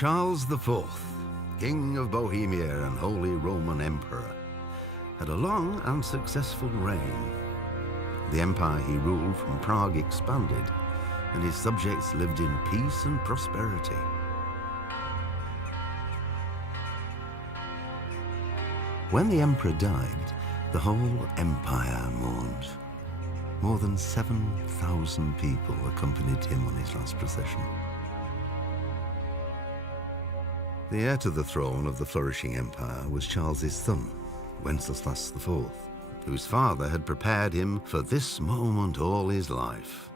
Charles IV, King of Bohemia and Holy Roman Emperor, had a long and successful reign. The empire he ruled from Prague expanded, and his subjects lived in peace and prosperity. When the emperor died, the whole empire mourned. More than 7,000 people accompanied him on his last procession. The heir to the throne of the flourishing empire was Charles's son, Wenceslas IV, whose father had prepared him for this moment all his life.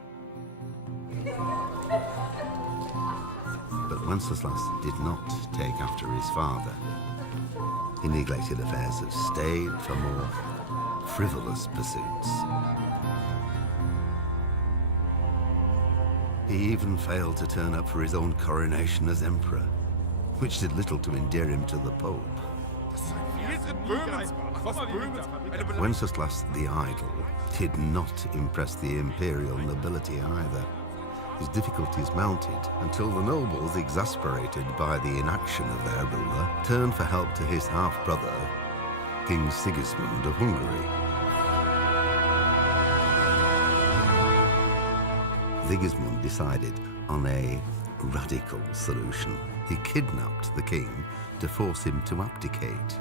But Wenceslas did not take after his father. He neglected affairs of state for more frivolous pursuits. He even failed to turn up for his own coronation as emperor, which did little to endear him to the Pope. Wenceslas the Idle did not impress the imperial nobility either. His difficulties mounted until the nobles, exasperated by the inaction of their ruler, turned for help to his half-brother, King Sigismund of Hungary. Sigismund decided on a radical solution. He kidnapped the king to force him to abdicate,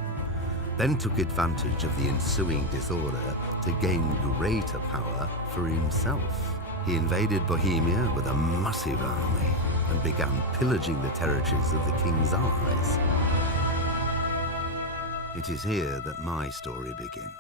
then took advantage of the ensuing disorder to gain greater power for himself. He invaded Bohemia with a massive army and began pillaging the territories of the king's allies. It is here that my story begins.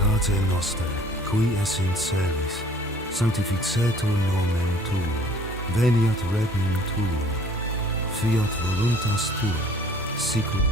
Pater noster, qui es in celis, sanctificetur nomen tuum, veniat regnum tuum, fiat voluntas tua, sicut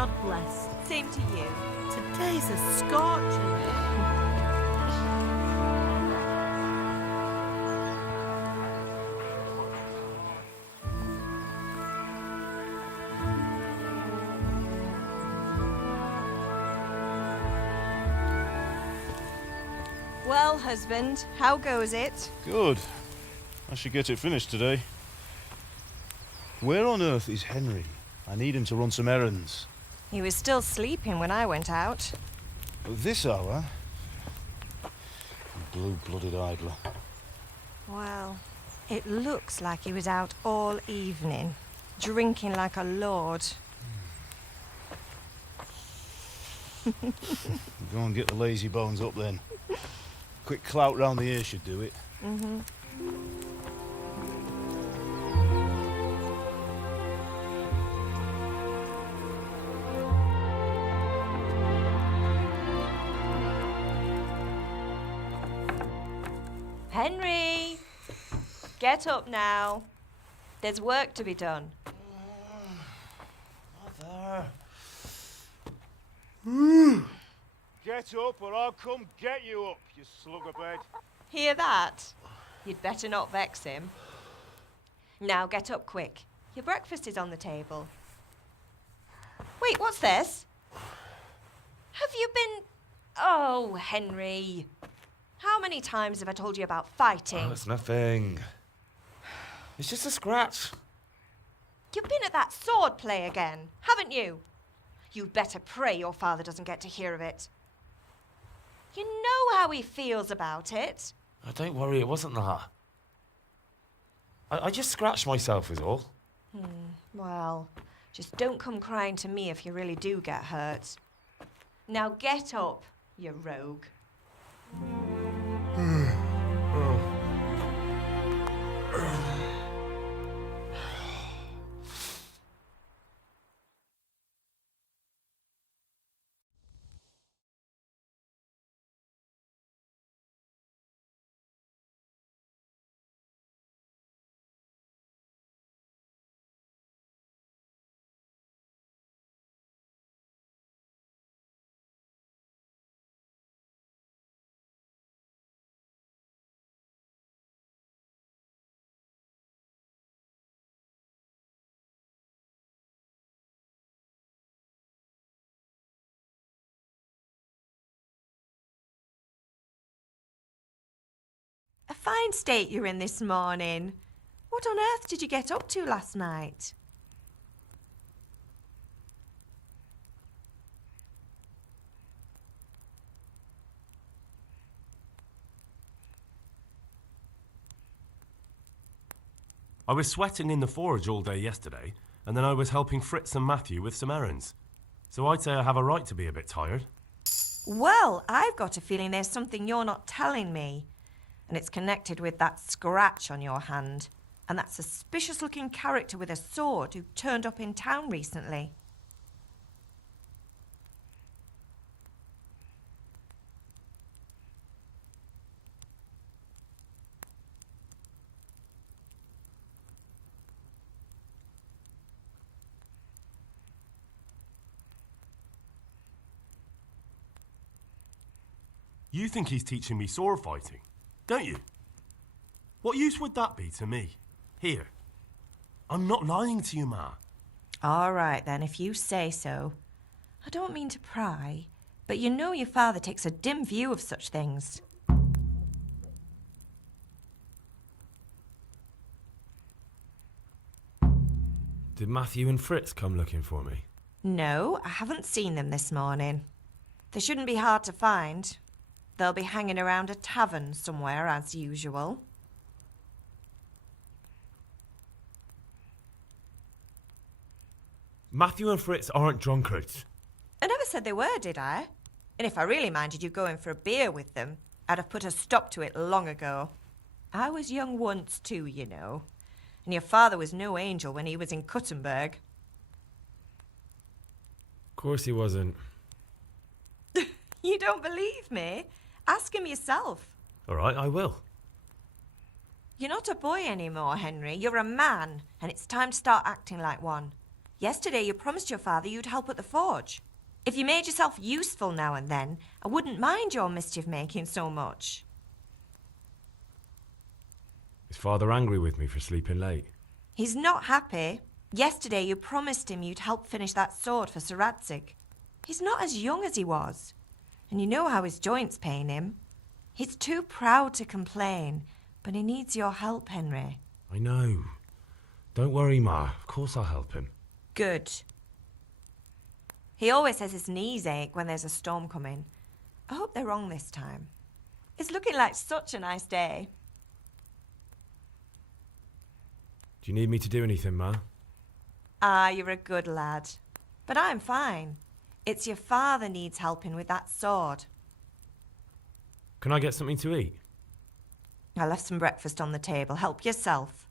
God bless. Same to you. Today's a scorcher. Well, husband, how goes it? Good. I should get it finished today. Where on earth is Henry? I need him to run some errands. He was still sleeping when I went out. At this hour? Blue-blooded idler. Well, it looks like he was out all evening, drinking like a lord. Go and get the lazy bones up then. Quick clout round the ear should do it. Mm-hmm. Henry! Get up now. There's work to be done. Mother. Get up or I'll come get you up, you slugabed. Hear that? You'd better not vex him. Now get up quick. Your breakfast is on the table. Wait, what's this? Have you been... Oh, Henry. How many times have I told you about fighting? Oh, it's nothing. It's just a scratch. You've been at that sword play again, haven't you? You'd better pray your father doesn't get to hear of it. You know how he feels about it. Oh, don't worry, it wasn't that. I just scratched myself is all. Well, just don't come crying to me if you really do get hurt. Now get up, you rogue. A fine state you're in this morning. What on earth did you get up to last night? I was sweating in the forge all day yesterday, and then I was helping Fritz and Matthew with some errands. So I'd say I have a right to be a bit tired. Well, I've got a feeling there's something you're not telling me. And it's connected with that scratch on your hand. And that suspicious-looking character with a sword who turned up in town recently. You think he's teaching me sword fighting, don't you? What use would that be to me? Here. I'm not lying to you, Ma. All right, then, if you say so. I don't mean to pry, but you know your father takes a dim view of such things. Did Matthew and Fritz come looking for me? No, I haven't seen them this morning. They shouldn't be hard to find. They'll be hanging around a tavern somewhere, as usual. Matthew and Fritz aren't drunkards. I never said they were, did I? And if I really minded you going for a beer with them, I'd have put a stop to it long ago. I was young once too, you know. And your father was no angel when he was in Cuttenberg. Of course he wasn't. You don't believe me? Ask him yourself. All right, I will. You're not a boy anymore, Henry. You're a man, and it's time to start acting like one. Yesterday you promised your father you'd help at the forge. If you made yourself useful now and then, I wouldn't mind your mischief-making so much. Is Father angry with me for sleeping late? He's not happy. Yesterday you promised him you'd help finish that sword for Sir Radzig. He's not as young as he was, and you know how his joints pain him. He's too proud to complain, but he needs your help, Henry. I know. Don't worry, Ma. Of course I'll help him. Good. He always says his knees ache when there's a storm coming. I hope they're wrong this time. It's looking like such a nice day. Do you need me to do anything, Ma? Ah, you're a good lad. But I'm fine. It's your father needs helping with that sword. Can I get something to eat? I left some breakfast on the table. Help yourself.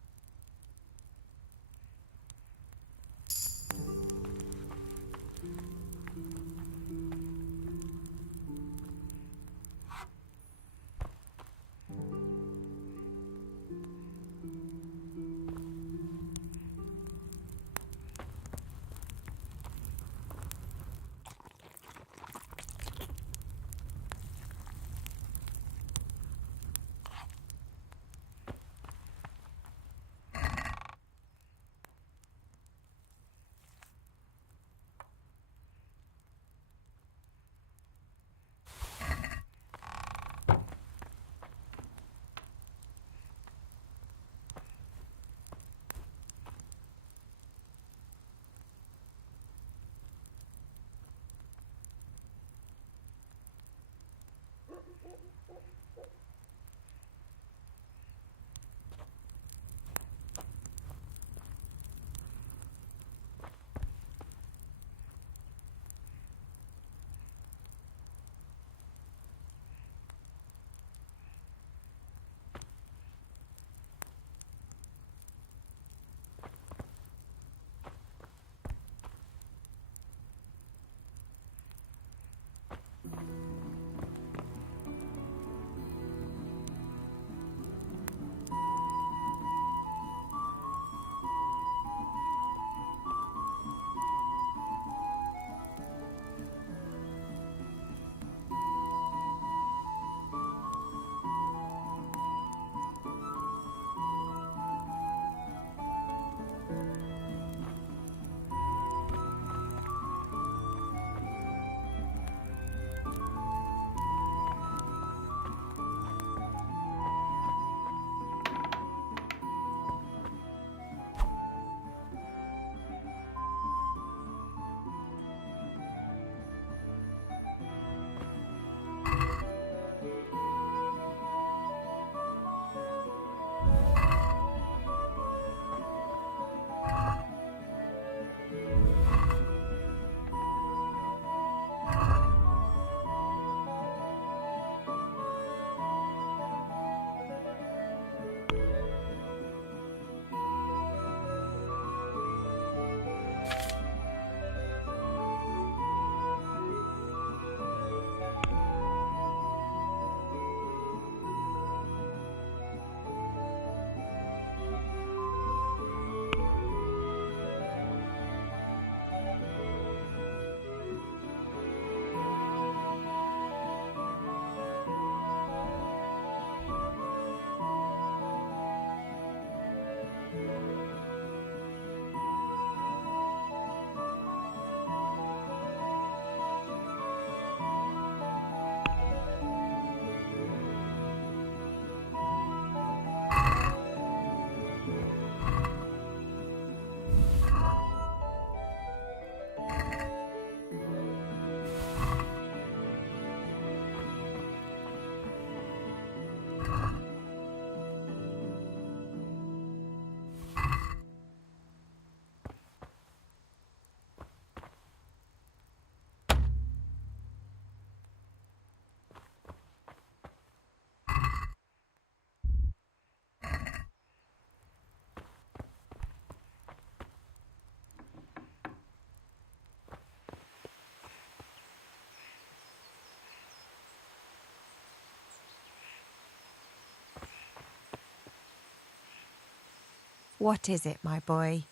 What is it, my boy?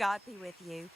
God be with you.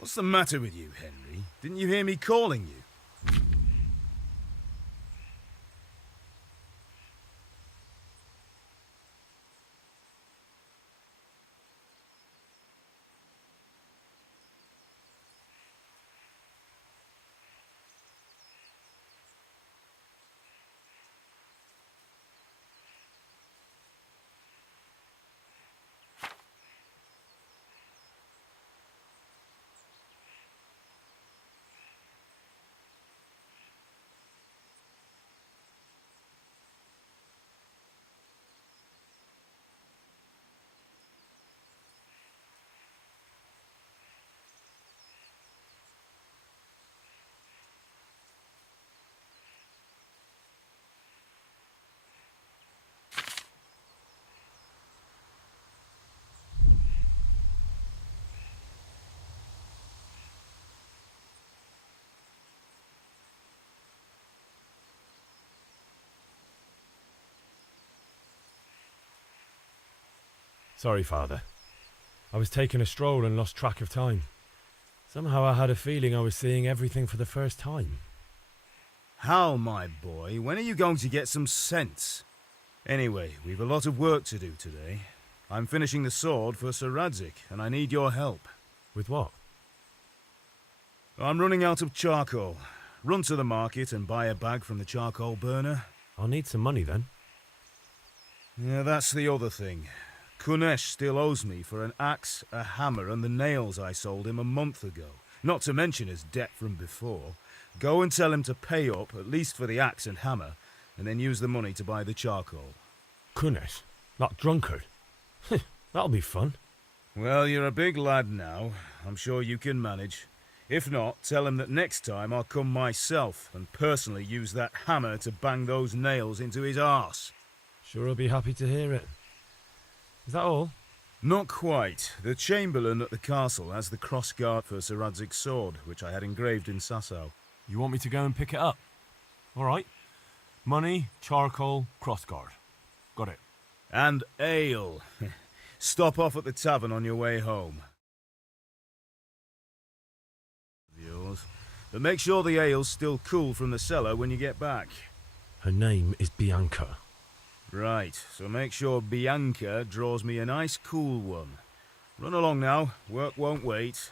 What's the matter with you, Henry? Didn't you hear me calling you? Sorry, Father. I was taking a stroll and lost track of time. Somehow I had a feeling I was seeing everything for the first time. Hal, my boy, when are you going to get some sense? Anyway, we've a lot of work to do today. I'm finishing the sword for Sir Radzig, and I need your help. With what? I'm running out of charcoal. Run to the market and buy a bag from the charcoal burner. I'll need some money then. Yeah, that's the other thing. Kunesh still owes me for an axe, a hammer, and the nails I sold him a month ago. Not to mention his debt from before. Go and tell him to pay up, at least for the axe and hammer, and then use the money to buy the charcoal. Kunesh? That drunkard? That'll be fun. Well, you're a big lad now. I'm sure you can manage. If not, tell him that next time I'll come myself and personally use that hammer to bang those nails into his arse. Sure I'll be happy to hear it. Is that all? Not quite. The Chamberlain at the castle has the crossguard for Sir Radzig's sword, which I had engraved in Sasau. You want me to go and pick it up? All right. Money, charcoal, crossguard. Got it. And ale. Stop off at the tavern on your way home. Yours. But make sure the ale's still cool from the cellar when you get back. Her name is Bianca. Right, so make sure Bianca draws me a nice cool one. Run along now, work won't wait.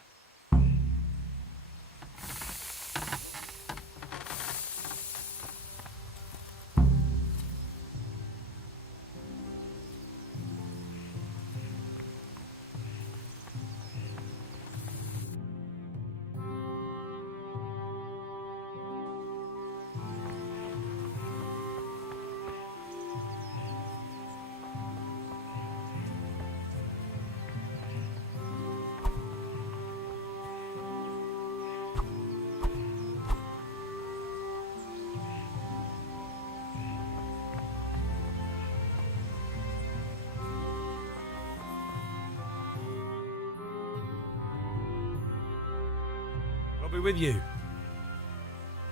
be with you.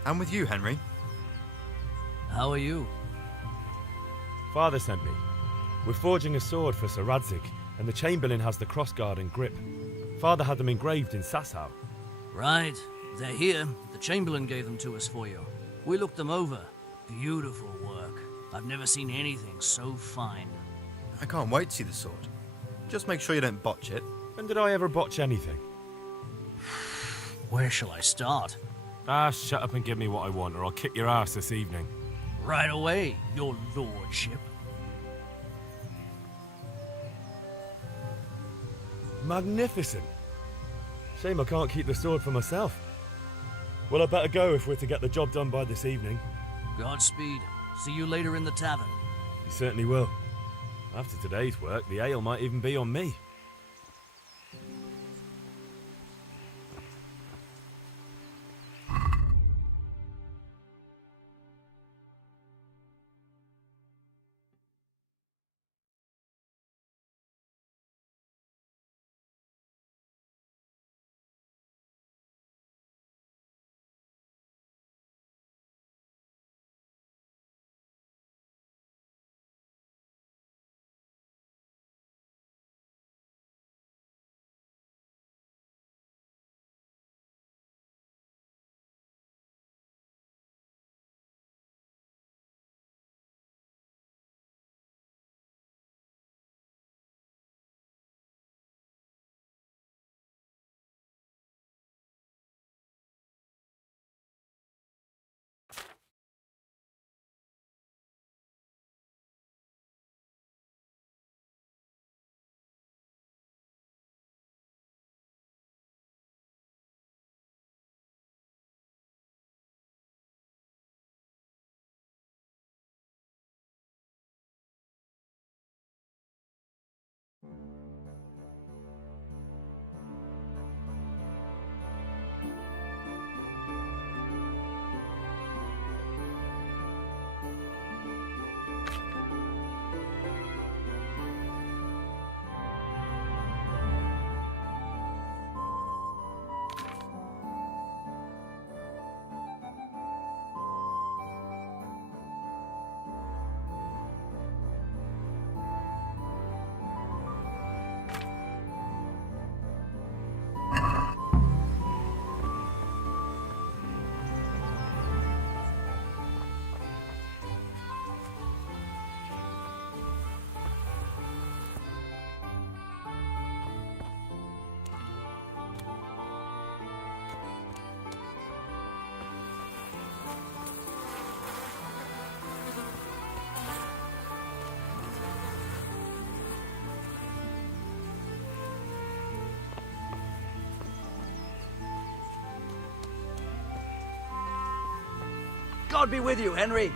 And with you, Henry. How are you? Father sent me. We're forging a sword for Sir Radzig, and the Chamberlain has the crossguard and grip. Father had them engraved in Sasau. Right. They're here. The Chamberlain gave them to us for you. We looked them over. Beautiful work. I've never seen anything so fine. I can't wait to see the sword. Just make sure you don't botch it. When did I ever botch anything? Where shall I start? Ah, shut up and give me what I want, or I'll kick your ass this evening. Right away, your lordship. Magnificent. Shame I can't keep the sword for myself. Well, I better go if we're to get the job done by this evening. Godspeed. See you later in the tavern. You certainly will. After today's work, the ale might even be on me. God be with you, Henry.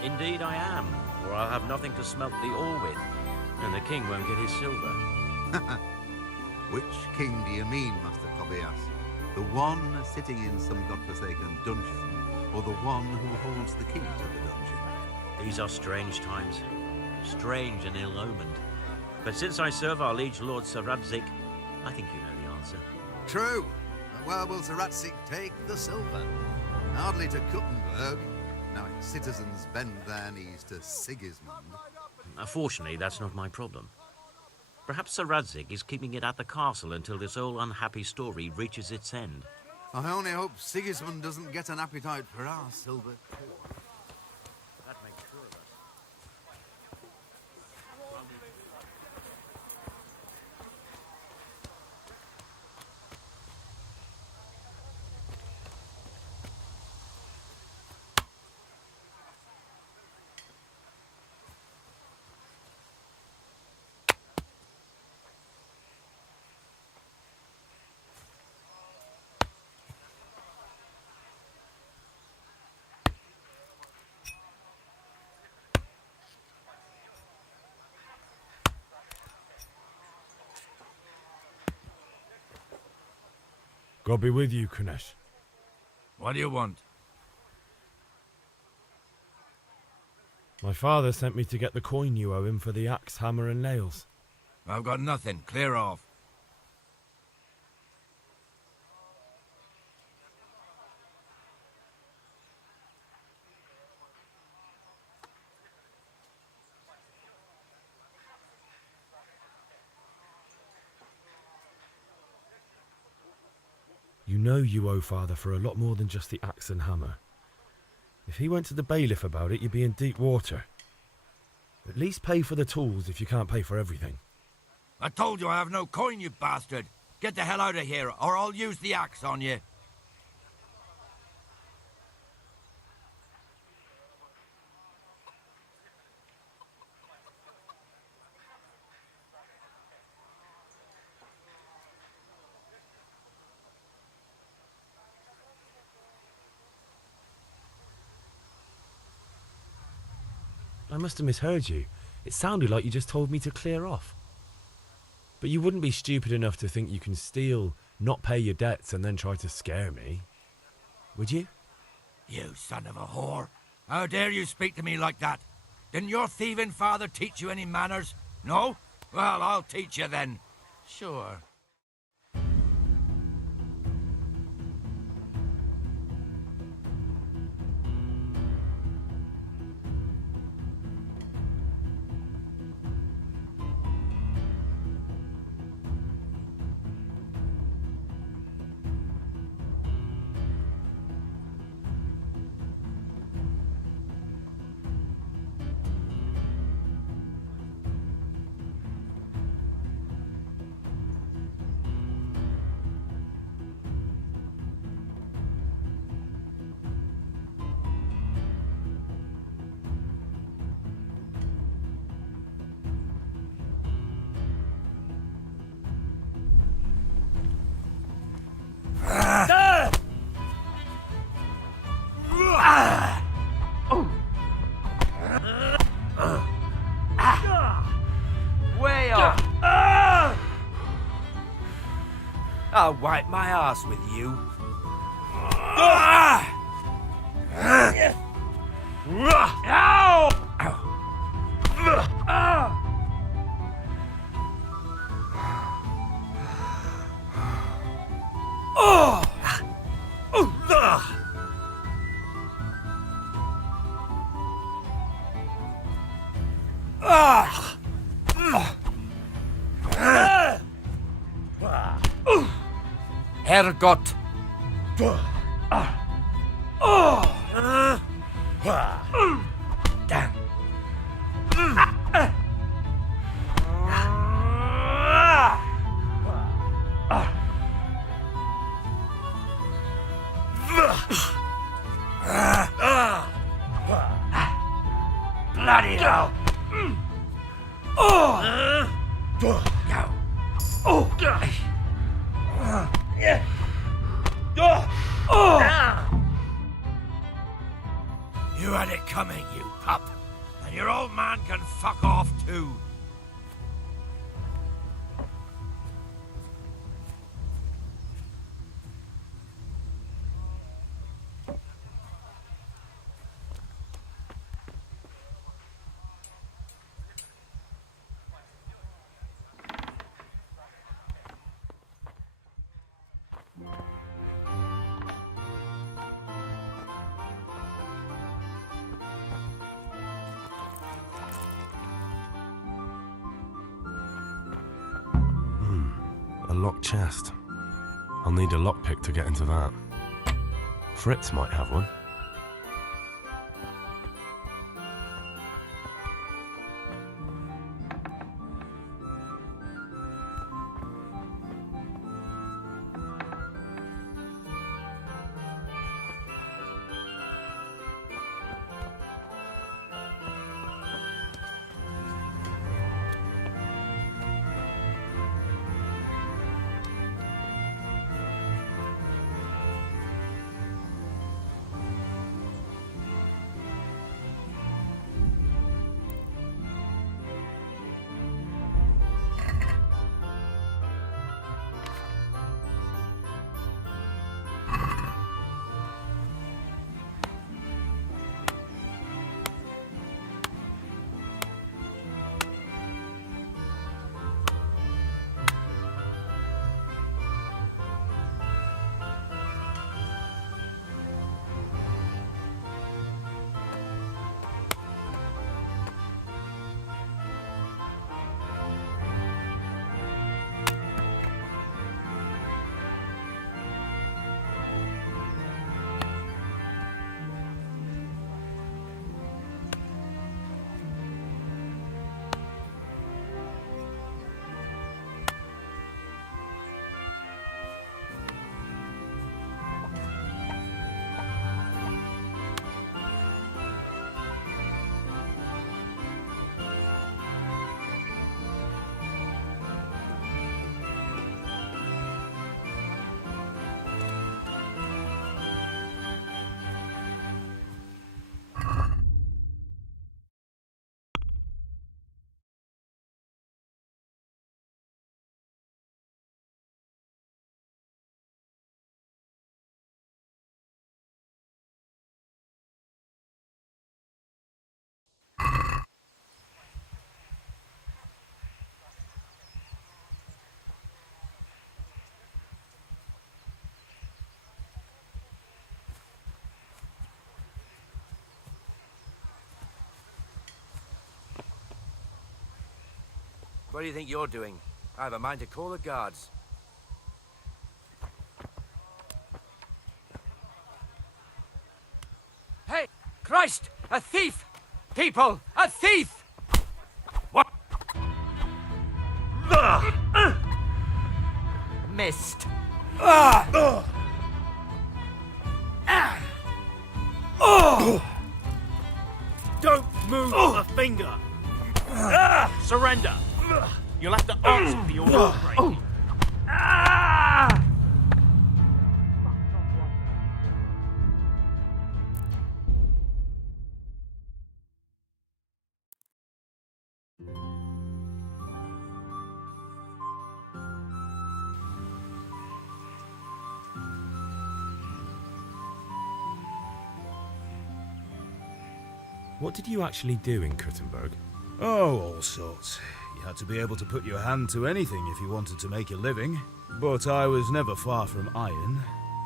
Indeed I am, or I'll have nothing to smelt the ore with, and the king won't get his silver. Which king do you mean, Master Tobias? The one sitting in some godforsaken dungeon, or the one who holds the key to the dungeon? These are strange times, strange and ill-omened. But since I serve our liege lord Sir Radzig, I think you know the answer. True. And where will Sir Radzig take the silver? Hardly to Kuttenberg. Now its citizens bend their knees to Sigismund. Fortunately, that's not my problem. Perhaps Sir Radzig is keeping it at the castle until this old unhappy story reaches its end. I only hope Sigismund doesn't get an appetite for our silver. That makes sure of us. God be with you, Kunesh. What do you want? My father sent me to get the coin you owe him for the axe, hammer and nails. I've got nothing. Clear off. You know you owe father for a lot more than just the axe and hammer. If he went to the bailiff about it, you'd be in deep water. At least pay for the tools if you can't pay for everything. I told you I have no coin, you bastard. Get the hell out of here, or I'll use the axe on you. I must have misheard you. It sounded like you just told me to clear off. But you wouldn't be stupid enough to think you can steal, not pay your debts, and then try to scare me. Would you? You son of a whore. How dare you speak to me like that? Didn't your thieving father teach you any manners? No? Well, I'll teach you then. Sure. Way off. I'll wipe my ass with you. Herrgott! Damn. Bloody hell! You had it coming, you pup. And your old man can fuck off too. A locked chest. I'll need a lockpick to get into that. Fritz might have one. What do you think you're doing? I have a mind to call the guards. Hey! Christ! A thief! People! A thief! What? Missed. Don't move a finger. Surrender. You'll have to answer for your breaking. What did you actually do in Kuttenberg? Oh, all sorts. You had to be able to put your hand to anything if you wanted to make a living. But I was never far from iron.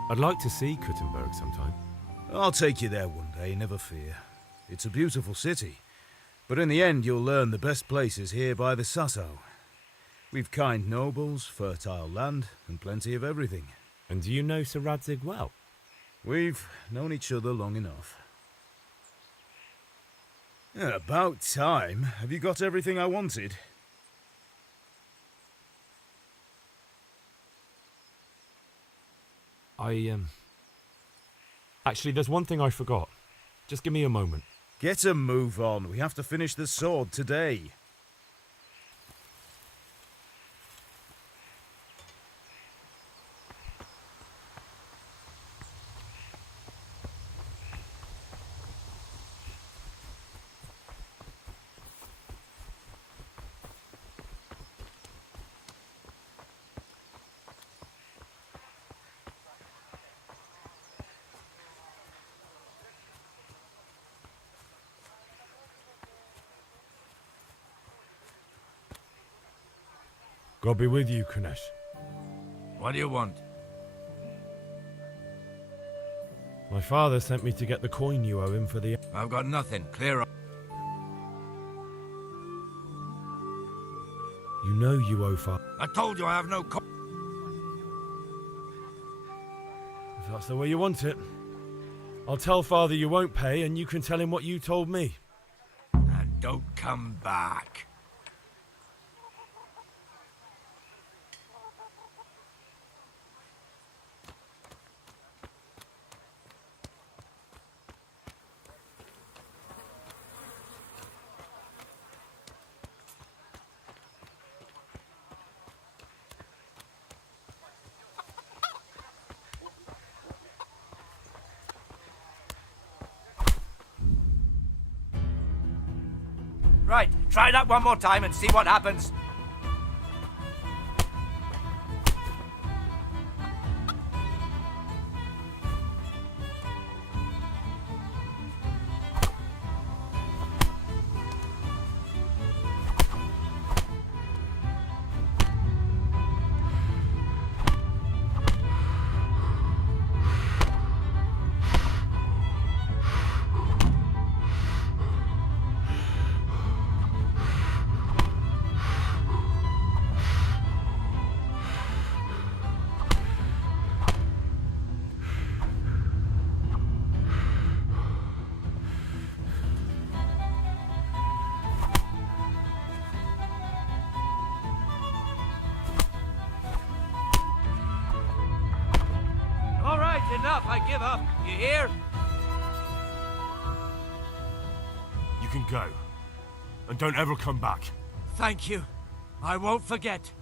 I'd like to see Kuttenberg sometime. I'll take you there one day, never fear. It's a beautiful city. But in the end, you'll learn the best places here by the Sasso. We've kind nobles, fertile land, and plenty of everything. And do you know Sir Radzig well? We've known each other long enough. Yeah, about time. Have you got everything I wanted? Actually, there's one thing I forgot. Just give me a moment. Get a move on. We have to finish the sword today. God be with you, Kunesh. What do you want? My father sent me to get the coin you owe him for the... I've got nothing. Clear up. You know you owe father. I told you I have no If that's the way you want it, I'll tell father you won't pay and you can tell him what you told me. And don't come back. Right, try that one more time and see what happens. Enough, I give up. You hear? You can go. And don't ever come back. Thank you. I won't forget.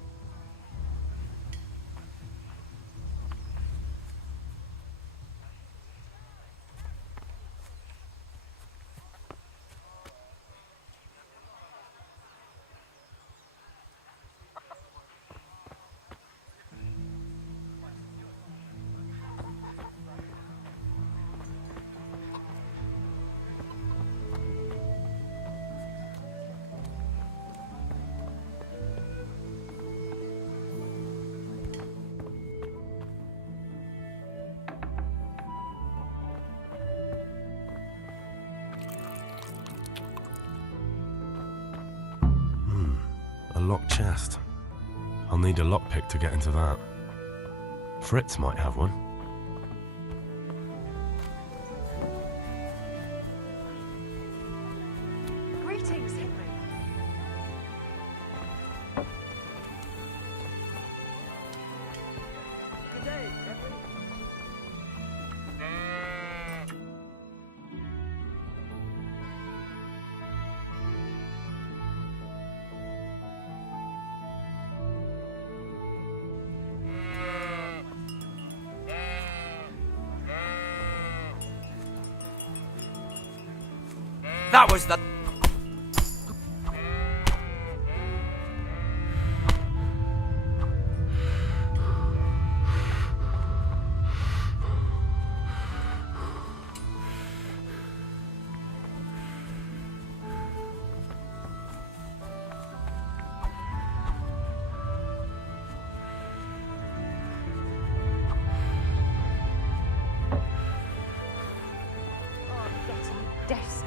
nest. I'll need a lockpick to get into that. Fritz might have one. Greetings, Henry. Good day, Henry. That was the... Desk.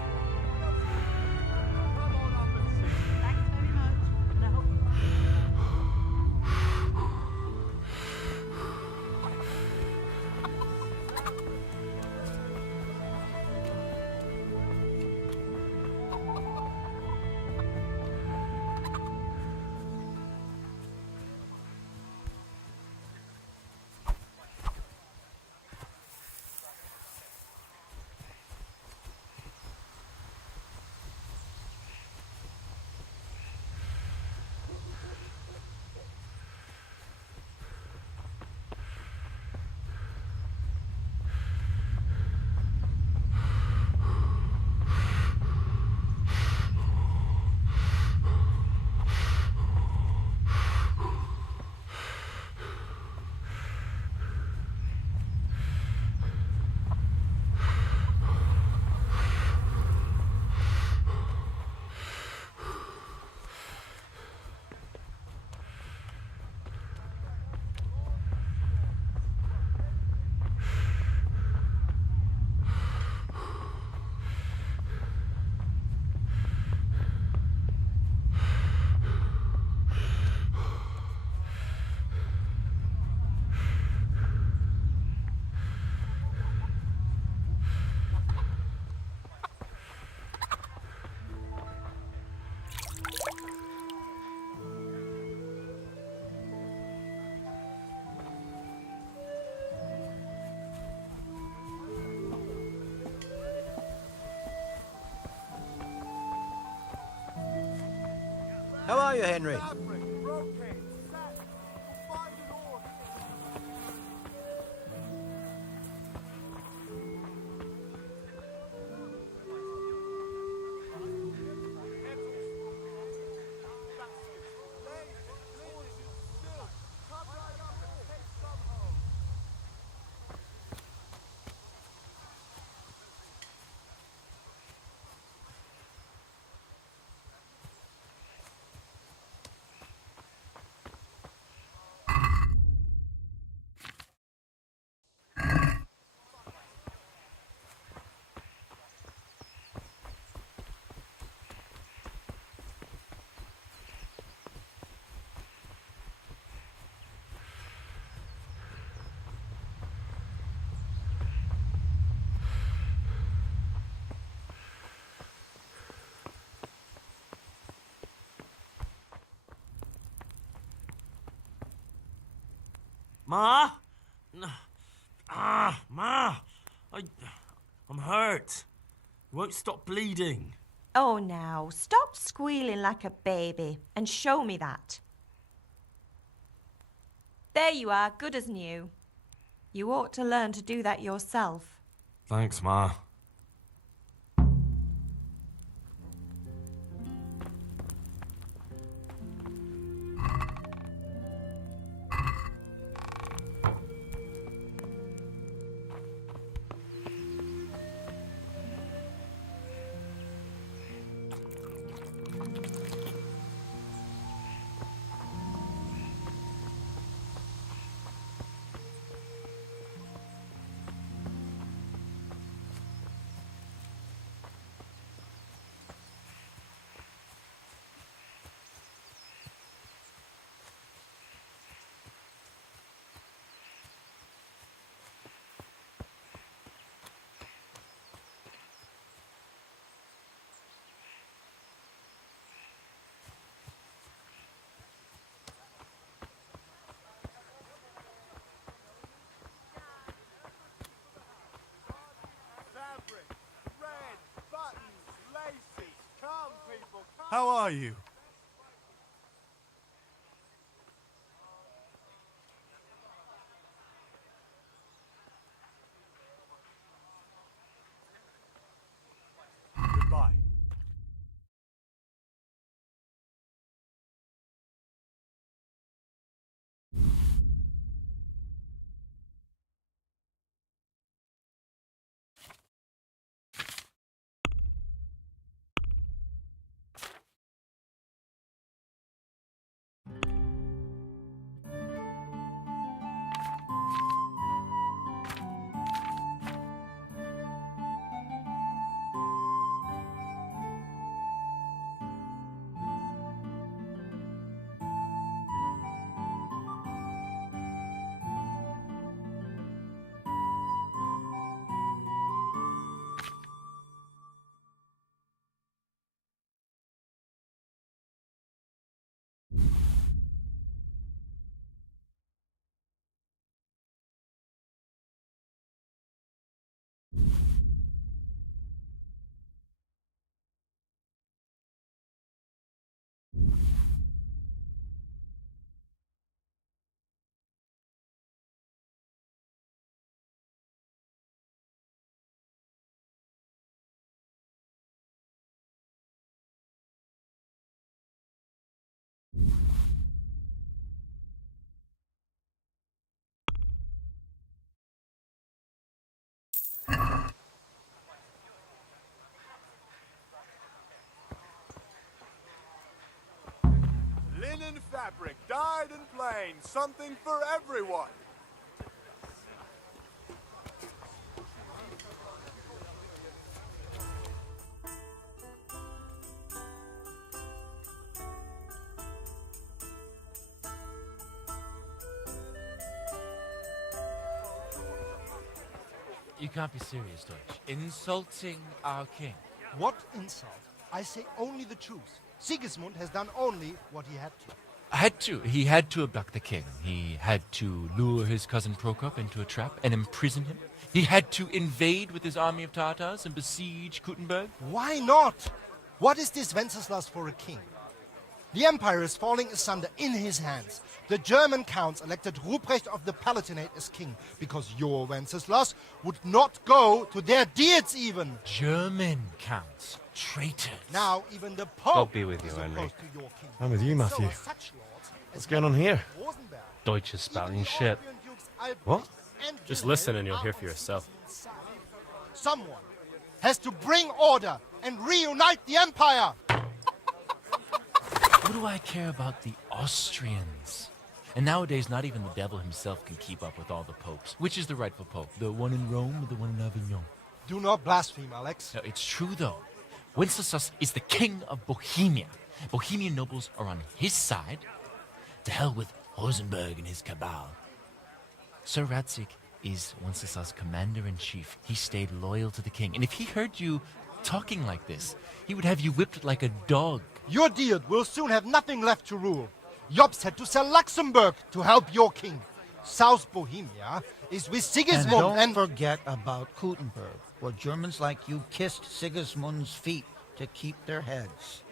How are you, Henry? Ma? Ma! I'm hurt. It won't stop bleeding. Oh, now, stop squealing like a baby and show me that. There you are, good as new. You ought to learn to do that yourself. Thanks, Ma. How are you? Goodbye. Linen fabric, dyed and plain, something for everyone. You can't be serious, Deutsch. Insulting our king. What insult? I say only the truth. Sigismund has done only what he had to. He had to abduct the king. He had to lure his cousin Prokop into a trap and imprison him. He had to invade with his army of Tatars and besiege Kuttenberg. Why not? What is this Wenceslas for a king? The empire is falling asunder in his hands. The German counts elected Ruprecht of the Palatinate as king because your Wenceslas would not go to their deeds even. German counts. Traitors. Now even the Pope God be with you, is Henry. opposed to your king. I'm with you, Matthew. So are such lords as What's going on here? Rosenberg. Deutsch is spouting shit. What? Just listen and you'll hear for yourself. Someone has to bring order and reunite the empire. What do I care about the Austrians? And nowadays, not even the devil himself can keep up with all the popes. Which is the rightful pope? The one in Rome or the one in Avignon? Do not blaspheme, Alex. No, it's true, though. Wenceslas is the king of Bohemia. Bohemian nobles are on his side. To hell with Rosenberg and his cabal. Sir Radzik is Wenceslas' commander-in-chief. He stayed loyal to the king. And if he heard you talking like this, he would have you whipped like a dog. Your Diet will soon have nothing left to rule. Jobst had to sell Luxembourg to help your king. South Bohemia is with Sigismund and don't forget about Kuttenberg, where Germans like you kissed Sigismund's feet to keep their heads.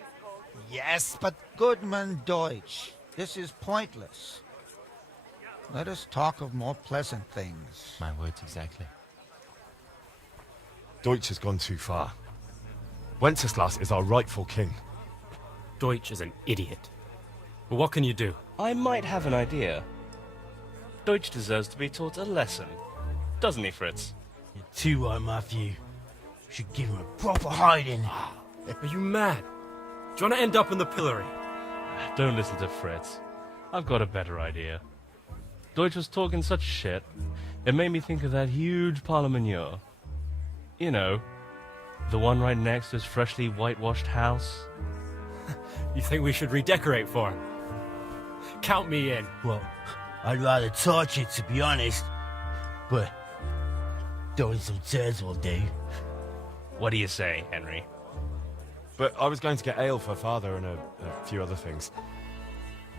Yes, but... Goodman Deutsch, this is pointless. Let us talk of more pleasant things. My words exactly. Deutsch has gone too far. Wenceslas is our rightful king. Deutsch is an idiot. But what can you do? I might have an idea. Deutsch deserves to be taught a lesson. Doesn't he, Fritz? You're too right, Matthew. Should give him a proper hiding. Are you mad? Do you want to end up in the pillory? Don't listen to Fritz. I've got a better idea. Deutsch was talking such shit, it made me think of that huge parliament. You know, the one right next to his freshly whitewashed house. You think we should redecorate for him? Count me in. Well, I'd rather torch it, to be honest. But throwing some tears will do. What do you say, Henry? But I was going to get ale for father and a few other things.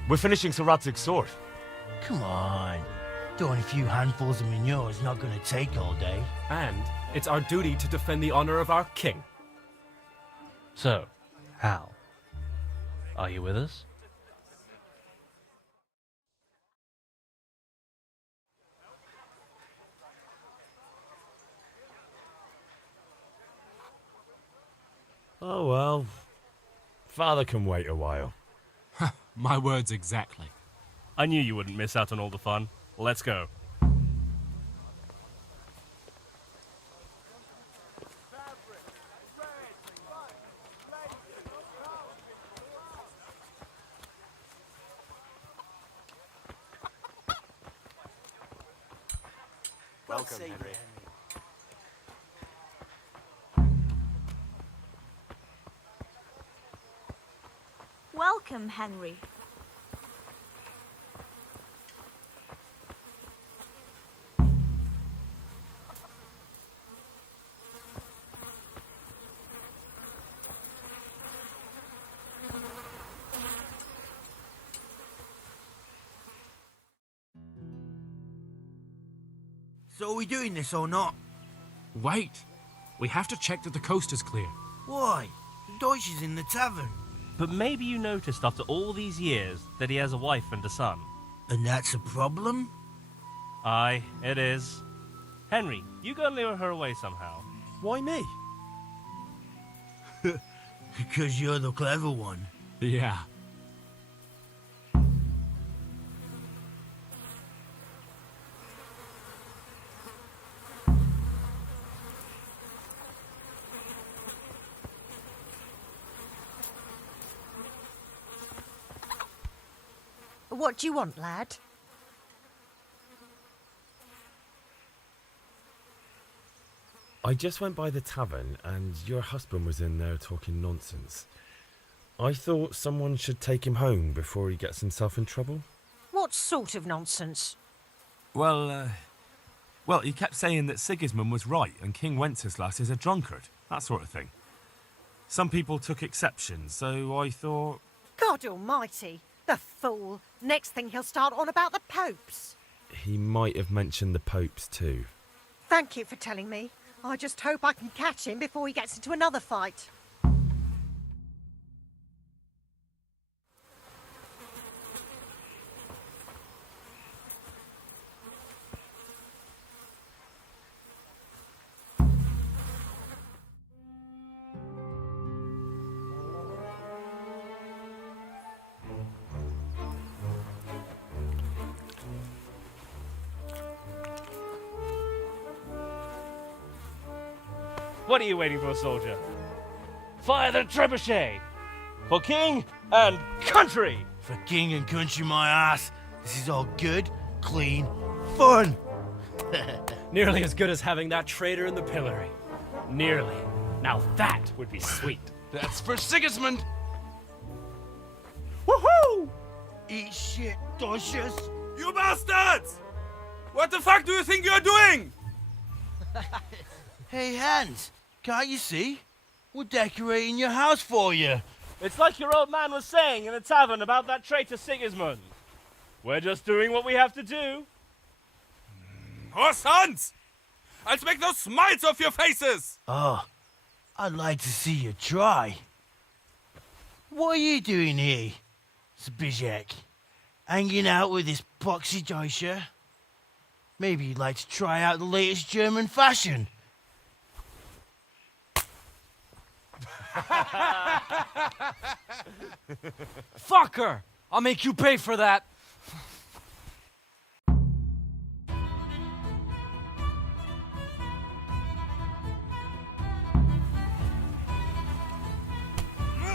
We're finishing Sir Radzig's sword. Come on. Throwing a few handfuls of manure is not going to take all day. And it's our duty to defend the honor of our king. So, Hal, Are you with us? Oh well. Father can wait a while. My words exactly. I knew you wouldn't miss out on all the fun. Let's go. Welcome, Henry. Welcome, Henry. So are we doing this or not? Wait. We have to check that the coast is clear. Why? Deutsch is in the tavern. But maybe you noticed after all these years that he has a wife and a son. And that's a problem? Aye, it is. Henry, you go and lure her away somehow. Why me? Because you're the clever one. Yeah. What do you want, lad? I just went by the tavern and your husband was in there talking nonsense. I thought someone should take him home before he gets himself in trouble. What sort of nonsense? Well, he kept saying that Sigismund was right and King Wenceslas is a drunkard, that sort of thing. Some people took exception, so I thought... God almighty, the fool. Next thing he'll start on about the popes. He might have mentioned the popes too. Thank you for telling me. I just hope I can catch him before he gets into another fight. What are you waiting for, soldier? Fire the trebuchet! For king and country! For king and country, my ass. This is all good, clean, fun. Nearly as good as having that traitor in the pillory. Nearly. Now that would be sweet. That's for Sigismund. Woohoo! Eat shit, Deutsches. You bastards! What the fuck do you think you're doing? Hey, Hans, can't you see? We're decorating your house for you. It's like your old man was saying in the tavern about that traitor Sigismund. We're just doing what we have to do. Oh, sons! I'll make those smiles off your faces! Oh, I'd like to see you try. What are you doing here, Zbigniew? Hanging out with this boxy Deutscher? Maybe you'd like to try out the latest German fashion. Fucker! I'll make you pay for that.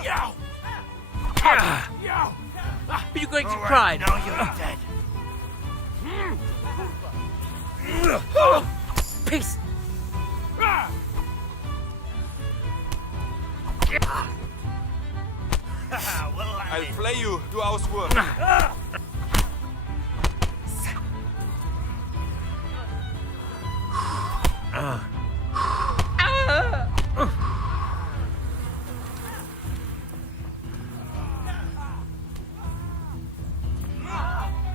Yow! Yow! Are you going to cry? Now you're dead. Peace! I'll flay you, du Auswurf.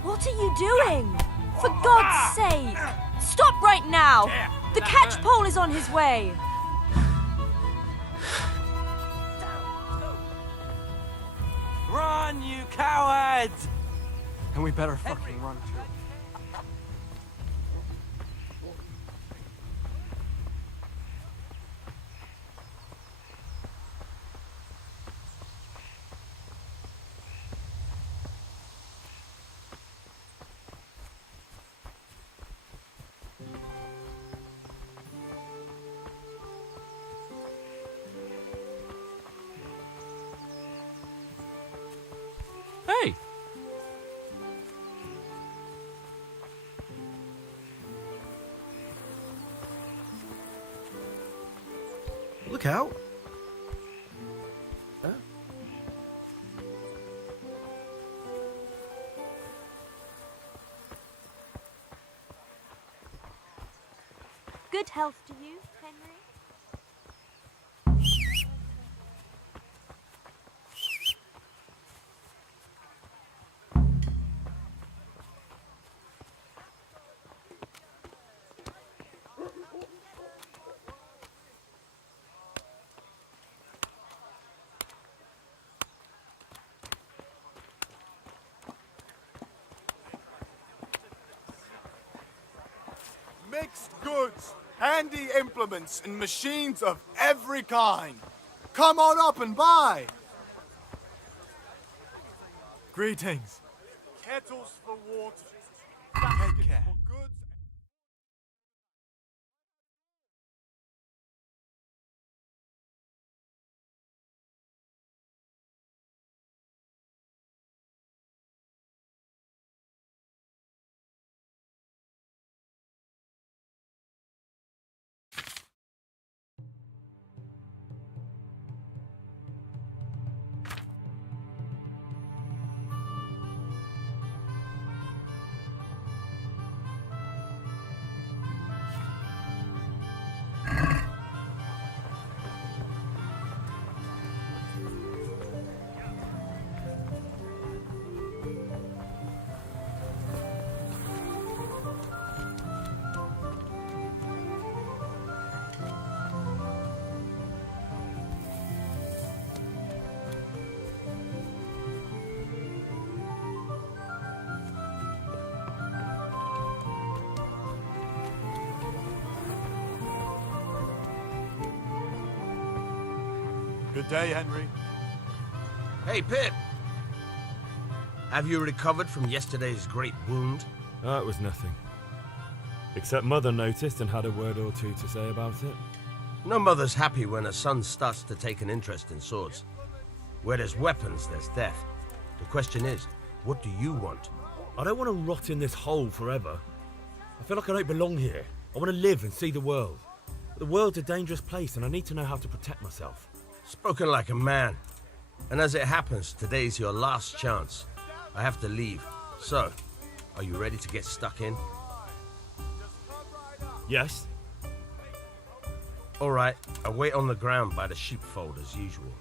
What are you doing? For God's sake! Stop right now! The catch pole is on his way! Run, you cowards! And we better fucking run too. Hey! Look out! Huh? Good health to you, Henry. Mixed goods, handy implements, and machines of every kind. Come on up and buy. Greetings. Kettles for water. Take care. For goods. Good day, Henry. Hey, Pip. Have you recovered from yesterday's great wound? Oh, it was nothing. Except Mother noticed and had a word or two to say about it. No mother's happy when a son starts to take an interest in swords. Where there's weapons, there's death. The question is, what do you want? I don't want to rot in this hole forever. I feel like I don't belong here. I want to live and see the world. But the world's a dangerous place and I need to know how to protect myself. Spoken like a man. And as it happens, today's your last chance. I have to leave. So, are you ready to get stuck in? Yes. All right, I'll wait on the ground by the sheepfold as usual.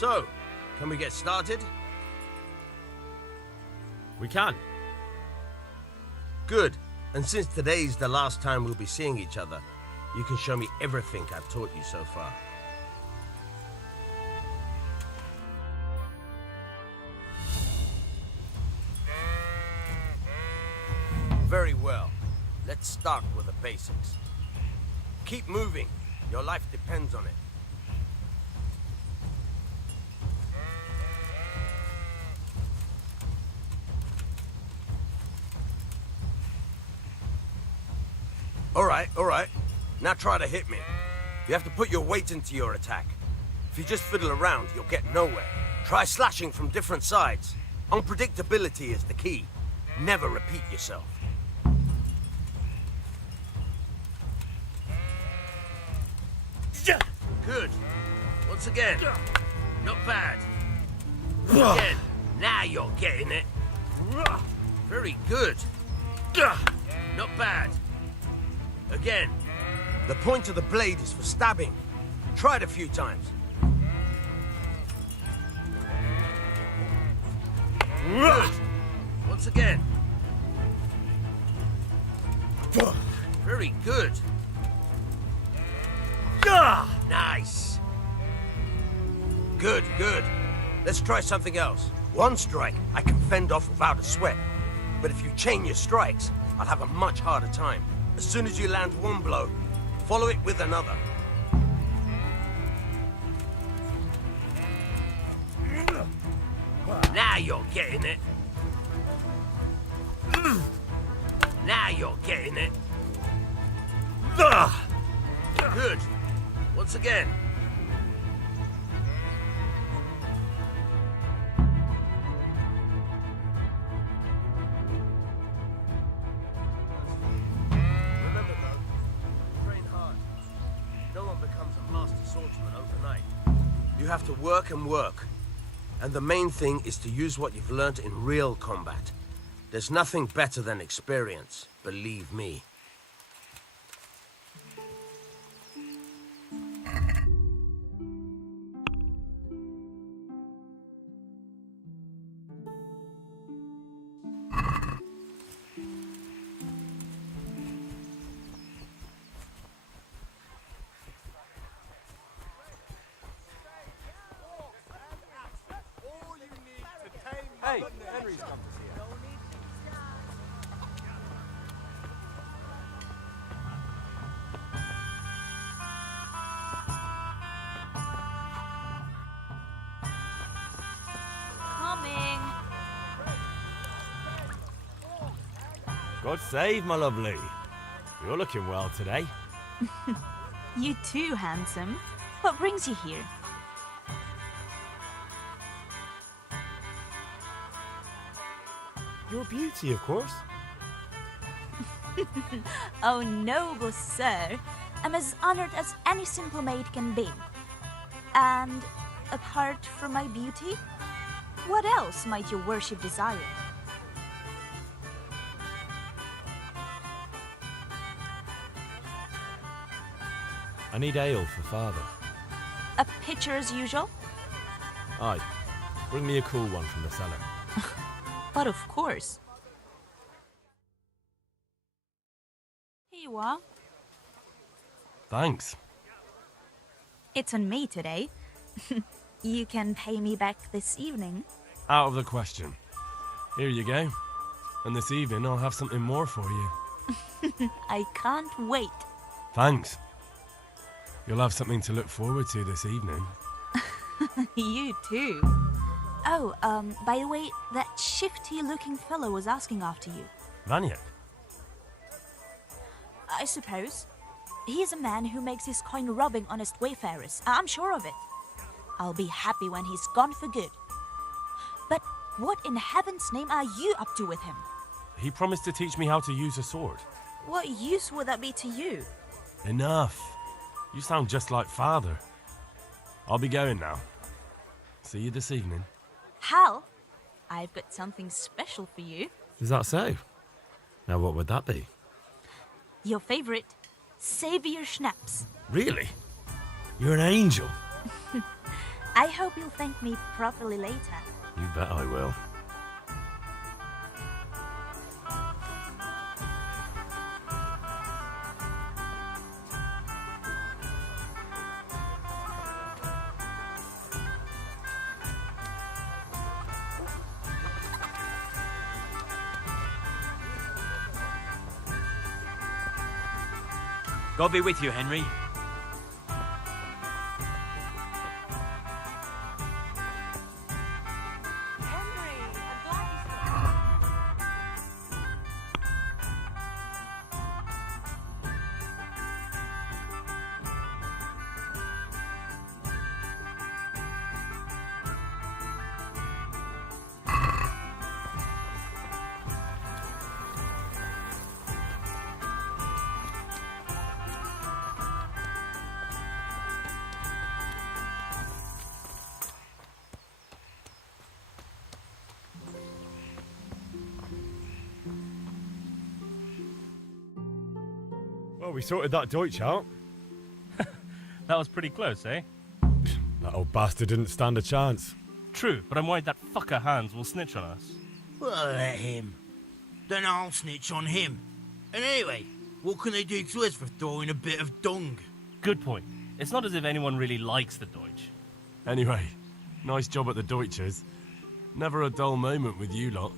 So, can we get started? We can. Good. And since today's the last time we'll be seeing each other, you can show me everything I've taught you so far. start with the basics. Keep moving. Your life depends on it. All right. Now try to hit me. You have to put your weight into your attack. If you just fiddle around, you'll get nowhere. Try slashing from different sides. Unpredictability is the key. Never repeat yourself. Good. Once again. Not bad. Again. Now you're getting it. Very good. Not bad. Again. The point of the blade is for stabbing. Try it a few times. Good. Once again. Very good. Nice. Good. Let's try something else. One strike I can fend off without a sweat. But if you chain your strikes, I'll have a much harder time. As soon as you land one blow, follow it with another. Now you're getting it. Now you're getting it. Good. Once again. Remember though, train hard. No one becomes a master swordsman overnight. You have to work and work. And the main thing is to use what you've learned in real combat. There's nothing better than experience, believe me. Hey, Henry's come to see you. Coming. God save, my lovely. You're looking well today. You too, handsome. What brings you here? Your beauty, of course. Oh, noble sir. I'm as honored as any simple maid can be. And apart from my beauty, what else might your worship desire? I need ale for father. A pitcher as usual? Aye. Bring me a cool one from the cellar. But of course. Here you are. Thanks. It's on me today. You can pay me back this evening. Out of the question. Here you go. And this evening I'll have something more for you. I can't wait. Thanks. You'll have something to look forward to this evening. You too. Oh, by the way, that shifty-looking fellow was asking after you. Vanya? I suppose. He's a man who makes his coin robbing honest wayfarers. I'm sure of it. I'll be happy when he's gone for good. But what in heaven's name are you up to with him? He promised to teach me how to use a sword. What use would that be to you? Enough. You sound just like father. I'll be going now. See you this evening. Hal, I've got something special for you. Is that so? Now what would that be? Your favorite, Savior Schnapps. Really? You're an angel. I hope you'll thank me properly later. You bet I will. God be with you, Henry. Well, we sorted that Deutsch out. That was pretty close, eh? That old bastard didn't stand a chance. True, but I'm worried that fucker Hans will snitch on us. Well, let him. Then I'll snitch on him. And anyway, what can they do to us for throwing a bit of dung? Good point. It's not as if anyone really likes the Deutsch. Anyway, nice job at the Deutsches. Never a dull moment with you lot.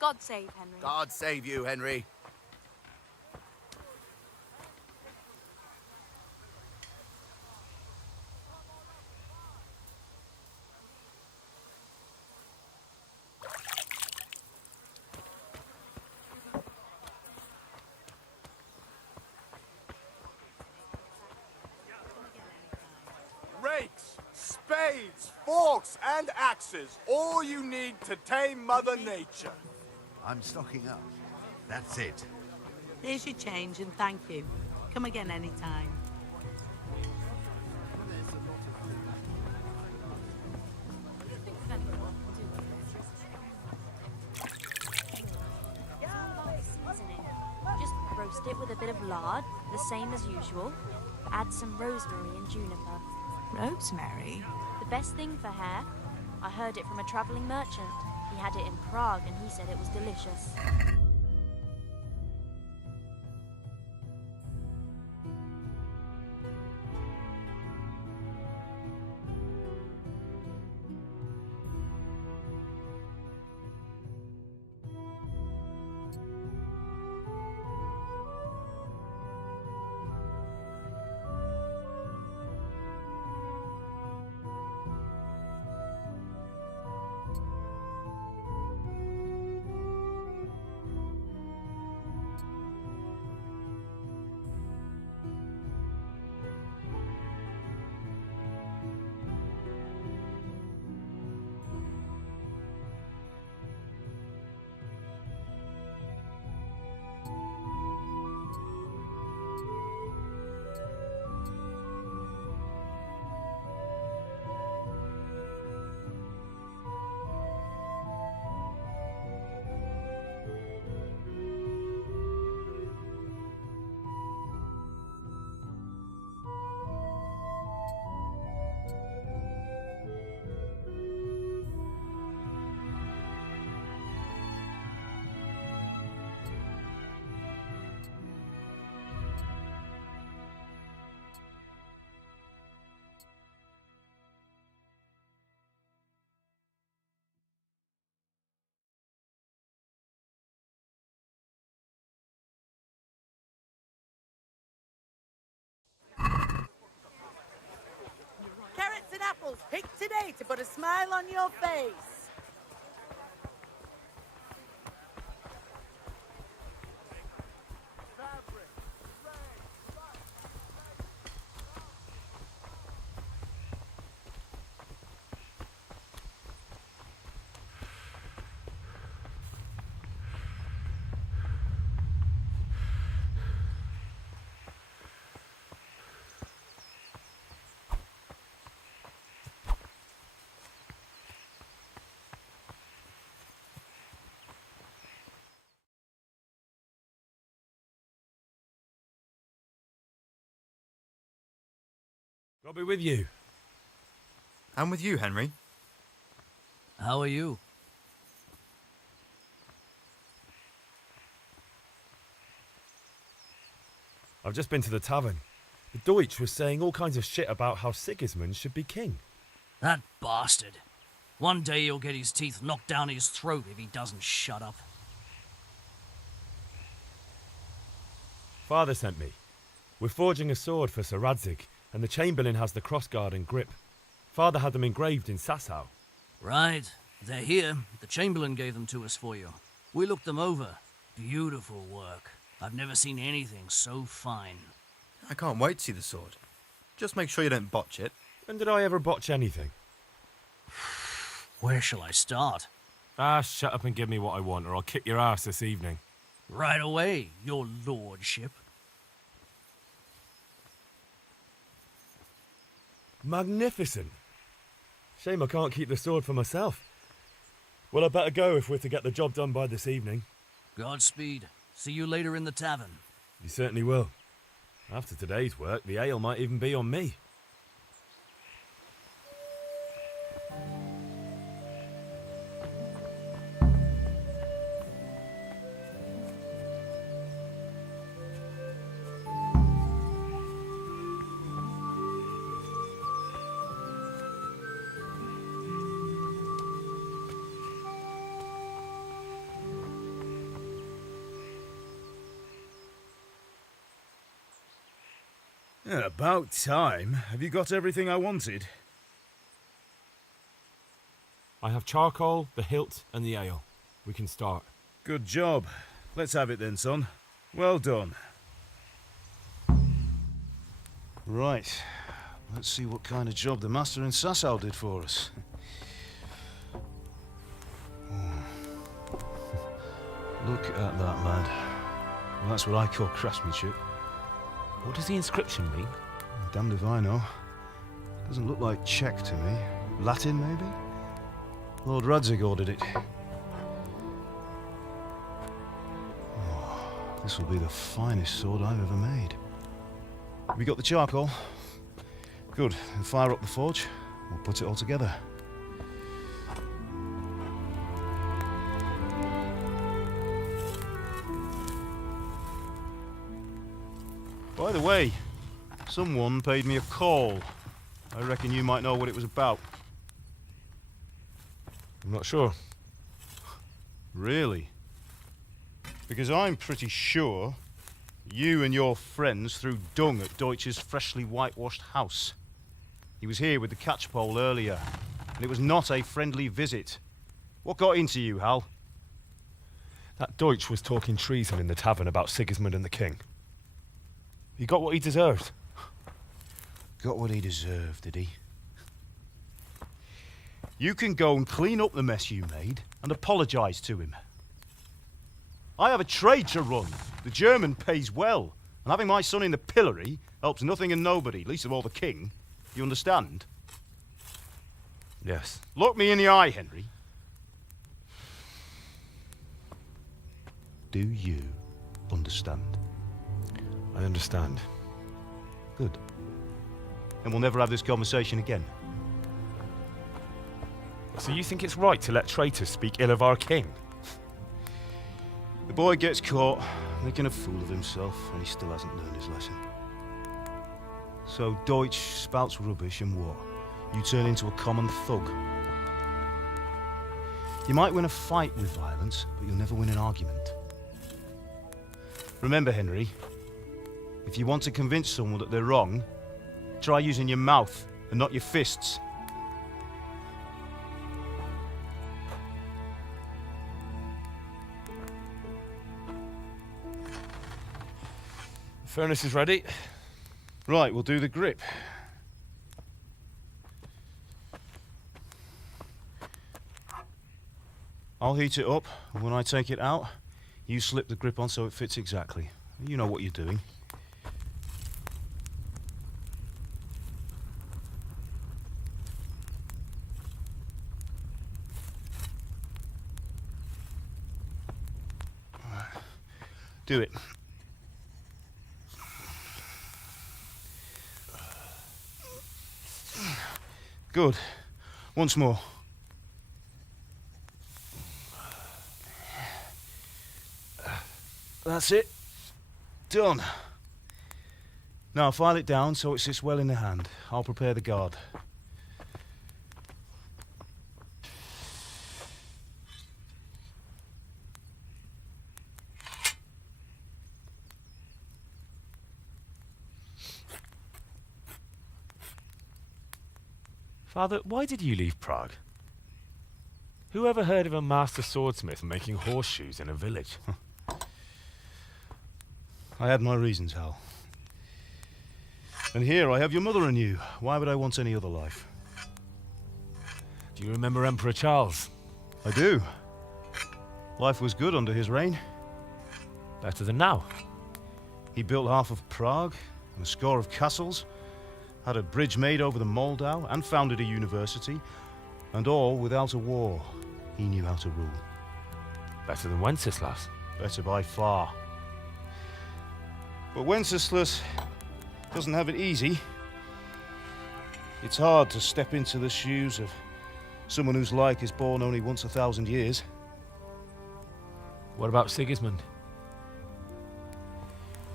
God save Henry. God save you, Henry. Rakes, spades, forks, and axes. All you need to tame Mother Nature. I'm stocking up. That's it. Here's your change and thank you. Come again anytime. Just roast it with a bit of lard, the same as usual. Add some rosemary and juniper. Rosemary? The best thing for hair. I heard it from a travelling merchant. He had it in Prague and he said it was delicious. couples picked today to put a smile on your face. I'll be with you. I'm with you, Henry. How are you? I've just been to the tavern. The Deutsch was saying all kinds of shit about how Sigismund should be king. That bastard. One day he'll get his teeth knocked down his throat if he doesn't shut up. Father sent me. We're forging a sword for Sir Radzig, and the Chamberlain has the crossguard and grip. Father had them engraved in Sasau. Right. They're here. The Chamberlain gave them to us for you. We looked them over. Beautiful work. I've never seen anything so fine. I can't wait to see the sword. Just make sure you don't botch it. When did I ever botch anything? Where shall I start? Ah, shut up and give me what I want, or I'll kick your ass this evening. Right away, your lordship. Magnificent. Shame I can't keep the sword for myself. Well, I better go if we're to get the job done by this evening. Godspeed. See you later in the tavern. You certainly will. After today's work, the ale might even be on me. About time. Have you got everything I wanted? I have charcoal, the hilt, and the ale. We can start. Good job. Let's have it then, son. Well done. Right. Let's see what kind of job the master in Sasau did for us. Look at that, lad. Well, that's what I call craftsmanship. What does the inscription mean? Damned if I know. Doesn't look like Czech to me. Latin, maybe? Lord Radzig ordered it. Oh, this will be the finest sword I've ever made. Have you got the charcoal? Good. Then fire up the forge. We'll put it all together. By the way, someone paid me a call. I reckon you might know what it was about. I'm not sure. Really? Because I'm pretty sure you and your friends threw dung at Deutsch's freshly whitewashed house. He was here with the catchpole earlier, and it was not a friendly visit. What got into you, Hal? That Deutsch was talking treason in the tavern about Sigismund and the king. He got what he deserved. Got what he deserved, did he? You can go and clean up the mess you made and apologise to him. I have a trade to run. The German pays well, and having my son in the pillory helps nothing and nobody, least of all the king. You understand? Yes. Look me in the eye, Henry. Do you understand? I understand. Good. And we'll never have this conversation again. So you think it's right to let traitors speak ill of our king? The boy gets caught, making a fool of himself, and he still hasn't learned his lesson. So Deutsch spouts rubbish, and what? You turn into a common thug. You might win a fight with violence, but you'll never win an argument. Remember, Henry, if you want to convince someone that they're wrong, try using your mouth and not your fists. Furnace is ready. Right, we'll do the grip. I'll heat it up, and when I take it out, you slip the grip on so it fits exactly. You know what you're doing. Do it. Good. Once more. That's it. Done. Now file it down so it sits well in the hand. I'll prepare the guard. Father, why did you leave Prague? Who ever heard of a master swordsmith making horseshoes in a village? I had my reasons, Hal. And here I have your mother and you. Why would I want any other life? Do you remember Emperor Charles? I do. Life was good under his reign. Better than now. He built half of Prague and a score of castles, had a bridge made over the Moldau, and founded a university, and all without a war. He knew how to rule. Better than Wenceslas. Better by far. But Wenceslas doesn't have it easy. It's hard to step into the shoes of someone whose like is born only once 1,000 years. What about Sigismund?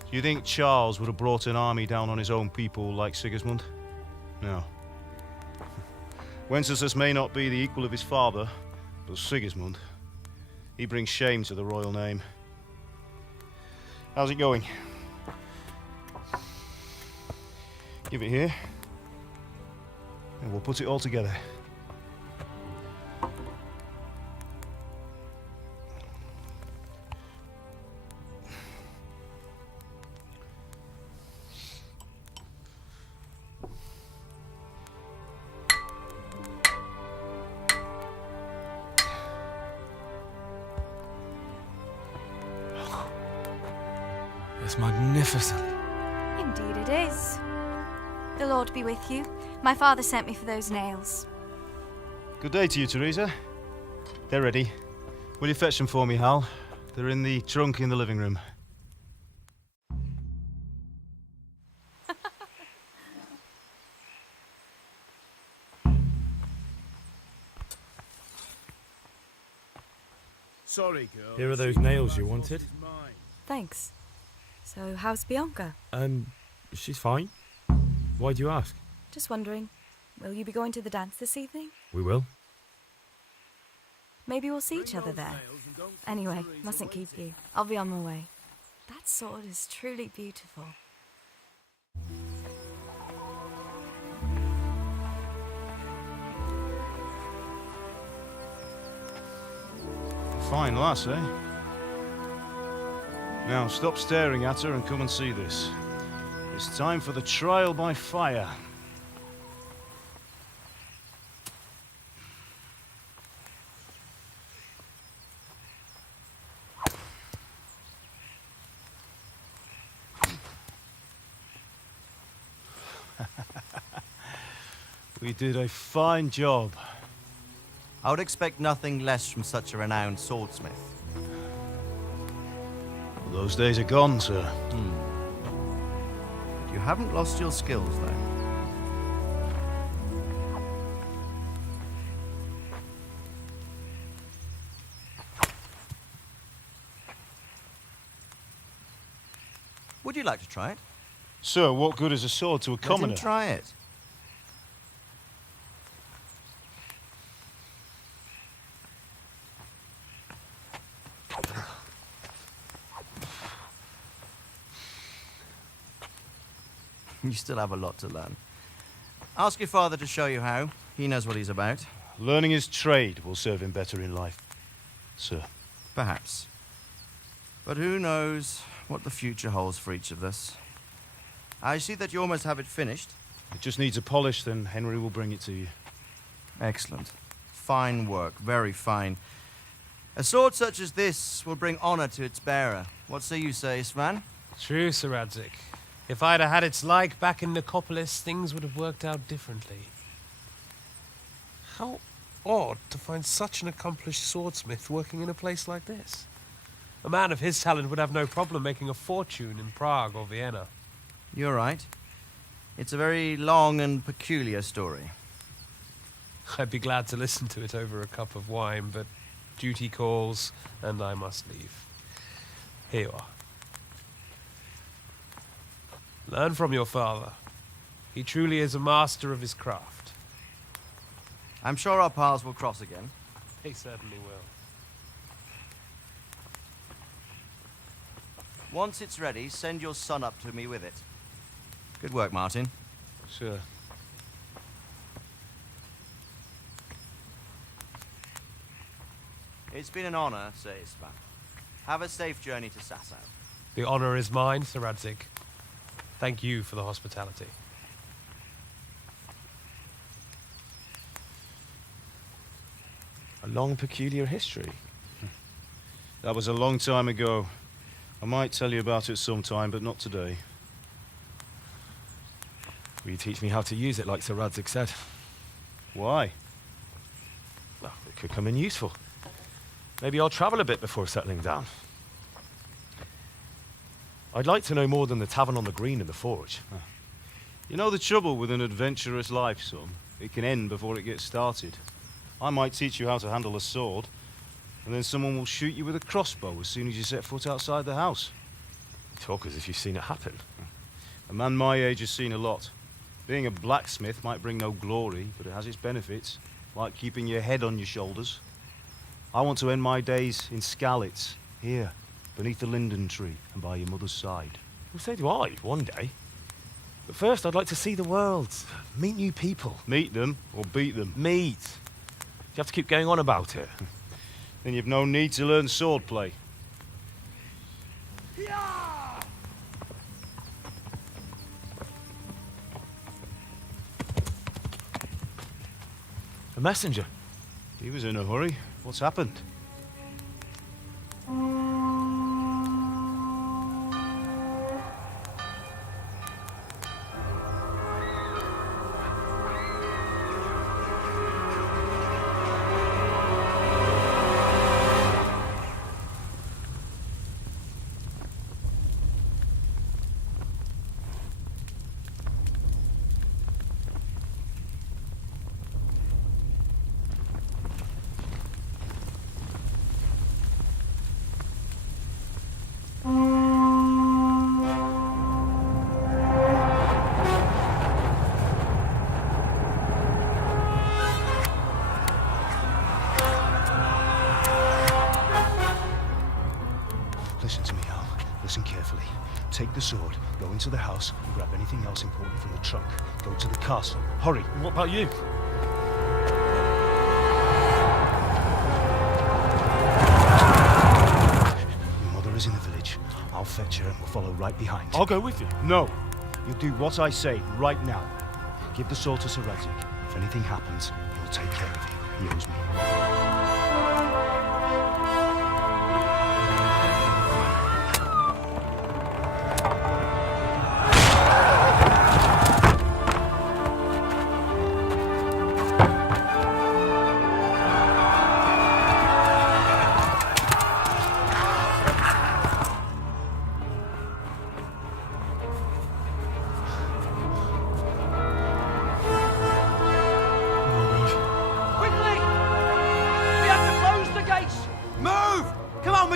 Do you think Charles would have brought an army down on his own people like Sigismund? No. Wenceslas may not be the equal of his father, but Sigismund, he brings shame to the royal name. How's it going? Give it here, and we'll put it all together. It's magnificent. Indeed it is. The Lord be with you. My father sent me for those nails. Good day to you, Teresa. They're ready. Will you fetch them for me, Hal? They're in the trunk in the living room. Sorry, girl. Here are those nails you wanted. Thanks. So, how's Bianca? She's fine. Why do you ask? Just wondering, will you be going to the dance this evening? We will. Maybe we'll see each other there. Anyway, mustn't keep you. I'll be on my way. That sword is truly beautiful. Fine lass, eh? Now stop staring at her and come and see this. It's time for the trial by fire. We did a fine job. I would expect nothing less from such a renowned swordsmith. Those days are gone, sir. You haven't lost your skills, though. Would you like to try it? Sir, what good is a sword to a commoner? Let him try it. You still have a lot to learn. Ask your father to show you how. He knows what he's about. Learning his trade will serve him better in life, sir. Perhaps. But who knows what the future holds for each of us. I see that you almost have it finished. It just needs a polish, then Henry will bring it to you. Excellent. Fine work, very fine. A sword such as this will bring honor to its bearer. What say you, Svan? True, Sir Radzik. If I'd have had its like back in Nicopolis, things would have worked out differently. How odd to find such an accomplished swordsmith working in a place like this. A man of his talent would have no problem making a fortune in Prague or Vienna. You're right. It's a very long and peculiar story. I'd be glad to listen to it over a cup of wine, but duty calls, and I must leave. Here you are. Learn from your father. He truly is a master of his craft. I'm sure our paths will cross again. He certainly will. Once it's ready, send your son up to me with it. Good work, Martin. Sure. It's been an honor, Sir Isvan. Have a safe journey to Sasau. The honor is mine, Sir Radzik. Thank you for the hospitality. A long, peculiar history. That was a long time ago. I might tell you about it sometime, but not today. Will you teach me how to use it like Sir Radzik said? Why? Well, it could come in useful. Maybe I'll travel a bit before settling down. I'd like to know more than the tavern on the green and the forge. You know the trouble with an adventurous life, son? It can end before it gets started. I might teach you how to handle a sword, and then someone will shoot you with a crossbow as soon as you set foot outside the house. You talk as if you've seen it happen. A man my age has seen a lot. Being a blacksmith might bring no glory, but it has its benefits, like keeping your head on your shoulders. I want to end my days in Skalitz, here, beneath the linden tree and by your mother's side. Well, so do I, one day. But first, I'd like to see the world, meet new people. Meet them or beat them? Meet. You have to keep going on about it. Then you've no need to learn swordplay. A messenger. He was in a hurry. What's happened? Listen to me, Al. Listen carefully. Take the sword, go into the house, and grab anything else important from the trunk. Go to the castle. Hurry. What about you? Your mother is in the village. I'll fetch her and we'll follow right behind. I'll go with you. No. You do what I say right now. Give the sword to Sir Radzik. If anything happens, he'll take care of you. He owes me.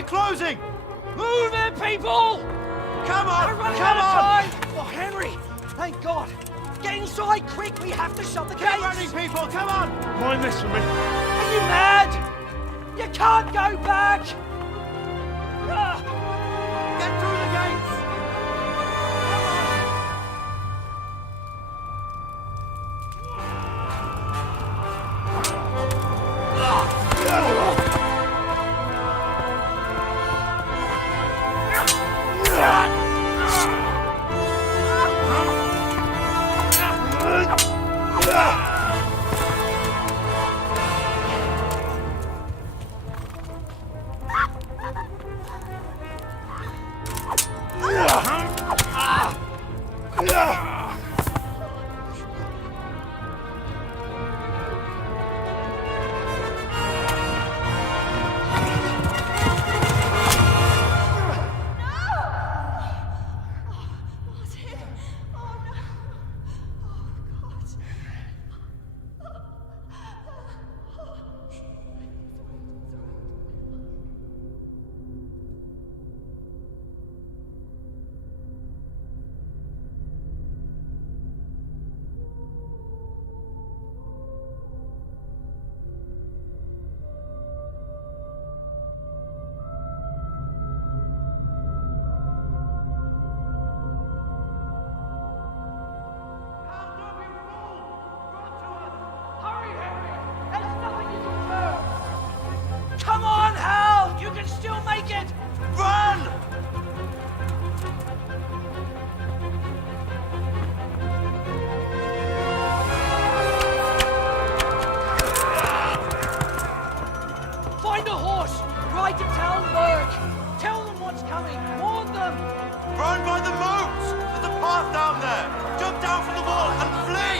Closing! Move it, people! Come on! We're running come out of on! time! Oh, Henry! Thank God! Get inside, quick! We have to shut the gates! Get running, people! Come on! Mind this for me. Are you mad? You can't go back! Get through the gates! Come on, Hal! You can still make it! Run! Find a horse! Ride to town, Merc! Tell them what's coming! Warn them! Run by the moat! There's a path down there! Jump down from the wall and flee!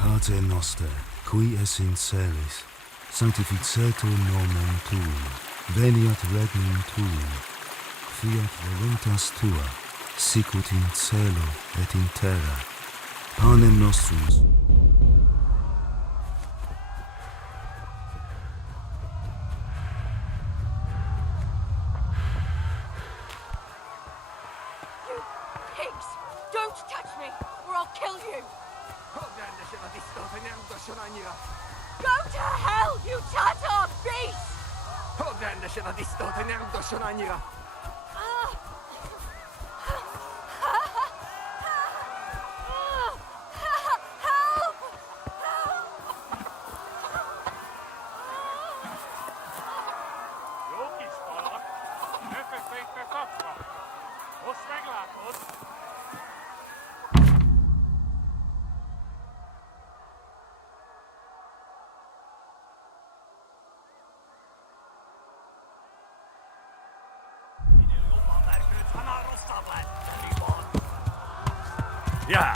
Pater noster, qui es in celis, sanctificetur nomen tuum, veniat regnum tuum, fiat voluntas tua, sicut in cielo et in terra. Panem nostrum. Pigs! Don't touch me, or I'll kill you! Go to hell, you Tatar beast! Yeah.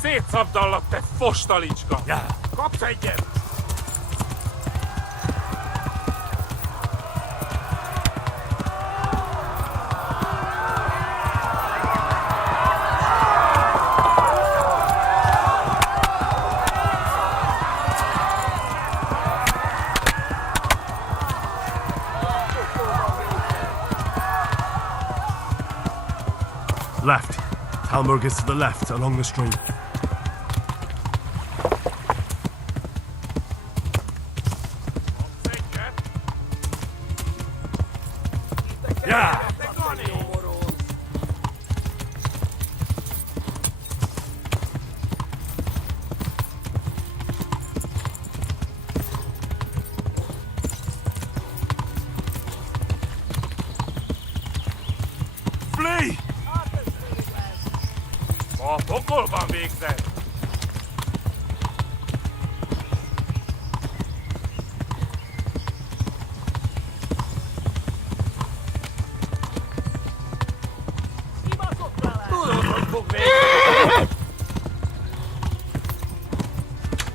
Szétszabdallak, te fostalicska! Yeah. Kapsz egyet! Left. Talmberg is to the left, along the street. Yeah! Flee! Poco van weg zijn.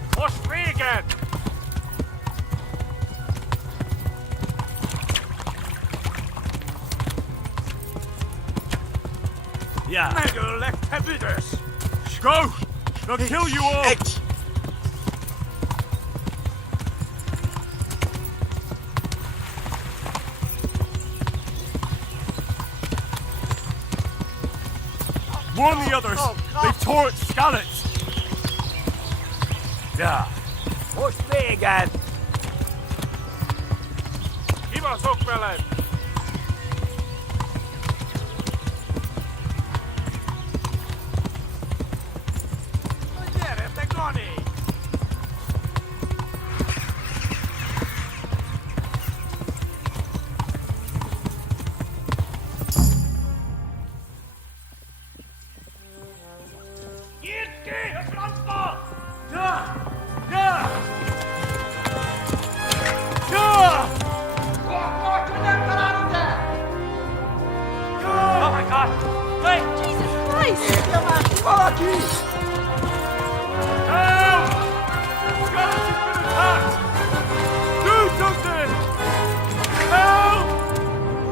Verswegen! Yeah. Nigger left habiters. Go! They'll kill you all! Warn the others! They tore its scallops! Yeah. Verswegen! Immer zoekbellen!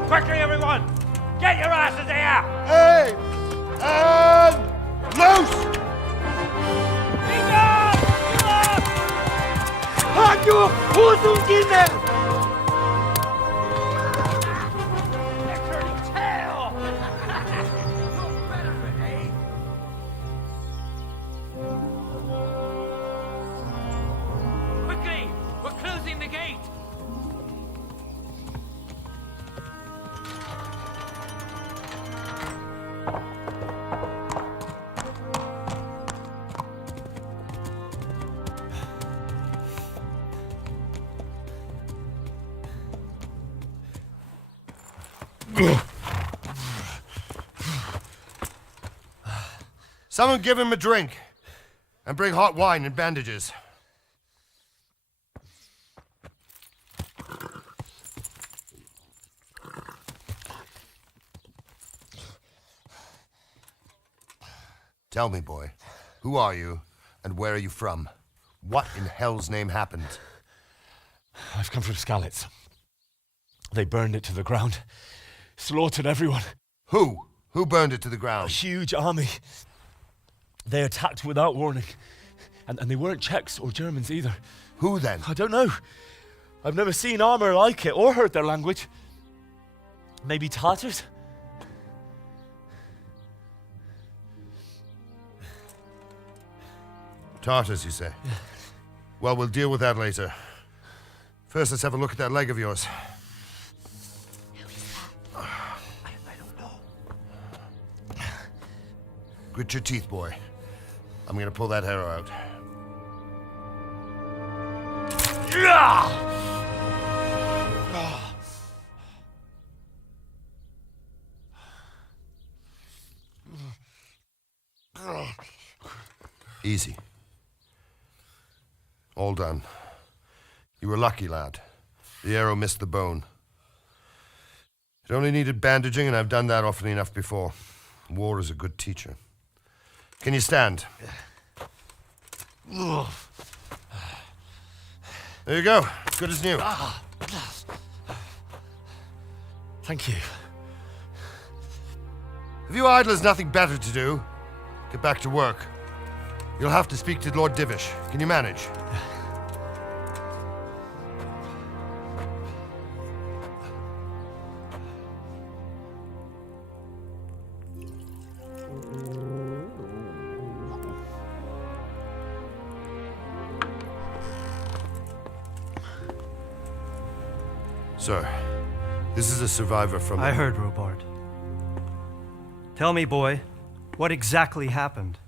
Quickly, everyone! Get your asses here! Hey! And loose! Haku! Husungine! Quickly! We're closing the gate! Someone give him a drink. And bring hot wine and bandages. Tell me, boy, who are you and where are you from? What in hell's name happened? I've come from Skalitz. They burned it to the ground. Slaughtered everyone. Who? Who burned it to the ground? A huge army. They attacked without warning. And they weren't Czechs or Germans either. Who then? I don't know. I've never seen armor like it or heard their language. Maybe Tatars? Tartars, you say? Yeah. Well, we'll deal with that later. First, let's have a look at that leg of yours. I don't know. Grit your teeth, boy. I'm gonna pull that arrow out. Easy. All done. You were lucky, lad. The arrow missed the bone. It only needed bandaging, and I've done that often enough before. War is a good teacher. Can you stand? There you go. Good as new. Thank you. If you idlers nothing better to do, get back to work. You'll have to speak to Lord Divish. Can you manage? Sir, this is a survivor from... I heard, Robard. Tell me, boy, what exactly happened?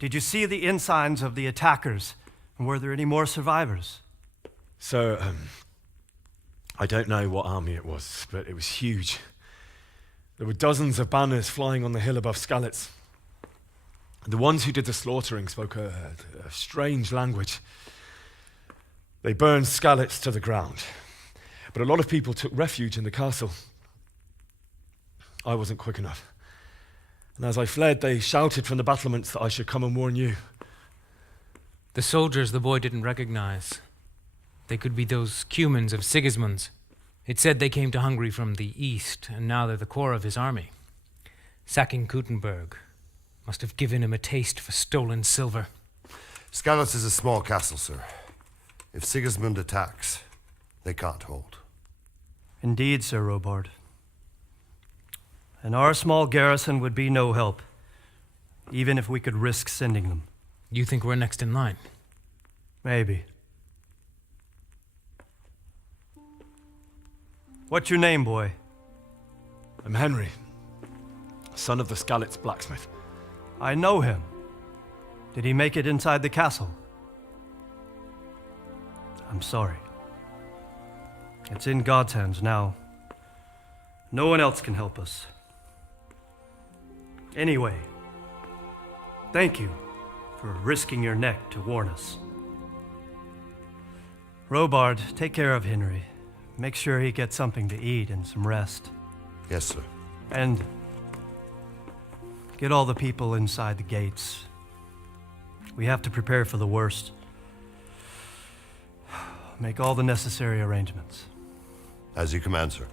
Did you see the ensigns of the attackers? And were there any more survivors? So, I don't know what army it was, but it was huge. There were dozens of banners flying on the hill above Skalitz. The ones who did the slaughtering spoke a strange language. They burned Skalitz to the ground, but a lot of people took refuge in the castle. I wasn't quick enough. And as I fled, they shouted from the battlements that I should come and warn you. The soldiers the boy didn't recognize. They could be those Cumans of Sigismund's. It said they came to Hungary from the east, and now they're the core of his army. Sacking Kuttenberg must have given him a taste for stolen silver. Skalitz is a small castle, sir. If Sigismund attacks, they can't hold. Indeed, Sir Robard. And our small garrison would be no help, even if we could risk sending them. You think we're next in line? Maybe. What's your name, boy? I'm Henry, son of the Skalitz blacksmith. I know him. Did he make it inside the castle? I'm sorry. It's in God's hands now. No one else can help us. Anyway, thank you for risking your neck to warn us. Robard, take care of Henry. Make sure he gets something to eat and some rest. Yes, sir. And get all the people inside the gates. We have to prepare for the worst. Make all the necessary arrangements. As you command, sir.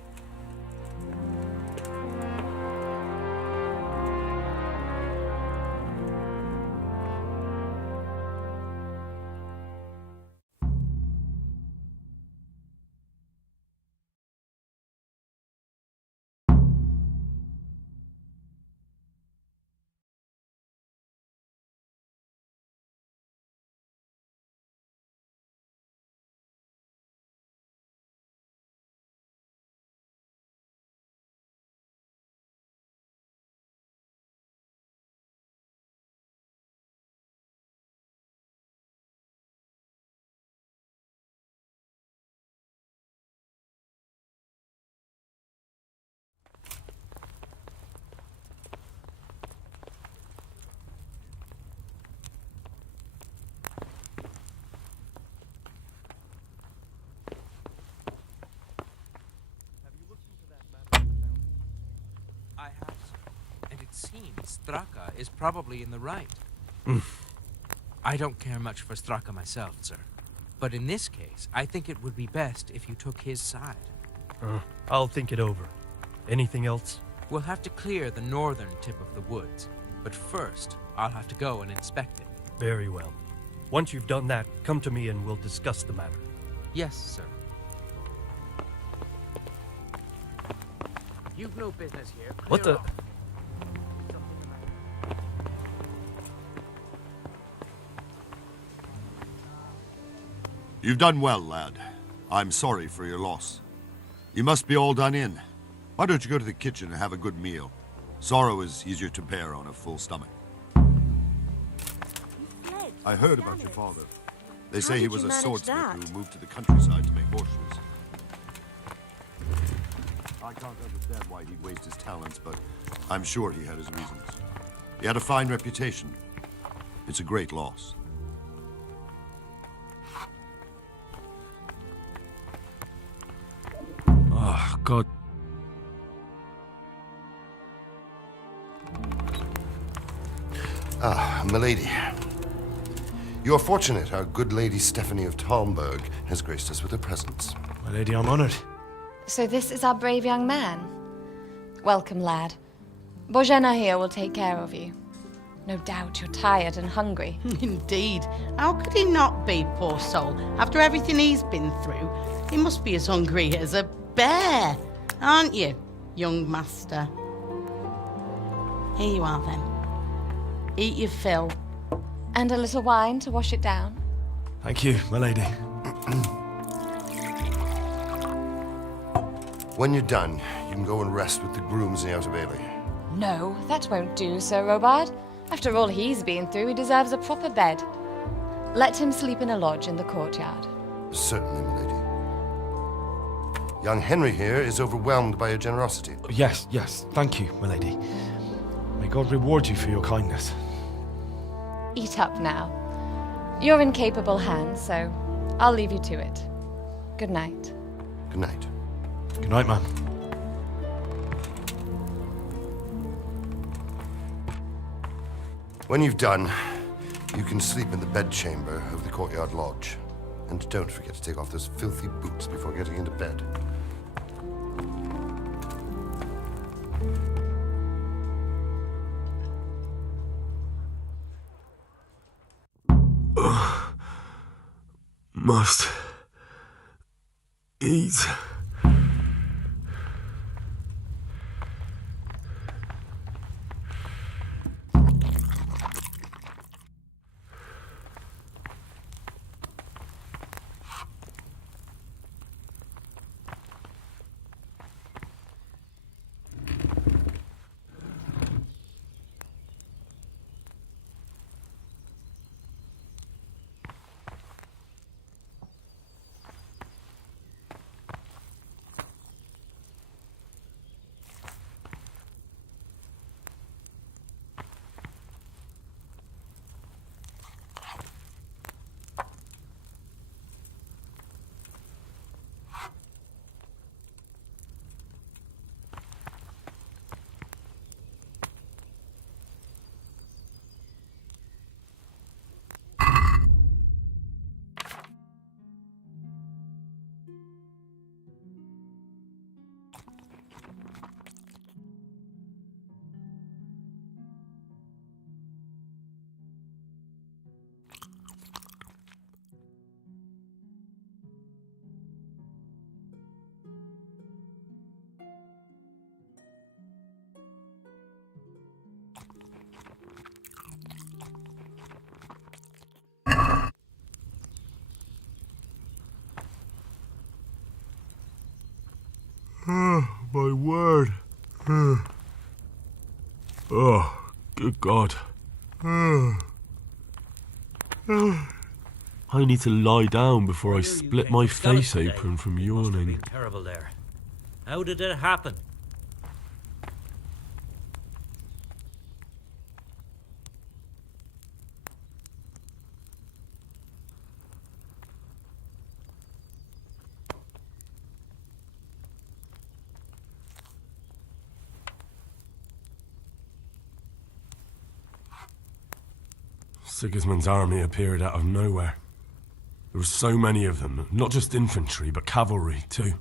I have, sir. And it seems Straka is probably in the right. I don't care much for Straka myself, sir. But in this case, I think it would be best if you took his side. I'll think it over. Anything else? We'll have to clear the northern tip of the woods. But first, I'll have to go and inspect it. Very well. Once you've done that, come to me and we'll discuss the matter. Yes, sir. You've no business here. What the? You've done well, lad. I'm sorry for your loss. You must be all done in. Why don't you go to the kitchen and have a good meal? Sorrow is easier to bear on a full stomach. I heard about your father. They say he was a swordsmith who moved to the countryside to make horseshoes. I can't understand why he'd waste his talents, but I'm sure he had his reasons. He had a fine reputation. It's a great loss. Oh, God. Ah, milady. You are fortunate our good lady Stephanie of Talmberg has graced us with her presence. My lady, I'm honored. So this is our brave young man. Welcome, lad. Bozhena here will take care of you. No doubt you're tired and hungry. Indeed. How could he not be, poor soul? After everything he's been through, he must be as hungry as a bear, aren't you, young master? Here you are, then. Eat your fill. And a little wine to wash it down. Thank you, my lady. When you're done, you can go and rest with the grooms in the Outer Bailey. No, that won't do, Sir Robard. After all he's been through, he deserves a proper bed. Let him sleep in a lodge in the courtyard. Certainly, milady. Young Henry here is overwhelmed by your generosity. Yes, yes, thank you, milady. May God reward you for your kindness. Eat up now. You're in capable hands, so I'll leave you to it. Good night. Good night. Good night, ma'am. When you've done, you can sleep in the bedchamber of the courtyard lodge. And don't forget to take off those filthy boots before getting into bed. Must eat. My word. Oh, good God. I need to lie down before I split my face open from yawning. Terrible there. How did it happen? Sigismund's army appeared out of nowhere. There were so many of them, not just infantry, but cavalry too.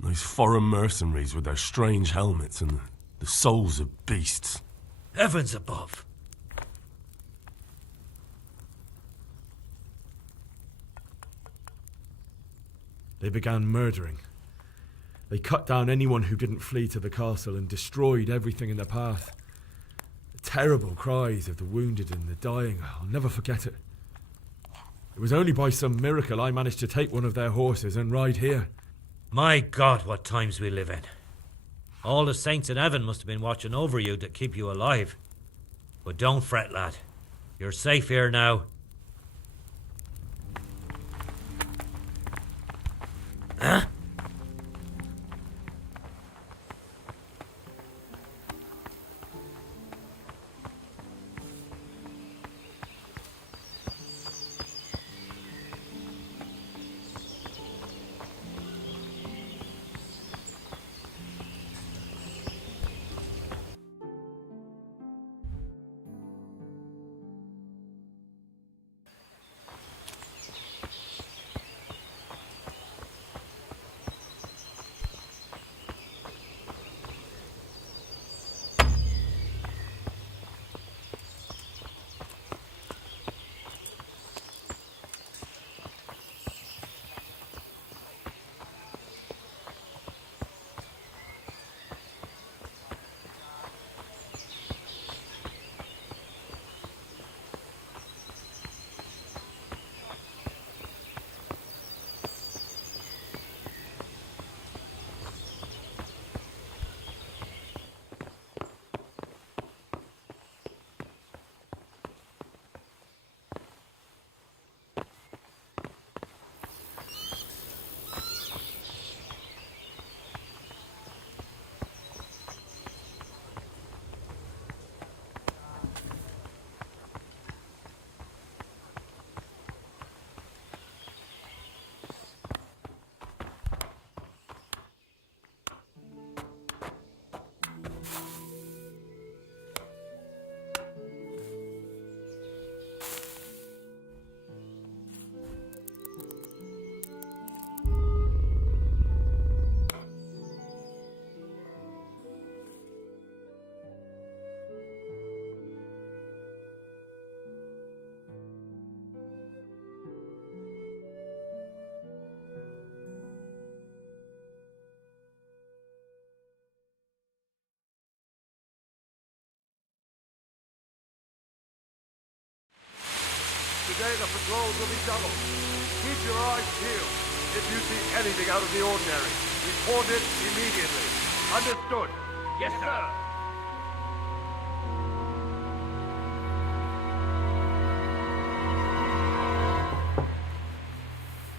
Those foreign mercenaries with their strange helmets and the souls of beasts. Heavens above! They began murdering. They cut down anyone who didn't flee to the castle and destroyed everything in their path. The terrible cries of the wounded and the dying, I'll never forget it. It was only by some miracle I managed to take one of their horses and ride here. My God, what times we live in. All the saints in heaven must have been watching over you to keep you alive. But don't fret, lad. You're safe here now. Huh? the patrols will be doubled. Keep your eyes peeled. If you see anything out of the ordinary, report it immediately. Understood? Yes, sir.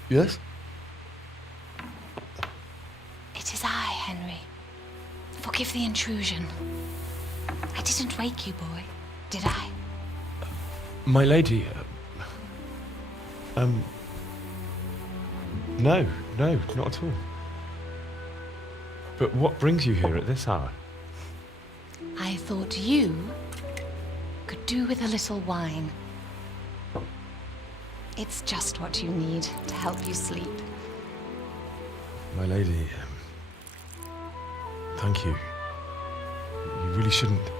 Yes? It is I, Henry. Forgive the intrusion. I didn't wake you, boy, did I? My lady, no, not at all. But what brings you here at this hour? I thought you could do with a little wine. It's just what you need to help you sleep. My lady, thank you. You really shouldn't.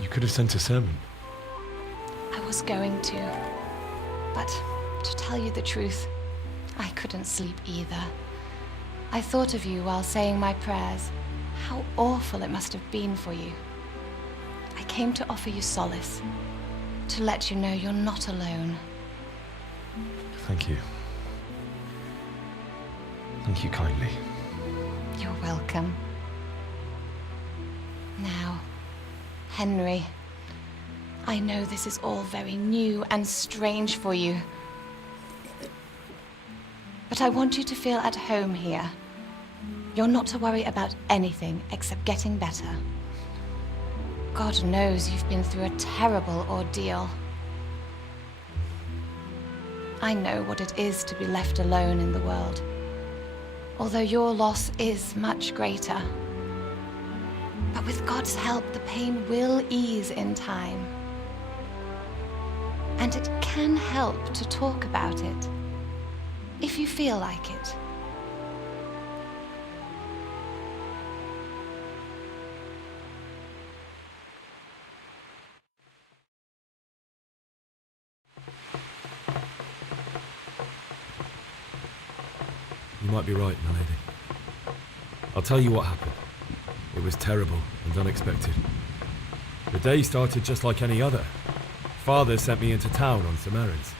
You could have sent a sermon. I was going to, but to tell you the truth, I couldn't sleep either. I thought of you while saying my prayers. How awful it must have been for you. I came to offer you solace, to let you know you're not alone. Thank you. Thank you kindly. You're welcome. Now, Henry, I know this is all very new and strange for you, but I want you to feel at home here. You're not to worry about anything except getting better. God knows you've been through a terrible ordeal. I know what it is to be left alone in the world, although your loss is much greater. But with God's help, the pain will ease in time. And it can help to talk about it, if you feel like it. You might be right, my lady. I'll tell you what happened. It was terrible and unexpected. The day started just like any other. Father sent me into town on some errands.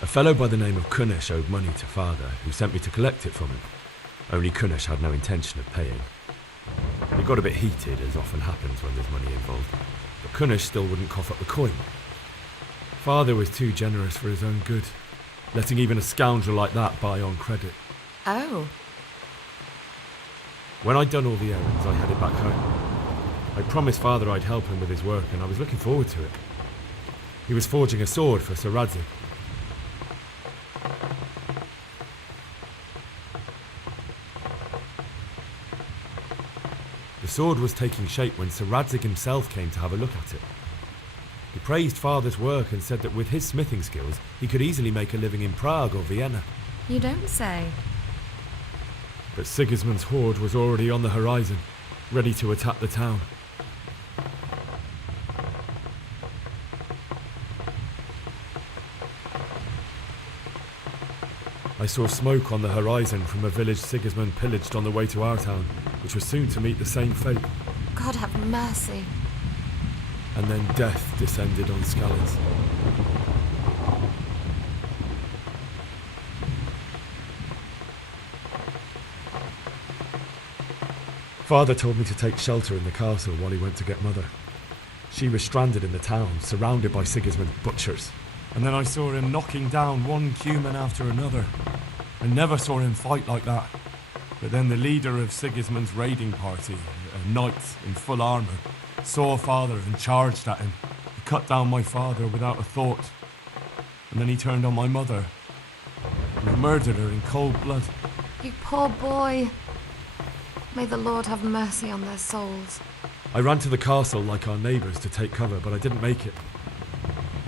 A fellow by the name of Kunish owed money to Father, who sent me to collect it from him. Only Kunish had no intention of paying. It got a bit heated, as often happens when there's money involved, but Kunish still wouldn't cough up the coin. Father was too generous for his own good, letting even a scoundrel like that buy on credit. Oh. When I'd done all the errands, I headed back home. I promised Father I'd help him with his work, and I was looking forward to it. He was forging a sword for Sir Radzig. The sword was taking shape when Sir Radzig himself came to have a look at it. He praised Father's work and said that with his smithing skills, he could easily make a living in Prague or Vienna. You don't say. But Sigismund's horde was already on the horizon, ready to attack the town. I saw smoke on the horizon from a village Sigismund pillaged on the way to our town, which was soon to meet the same fate. God have mercy. And then death descended on Skalitz. Father told me to take shelter in the castle while he went to get Mother. She was stranded in the town, surrounded by Sigismund's butchers. And then I saw him knocking down one Cuman after another. I never saw him fight like that. But then the leader of Sigismund's raiding party, a knight in full armour, saw Father and charged at him. He cut down my father without a thought. And then he turned on my mother. And he murdered her in cold blood. You poor boy. May the Lord have mercy on their souls. I ran to the castle like our neighbours to take cover, but I didn't make it.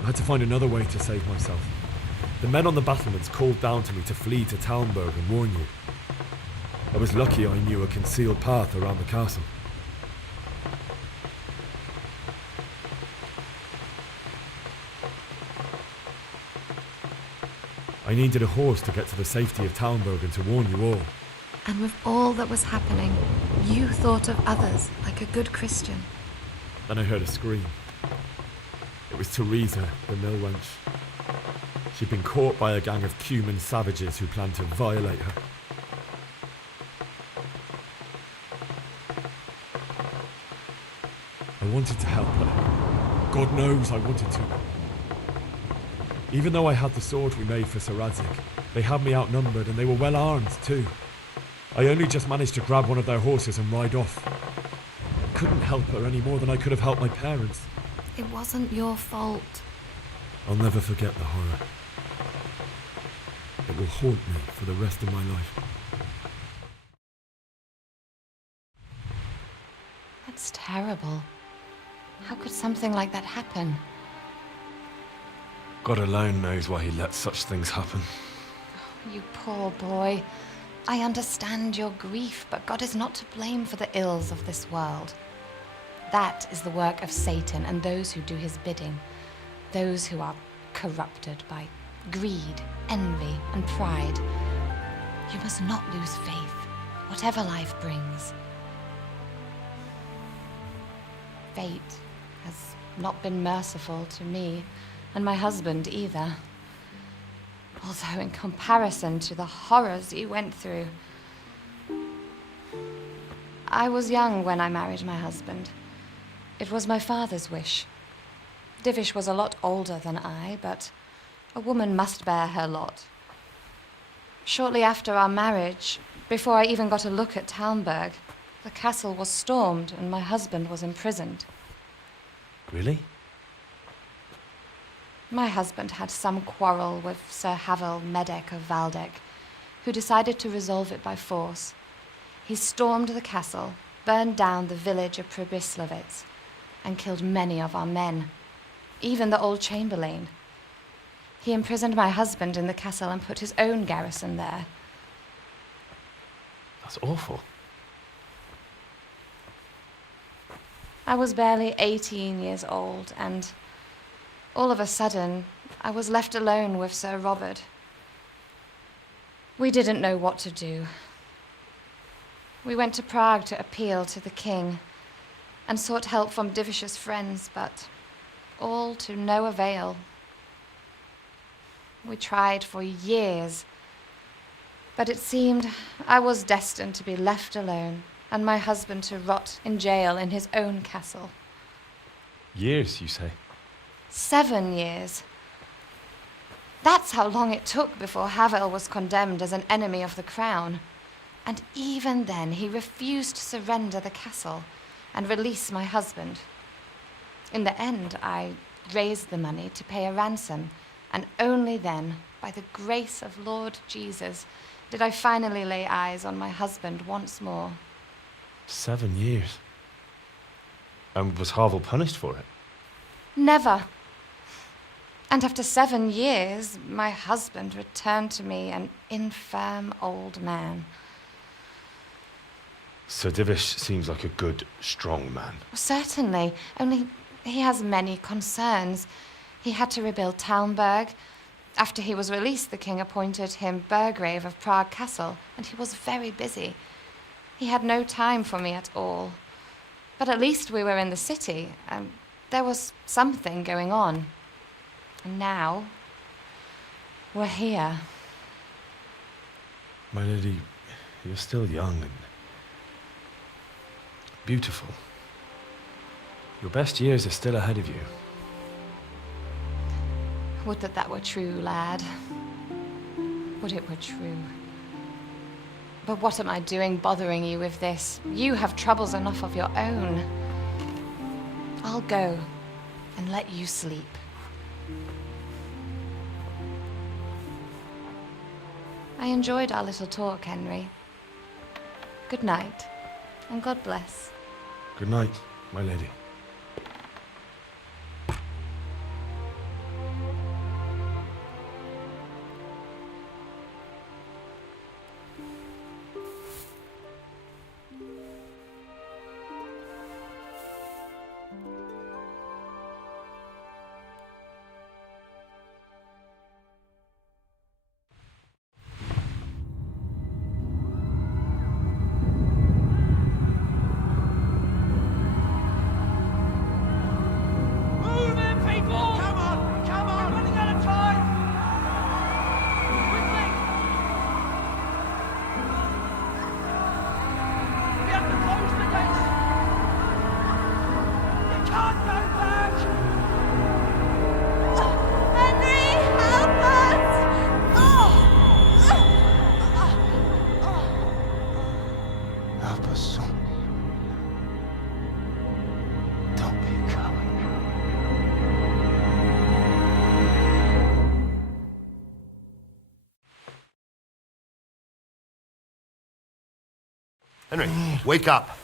I had to find another way to save myself. The men on the battlements called down to me to flee to Talmberg and warn you. I was lucky I knew a concealed path around the castle. I needed a horse to get to the safety of Talmberg and to warn you all. And with all that was happening, You thought of others like a good Christian. Then I heard a scream. It was Teresa, the mill wench. She'd been caught by a gang of Cuman savages who planned to violate her. I wanted to help her. God knows I wanted to. Even though I had the sword we made for Sir Radzig, they had me outnumbered and they were well armed too. I only just managed to grab one of their horses and ride off. I couldn't help her any more than I could have helped my parents. It wasn't your fault. I'll never forget the horror. It will haunt me for the rest of my life. That's terrible. How could something like that happen? God alone knows why he lets such things happen. You poor boy. I understand your grief, but God is not to blame for the ills of this world. That is the work of Satan and those who do his bidding. Those who are corrupted by greed, envy, and pride. You must not lose faith, whatever life brings. Fate has not been merciful to me, and my husband either. Although in comparison to the horrors you went through. I was young when I married my husband. It was my father's wish. Divish was a lot older than I, but a woman must bear her lot. Shortly after our marriage, before I even got a look at Talmberg, the castle was stormed and my husband was imprisoned. Really? My husband had some quarrel with Sir Havel Medek of Valdek, who decided to resolve it by force. He stormed the castle, burned down the village of Pribyslavitz, and killed many of our men, even the old chamberlain. He imprisoned my husband in the castle and put his own garrison there. That's awful. I was barely 18 years old, and all of a sudden, I was left alone with Sir Robert. We didn't know what to do. We went to Prague to appeal to the king and sought help from Divish's friends, but all to no avail. We tried for years, but it seemed I was destined to be left alone and my husband to rot in jail in his own castle. Years, you say? 7 years. That's how long it took before Havel was condemned as an enemy of the crown. And even then, he refused to surrender the castle and release my husband. In the end, I raised the money to pay a ransom, and only then, by the grace of Lord Jesus, did I finally lay eyes on my husband once more. 7 years? And was Havel punished for it? Never. And after 7 years, my husband returned to me an infirm old man. Sir Divish seems like a good, strong man. Certainly, only he has many concerns. He had to rebuild Talmberg. After he was released, the king appointed him Burgrave of Prague Castle, and he was very busy. He had no time for me at all. But at least we were in the city, and there was something going on. And now, we're here. My lady, you're still young and beautiful. Your best years are still ahead of you. Would that that were true, lad. Would it were true. But what am I doing bothering you with this? You have troubles enough of your own. I'll go and let you sleep. I enjoyed our little talk, Henry. Good night, and God bless. Good night, my lady. Henry, wake up.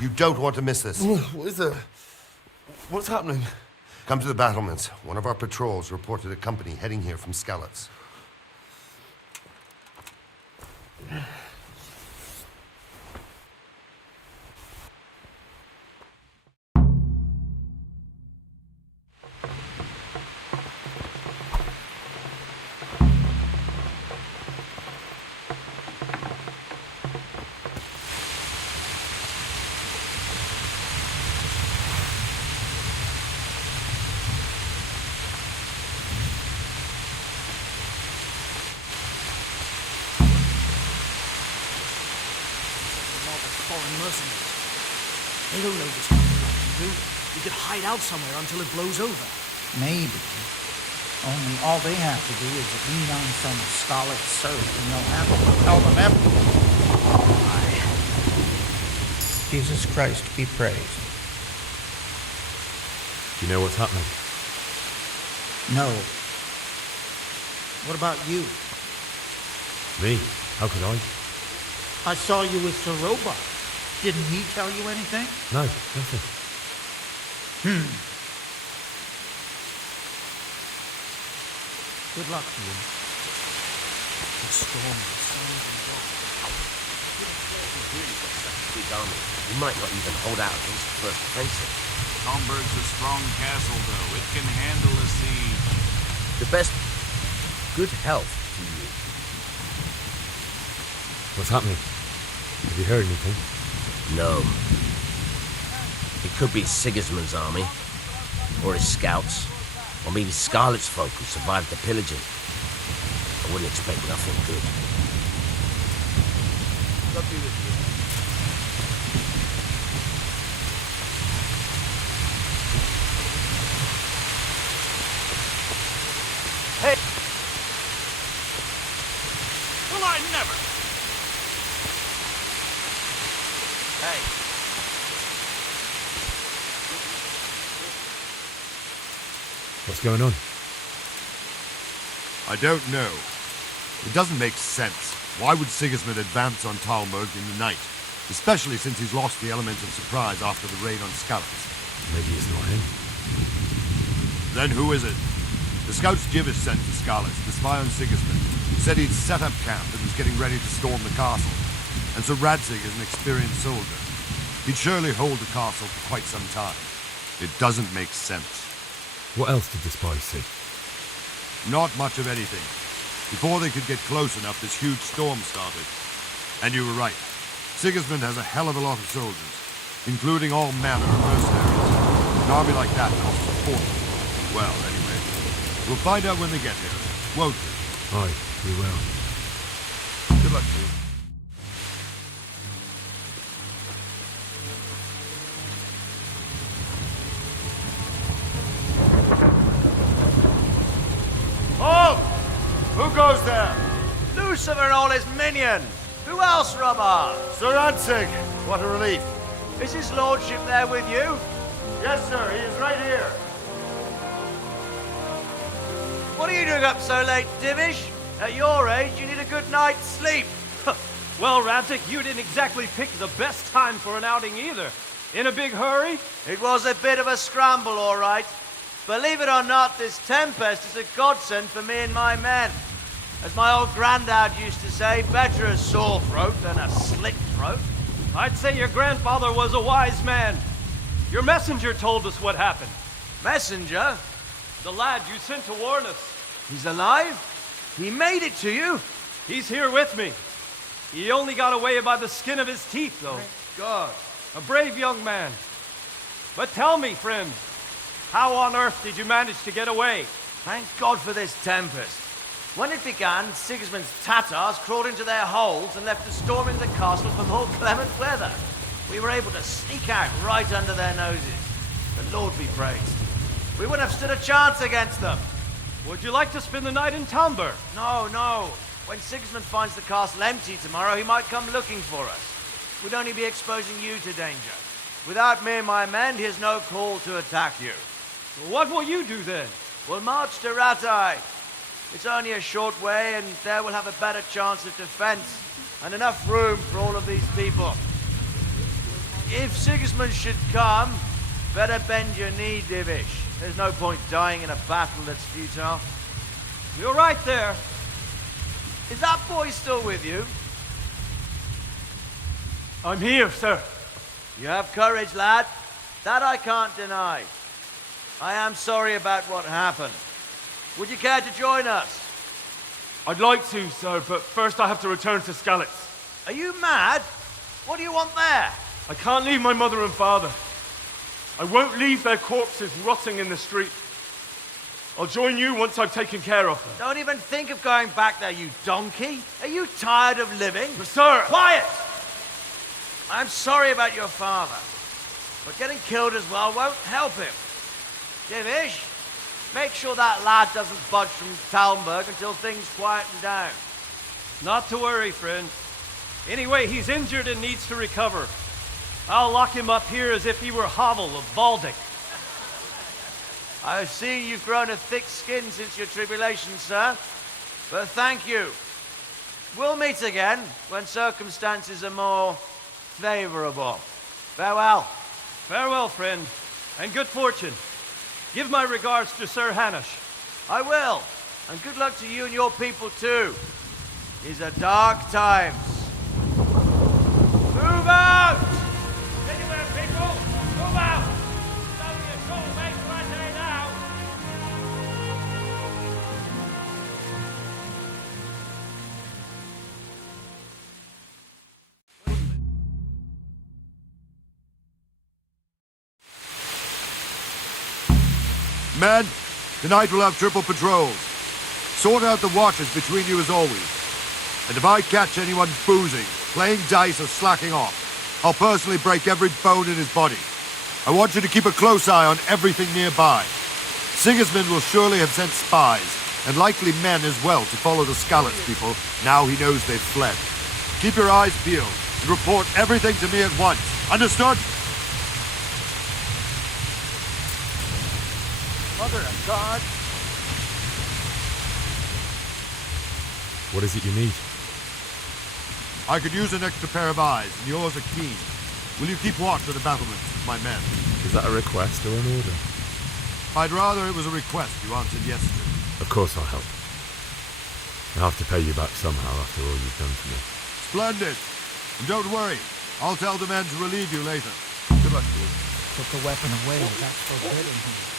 You don't want to miss this. What is it? What's happening? Come to the battlements. One of our patrols reported a company heading here from Skalitz. Foreign mercenaries. They don't know this country like you do. We could hide out somewhere until it blows over. Maybe. Only all they have to do is lean on some scarlet serf and they'll have to tell them everything. Aye. Jesus Christ be praised. Do you know what's happening? No. What about you? Me? How could I? I saw you with Sir Robot. Didn't he tell you anything? No, nothing. Good luck to you. The storm is Really got such a big army. We might not even hold out against the first offensive. Talmberg's a strong castle, though. It can handle a siege. The best. Good health to you. What's happening? Have you heard anything? No. It could be Sigismund's army, or his scouts, or maybe Scarlet's folk who survived the pillaging. I wouldn't expect nothing good. God be with you. Hey! Well, I never! Hey! What's going on? I don't know. It doesn't make sense. Why would Sigismund advance on Talmberg in the night? Especially since he's lost the element of surprise after the raid on Skalitz. Maybe it's not him. Then who is it? The scouts Jivis sent to Skalitz to spy on Sigismund said he'd set up camp and was getting ready to storm the castle. And so Radzig is an experienced soldier. He'd surely hold the castle for quite some time. It doesn't make sense. What else did the spies see? Not much of anything. Before they could get close enough, this huge storm started. And you were right. Sigismund has a hell of a lot of soldiers, including all manner of mercenaries. An army like that costs a fortune. Well, anyway, we'll find out when they get here, won't we? Aye, we will. Good luck to you. Halt! Who goes there? Lucifer and all his minions! Who else, Robert? Sir Radzig, what a relief. Is his lordship there with you? Yes, sir, he is right here. What are you doing up so late, Divish? At your age, you need a good night's sleep. Well, Radzig, you didn't exactly pick the best time for an outing either. In a big hurry? It was a bit of a scramble, all right. Believe it or not, this tempest is a godsend for me and my men. As my old granddad used to say, better a sore throat than a slit throat. I'd say your grandfather was a wise man. Your messenger told us what happened. Messenger? The lad you sent to warn us. He's alive? He made it to you? He's here with me. He only got away by the skin of his teeth, though. Thank God. A brave young man. But tell me, friend, how on earth did you manage to get away? Thank God for this tempest. When it began, Sigismund's Tatars crawled into their holes and left a storm in the castle for more clement weather. We were able to sneak out right under their noses. The Lord be praised. We wouldn't have stood a chance against them. Would you like to spend the night in Talmberg? No, no. When Sigismund finds the castle empty tomorrow, he might come looking for us. We'd only be exposing you to danger. Without me and my men, he has no call to attack you. What will you do then? We'll march to Ratai. It's only a short way, and there we'll have a better chance of defense and enough room for all of these people. If Sigismund should come, better bend your knee, Divish. There's no point dying in a battle that's futile. You're right there. Is that boy still with you? I'm here, sir. You have courage, lad. That I can't deny. I am sorry about what happened. Would you care to join us? I'd like to, sir, but first I have to return to Skalitz. Are you mad? What do you want there? I can't leave my mother and father. I won't leave their corpses rotting in the street. I'll join you once I've taken care of them. Don't even think of going back there, you donkey. Are you tired of living? But sir... Quiet! I'm sorry about your father, but getting killed as well won't help him. Divish, make sure that lad doesn't budge from Talmberg until things quieten down. Not to worry, friend. Anyway, he's injured and needs to recover. I'll lock him up here as if he were Havel of Baldic. I've seen you've grown a thick skin since your tribulation, sir. But thank you. We'll meet again when circumstances are more favorable. Farewell. Farewell, friend, and good fortune. Give my regards to Sir Hanush. I will. And good luck to you and your people, too. These are dark times. Move out! Anywhere, people! Move out! It's only a troublemaker right there now! Men, tonight we'll have triple patrols. Sort out the watches between you as always. And if I catch anyone boozing, playing dice or slacking off, I'll personally break every bone in his body. I want you to keep a close eye on everything nearby. Sigismund will surely have sent spies, and likely men as well, to follow the Skalitz people now he knows they've fled. Keep your eyes peeled and report everything to me at once. Understood? Mother of God. What is it you need? I could use an extra pair of eyes, and yours are keen. Will you keep watch of the battlements, my men? Is that a request or an order? I'd rather it was a request you answered yes to. Of course I'll help. I'll have to pay you back somehow after all you've done for me. Splendid. And don't worry, I'll tell the men to relieve you later. Good luck to you. Took the weapon away. That's forbidden.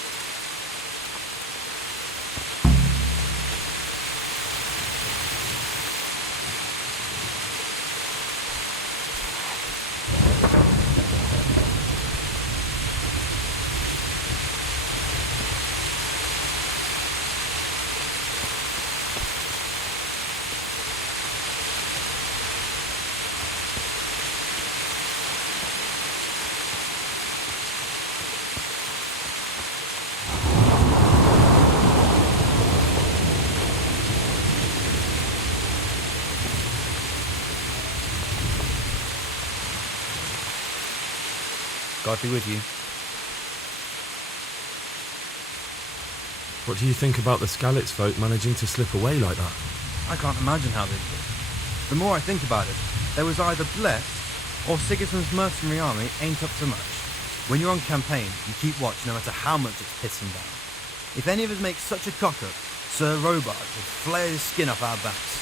God be with you. What do you think about the Skalitz folk managing to slip away like that? I can't imagine how they did it. The more I think about it, they was either blessed or Sigismund's mercenary army ain't up to much. When you're on campaign, you keep watch no matter how much it's pissing down. If any of us make such a cock-up, Sir Robard will flare his skin off our backs.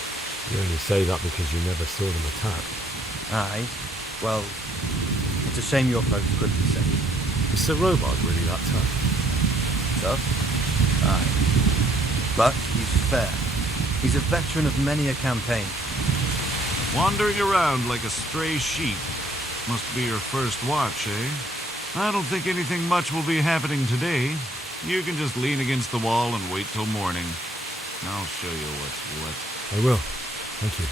You only say that because you never saw them attack. Aye. Well, it's a shame your folks couldn't be saved. Is Sir Robard really that tough? Tough? Aye. But he's fair. He's a veteran of many a campaign. Wandering around like a stray sheep. Must be your first watch, eh? I don't think anything much will be happening today. You can just lean against the wall and wait till morning. I'll show you what's what. I will. Thank you.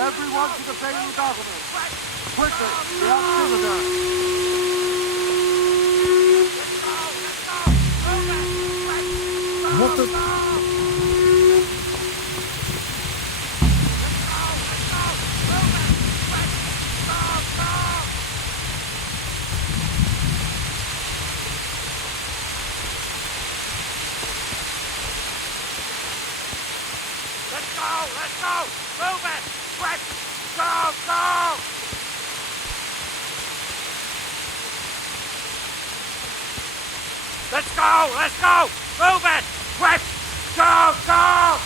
Everyone to the Bailey governor. Quickly, we have Seagate. What the... Move it! Quick! Go! Go! Let's go! Let's go! Move it! Quick! Go! Go!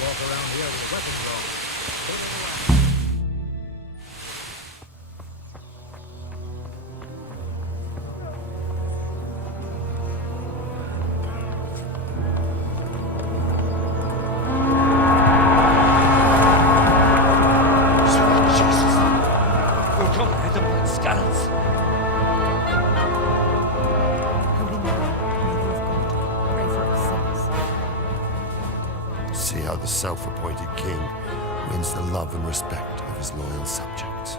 Walk around here with a weapon drawn. See how the self-appointed king wins the love and respect of his loyal subjects.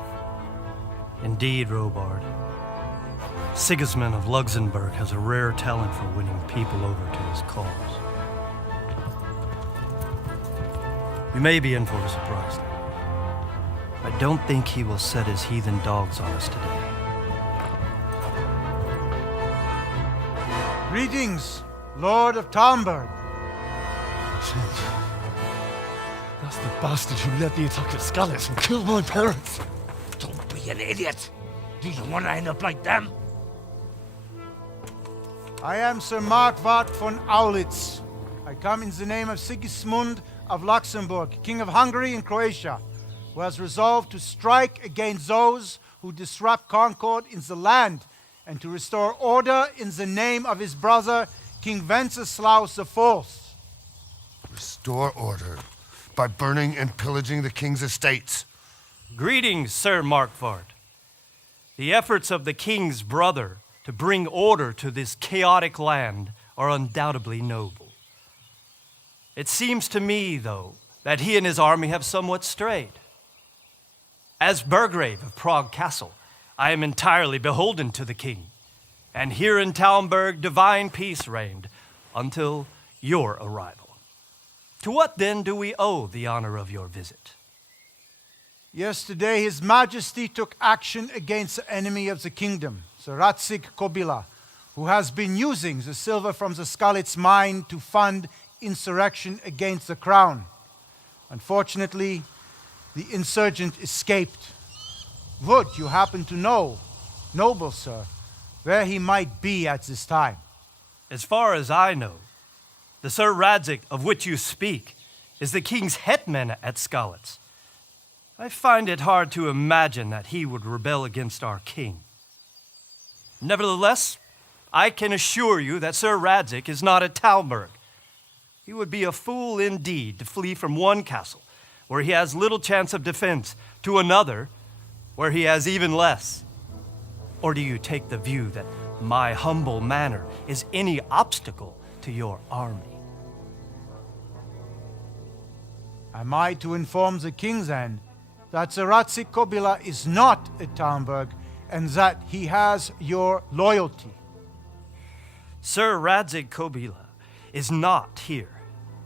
Indeed, Robard. Sigismund of Luxembourg has a rare talent for winning people over to his cause. You may be in for a surprise, though. I don't think he will set his heathen dogs on us today. Greetings, Lord of Talmberg. That's the bastard who led the attack at Skalitz and killed my parents. Don't be an idiot. Do you want to end up like them? I am Sir Markwart von Aulitz. I come in the name of Sigismund of Luxembourg, King of Hungary and Croatia, who has resolved to strike against those who disrupt concord in the land and to restore order in the name of his brother, King Wenceslaus IV. Restore order by burning and pillaging the king's estates. Greetings, Sir Markwart. The efforts of the king's brother to bring order to this chaotic land are undoubtedly noble. It seems to me, though, that he and his army have somewhat strayed. As Burgrave of Prague Castle, I am entirely beholden to the king, and here in Talmberg divine peace reigned until your arrival. To what then do we owe the honor of your visit? Yesterday, His Majesty took action against the enemy of the kingdom, Sir Radzig Kobyla, who has been using the silver from the Skalitz mine to fund insurrection against the crown. Unfortunately, the insurgent escaped. Would you happen to know, noble sir, where he might be at this time? As far as I know, the Sir Radzig of which you speak is the king's hetman at Skalitz. I find it hard to imagine that he would rebel against our king. Nevertheless, I can assure you that Sir Radzig is not at Talmberg. He would be a fool indeed to flee from one castle where he has little chance of defense to another where he has even less. Or do you take the view that my humble manner is any obstacle to your army? Am I to inform the king then that Sir Radzig Kobyla is not at Talmberg and that he has your loyalty? Sir Radzig Kobyla is not here,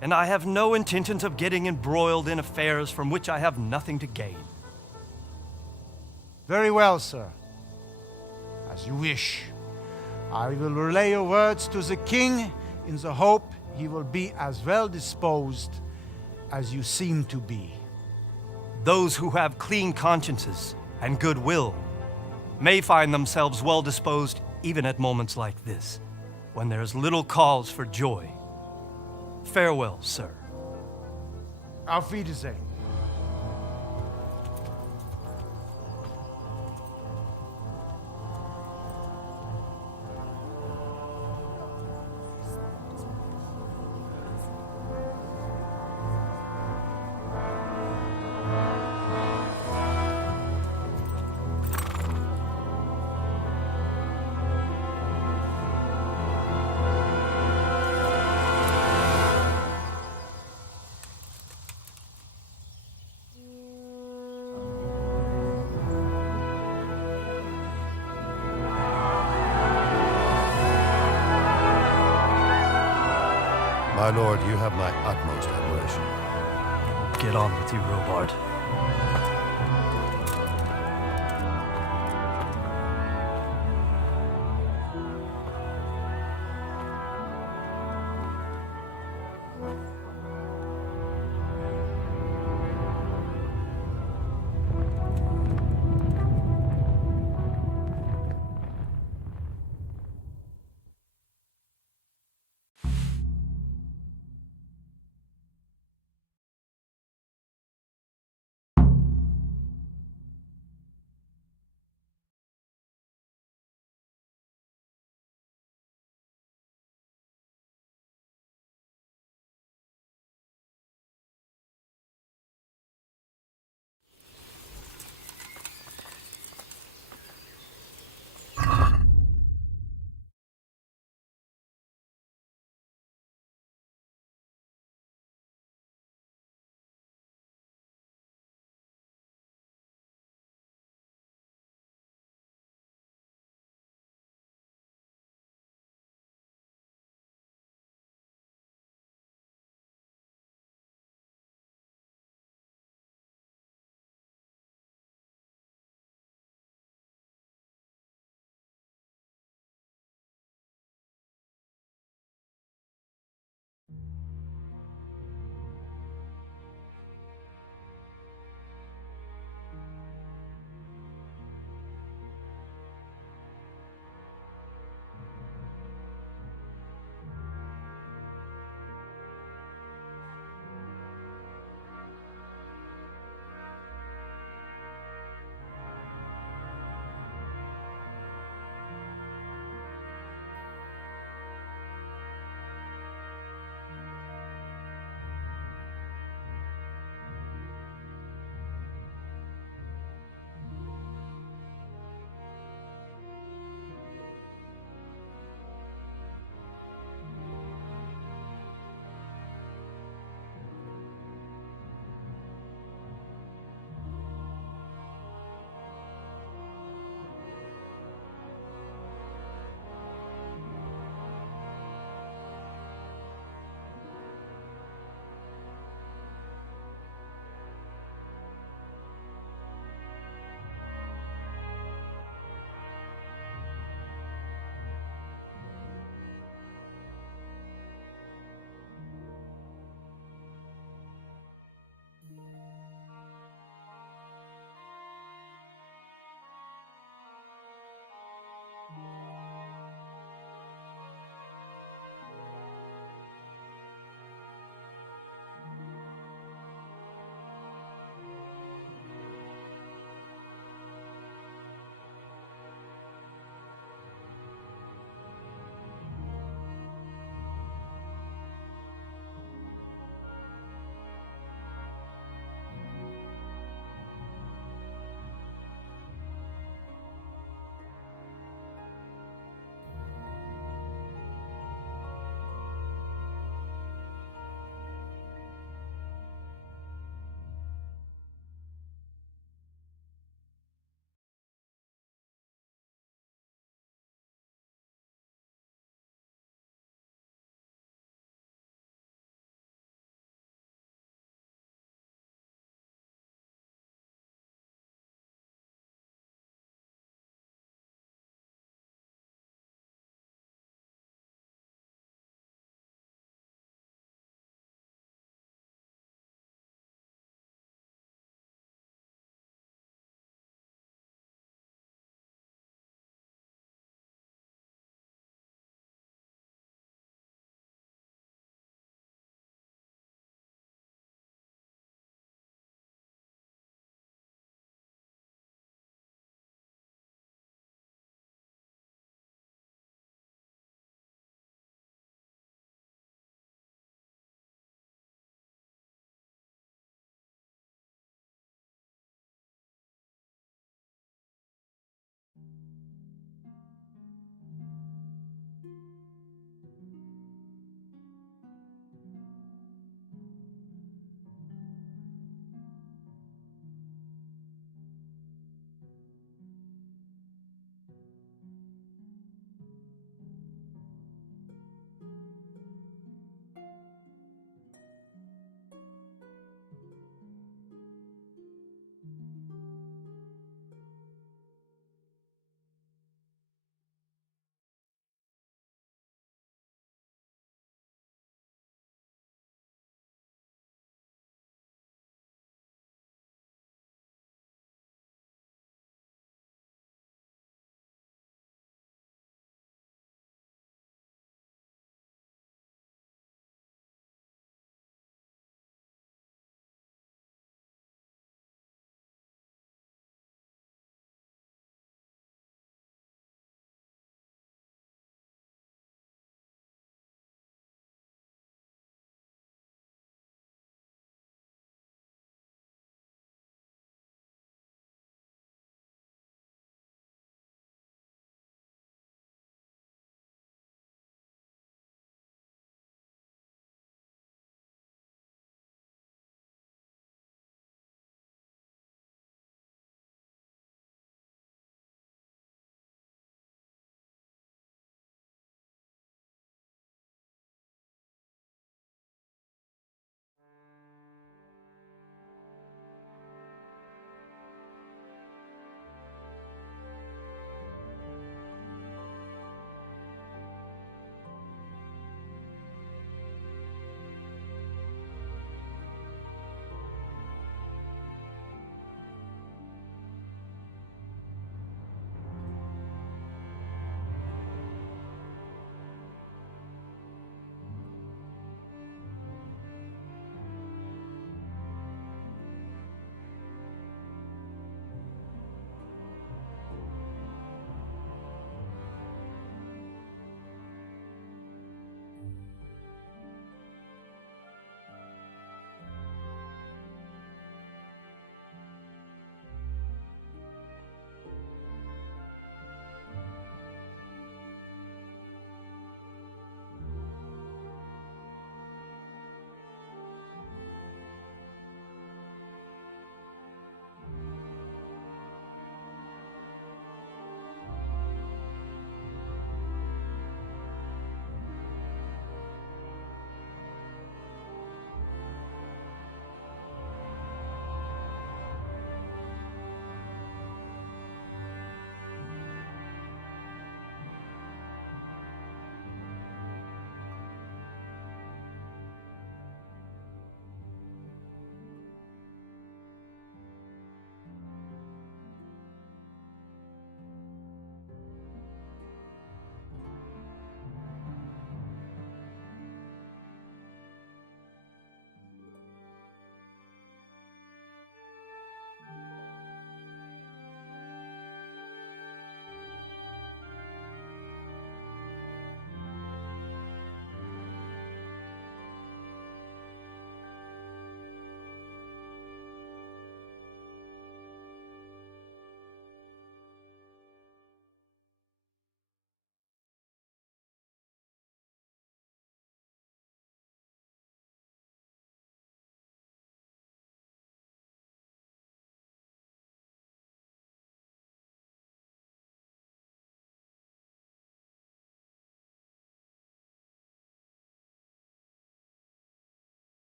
and I have no intentions of getting embroiled in affairs from which I have nothing to gain. Very well, sir. As you wish. I will relay your words to the king in the hope he will be as well disposed as you seem to be. Those who have clean consciences and goodwill may find themselves well disposed even at moments like this, when there is little cause for joy. Farewell, sir. Auf Wiedersehen. My lord, you have my utmost admiration. Get on with you, Robard.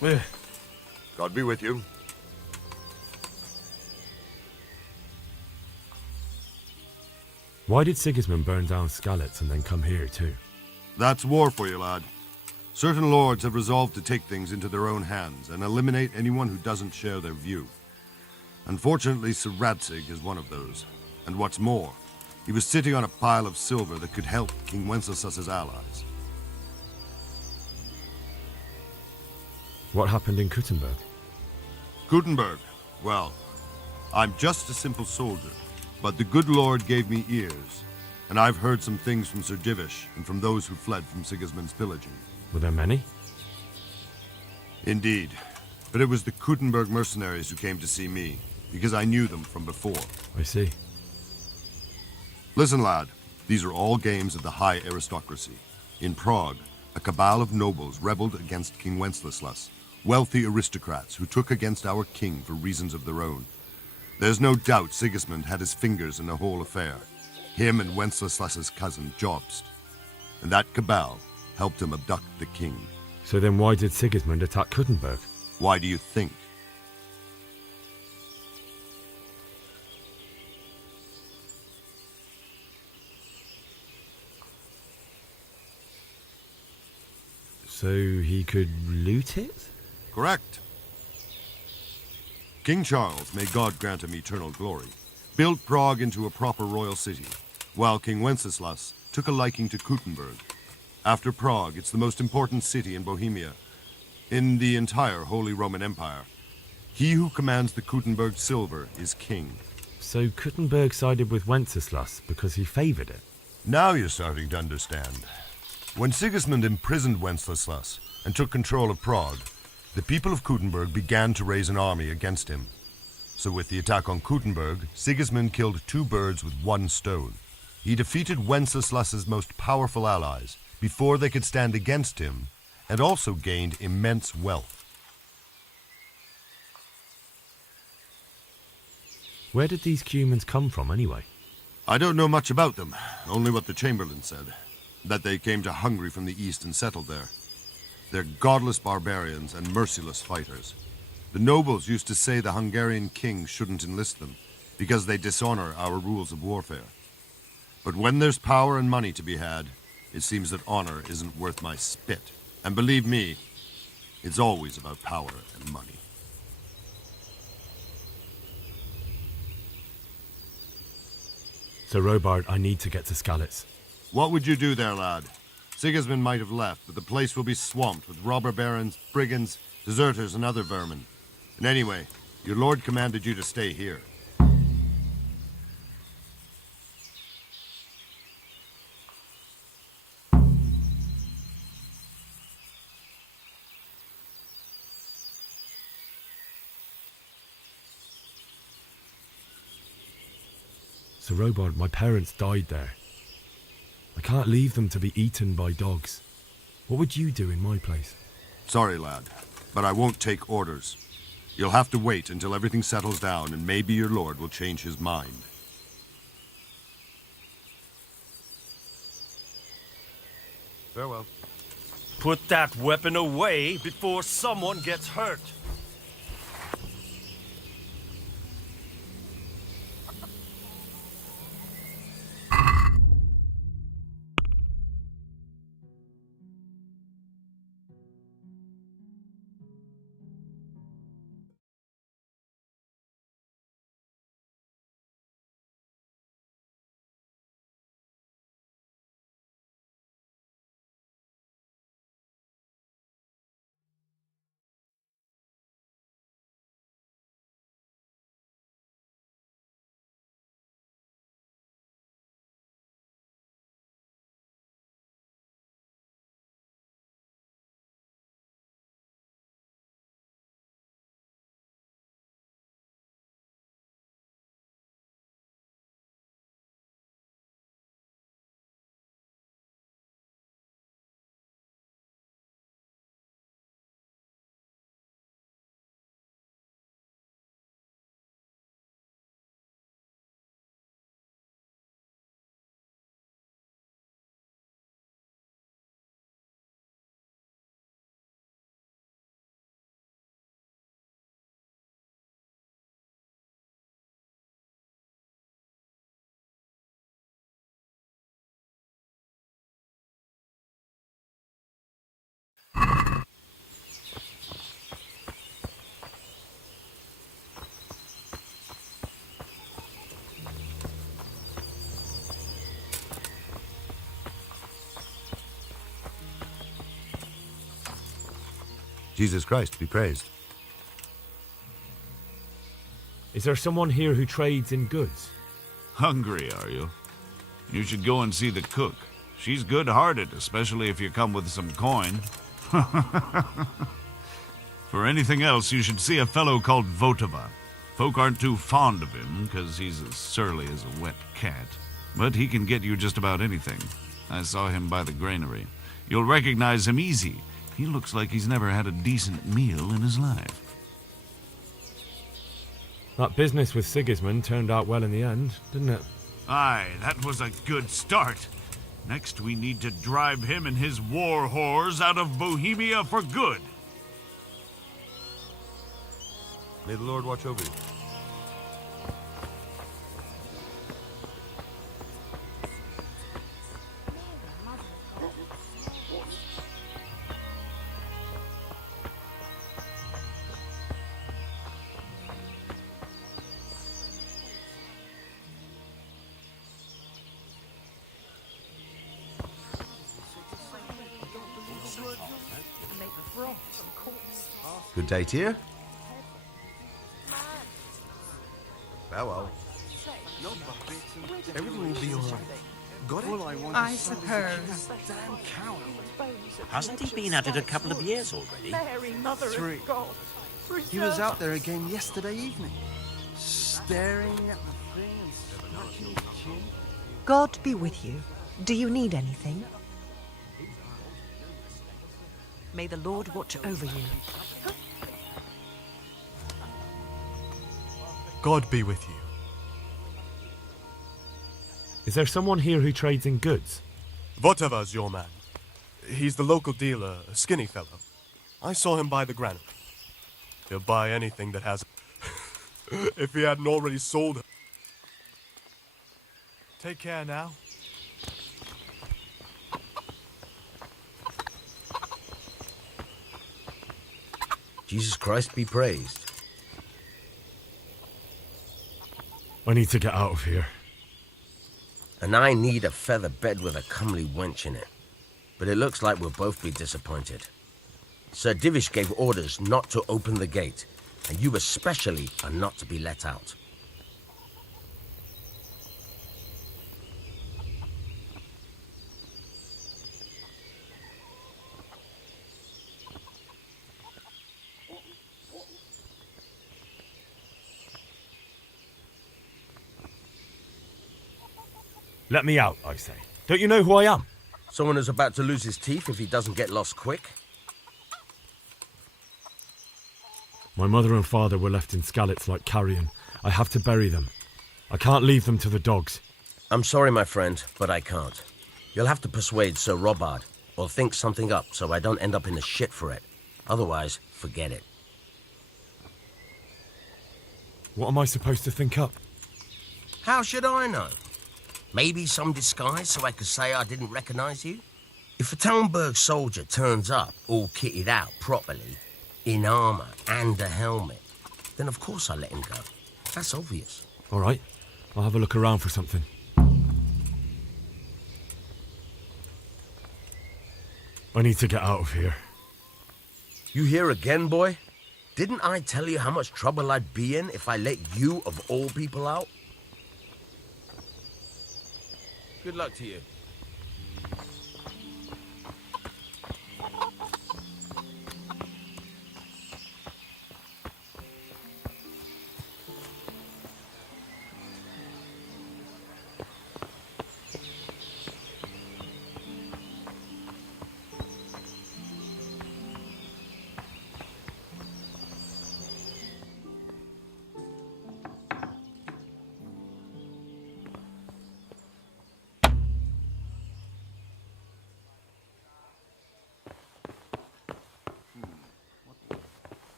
God be with you. Why did Sigismund burn down Skalitz and then come here too? That's war for you, lad. Certain lords have resolved to take things into their own hands and eliminate anyone who doesn't share their view. Unfortunately, Sir Radzig is one of those. And what's more, he was sitting on a pile of silver that could help King Wenceslas's allies. What happened in Kuttenberg? Kuttenberg? Well, I'm just a simple soldier, but the good Lord gave me ears, and I've heard some things from Sir Divish and from those who fled from Sigismund's pillaging. Were there many? Indeed, but it was the Kuttenberg mercenaries who came to see me, because I knew them from before. I see. Listen, lad, these are all games of the high aristocracy. In Prague, a cabal of nobles rebelled against King Wenceslas, wealthy aristocrats who took against our king for reasons of their own. There's no doubt Sigismund had his fingers in the whole affair. Him and Wenceslas's cousin, Jobst. And that cabal helped him abduct the king. So then why did Sigismund attack Kuttenberg? Why do you think? So he could loot it? Correct. King Charles, may God grant him eternal glory, built Prague into a proper royal city, while King Wenceslas took a liking to Kuttenberg. After Prague, it's the most important city in Bohemia, in the entire Holy Roman Empire. He who commands the Kuttenberg silver is king. So Kuttenberg sided with Wenceslas because he favoured it? Now you're starting to understand. When Sigismund imprisoned Wenceslas and took control of Prague, the people of Kuttenberg began to raise an army against him. So with the attack on Kuttenberg, Sigismund killed two birds with one stone. He defeated Wenceslas's most powerful allies before they could stand against him, and also gained immense wealth. Where did these Cumans come from anyway? I don't know much about them, only what the Chamberlain said, that they came to Hungary from the east and settled there. They're godless barbarians and merciless fighters. The nobles used to say the Hungarian king shouldn't enlist them, because they dishonor our rules of warfare. But when there's power and money to be had, it seems that honor isn't worth my spit. And believe me, it's always about power and money. So Robard, I need to get to Skalitz. What would you do there, lad? Sigismund might have left, but the place will be swamped with robber barons, brigands, deserters, and other vermin. And anyway, your lord commanded you to stay here. So Robard, my parents died there. I can't leave them to be eaten by dogs. What would you do in my place? Sorry, lad, but I won't take orders. You'll have to wait until everything settles down, and maybe your lord will change his mind. Farewell. Put that weapon away before someone gets hurt. Jesus Christ be praised. Is there someone here who trades in goods? Hungry, are you? You should go and see the cook. She's good-hearted, especially if you come with some coin. For anything else, you should see a fellow called Votava. Folk aren't too fond of him, because he's as surly as a wet cat. But he can get you just about anything. I saw him by the granary. You'll recognize him easy. He looks like he's never had a decent meal in his life. That business with Sigismund turned out well in the end, didn't it? Aye, that was a good start. Next, we need to drive him and his war whores out of Bohemia for good. May the Lord watch over you. Good day to you. Farewell. Everything will be all right. Got it? I suppose. Hasn't he been at it a couple of years already? Mary, Mother of 3. God. He was out there again yesterday evening, staring at the thing and scratching his chin. God be with you. Do you need anything? May the Lord watch over you. God be with you. Is there someone here who trades in goods? Votava's your man. He's the local dealer, a skinny fellow. I saw him by the granary. He'll buy anything that has... if he hadn't already sold it. Take care now. Jesus Christ be praised. I need to get out of here. And I need a feather bed with a comely wench in it. But it looks like we'll both be disappointed. Sir Divish gave orders not to open the gate, and you especially are not to be let out. Let me out, I say. Don't you know who I am? Someone who's about to lose his teeth if he doesn't get lost quick. My mother and father were left in Skalitz like carrion. I have to bury them. I can't leave them to the dogs. I'm sorry, my friend, but I can't. You'll have to persuade Sir Robard, or think something up so I don't end up in the shit for it. Otherwise, forget it. What am I supposed to think up? How should I know? Maybe some disguise so I could say I didn't recognize you? If a Talmberg soldier turns up all kitted out properly, in armor and a helmet, then of course I let him go. That's obvious. All right, I'll have a look around for something. I need to get out of here. You here again, boy? Didn't I tell you how much trouble I'd be in if I let you, of all people, out? Good luck to you.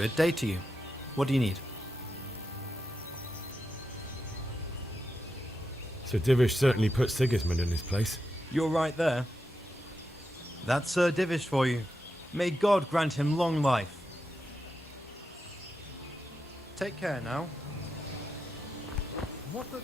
Good day to you. What do you need? Sir Divish certainly put Sigismund in his place. You're right there. That's Sir Divish for you. May God grant him long life. Take care now. What the...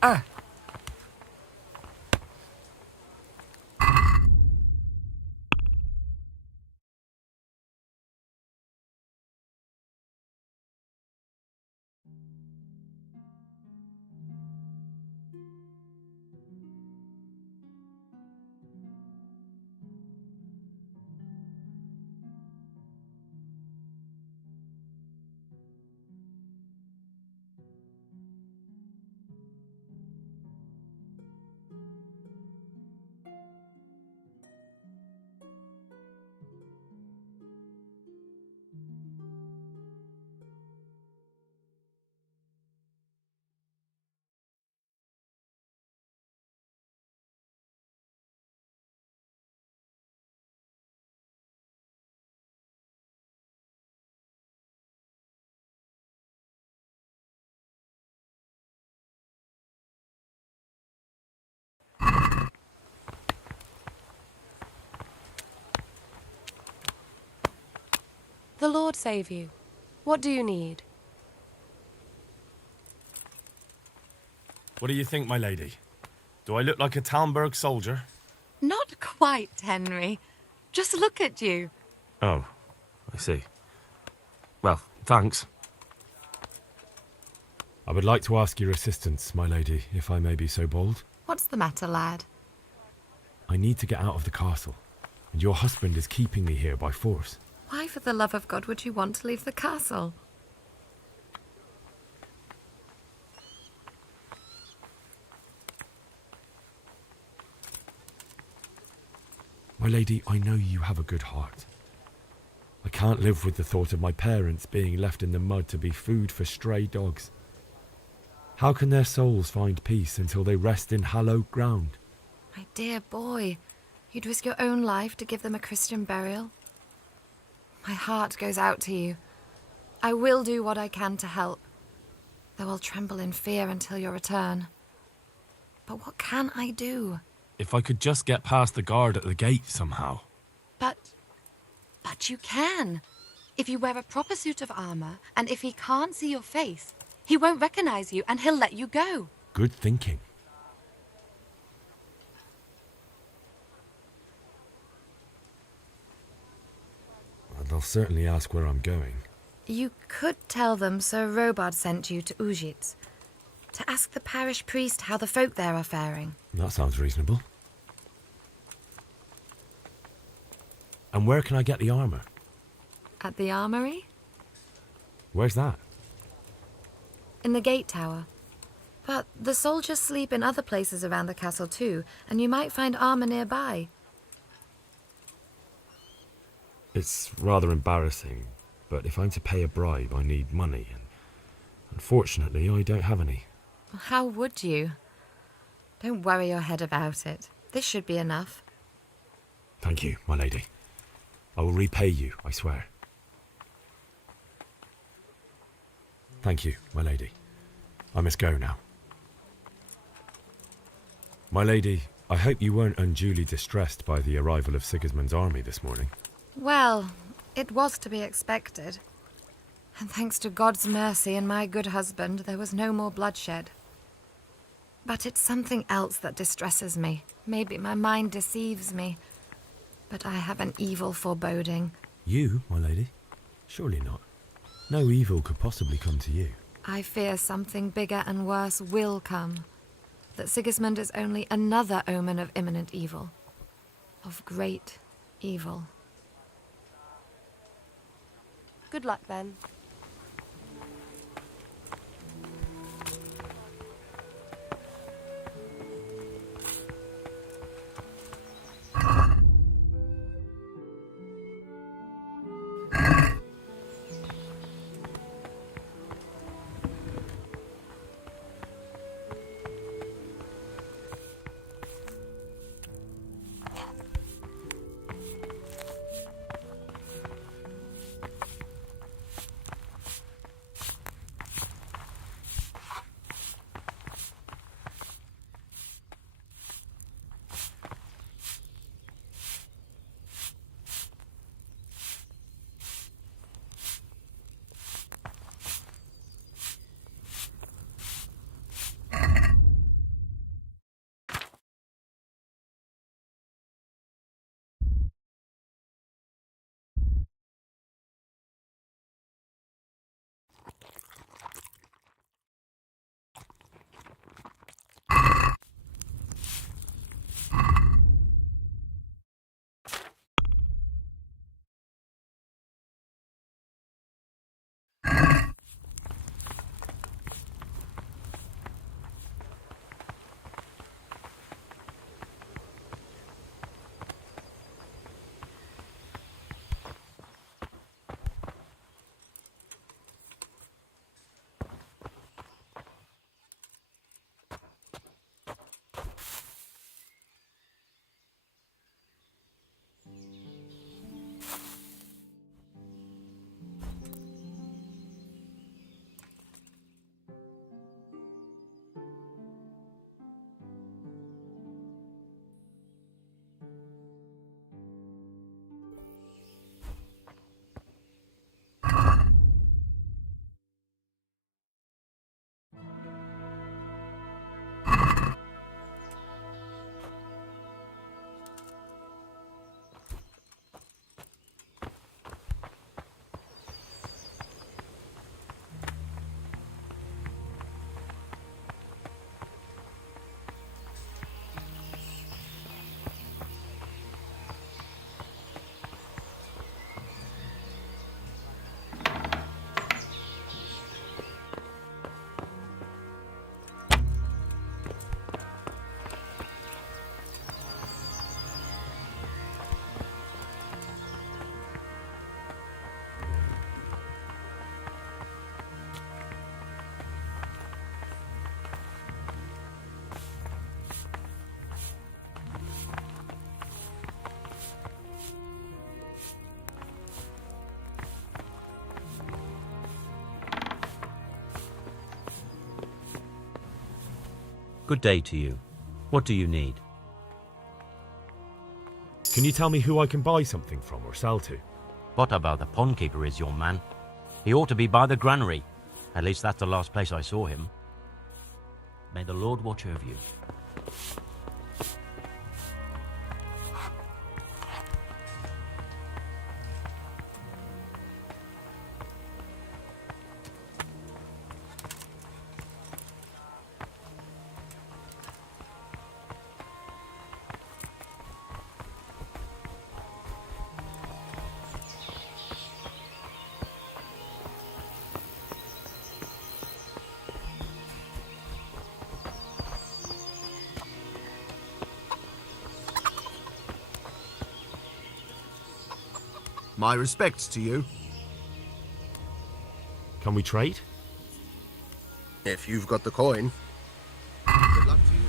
Ah! The Lord save you. What do you need? What do you think, my lady? Do I look like a Talmberg soldier? Not quite, Henry. Just look at you. Oh, I see. Well, thanks. I would like to ask your assistance, my lady, if I may be so bold. What's the matter, lad? I need to get out of the castle, and your husband is keeping me here by force. Why, for the love of God, would you want to leave the castle? My lady, I know you have a good heart. I can't live with the thought of my parents being left in the mud to be food for stray dogs. How can their souls find peace until they rest in hallowed ground? My dear boy, you'd risk your own life to give them a Christian burial? My heart goes out to you. I will do what I can to help, though I'll tremble in fear until your return. But what can I do? If I could just get past the guard at the gate somehow. But you can. If you wear a proper suit of armor, and if he can't see your face, he won't recognize you and he'll let you go. Good thinking. They'll certainly ask where I'm going. You could tell them Sir Robard sent you to Ujits, to ask the parish priest how the folk there are faring. That sounds reasonable. And where can I get the armor? At the armory? Where's that? In the gate tower. But the soldiers sleep in other places around the castle too, and you might find armor nearby. It's rather embarrassing, but if I'm to pay a bribe, I need money, and unfortunately, I don't have any. How would you? Don't worry your head about it. This should be enough. Thank you, my lady. I will repay you, I swear. Thank you, my lady. I must go now. My lady, I hope you weren't unduly distressed by the arrival of Sigismund's army this morning. Well, it was to be expected. And thanks to God's mercy and my good husband, there was no more bloodshed. But it's something else that distresses me. Maybe my mind deceives me. But I have an evil foreboding. You, my lady? Surely not. No evil could possibly come to you. I fear something bigger and worse will come. That Sigismund is only another omen of imminent evil. Of great evil. Good luck, then. Good day to you. What do you need? Can you tell me who I can buy something from or sell to? What about the pond keeper is your man? He ought to be by the granary. At least that's the last place I saw him. May the Lord watch over you. My respects to you. Can we trade? If you've got the coin. Good luck to you.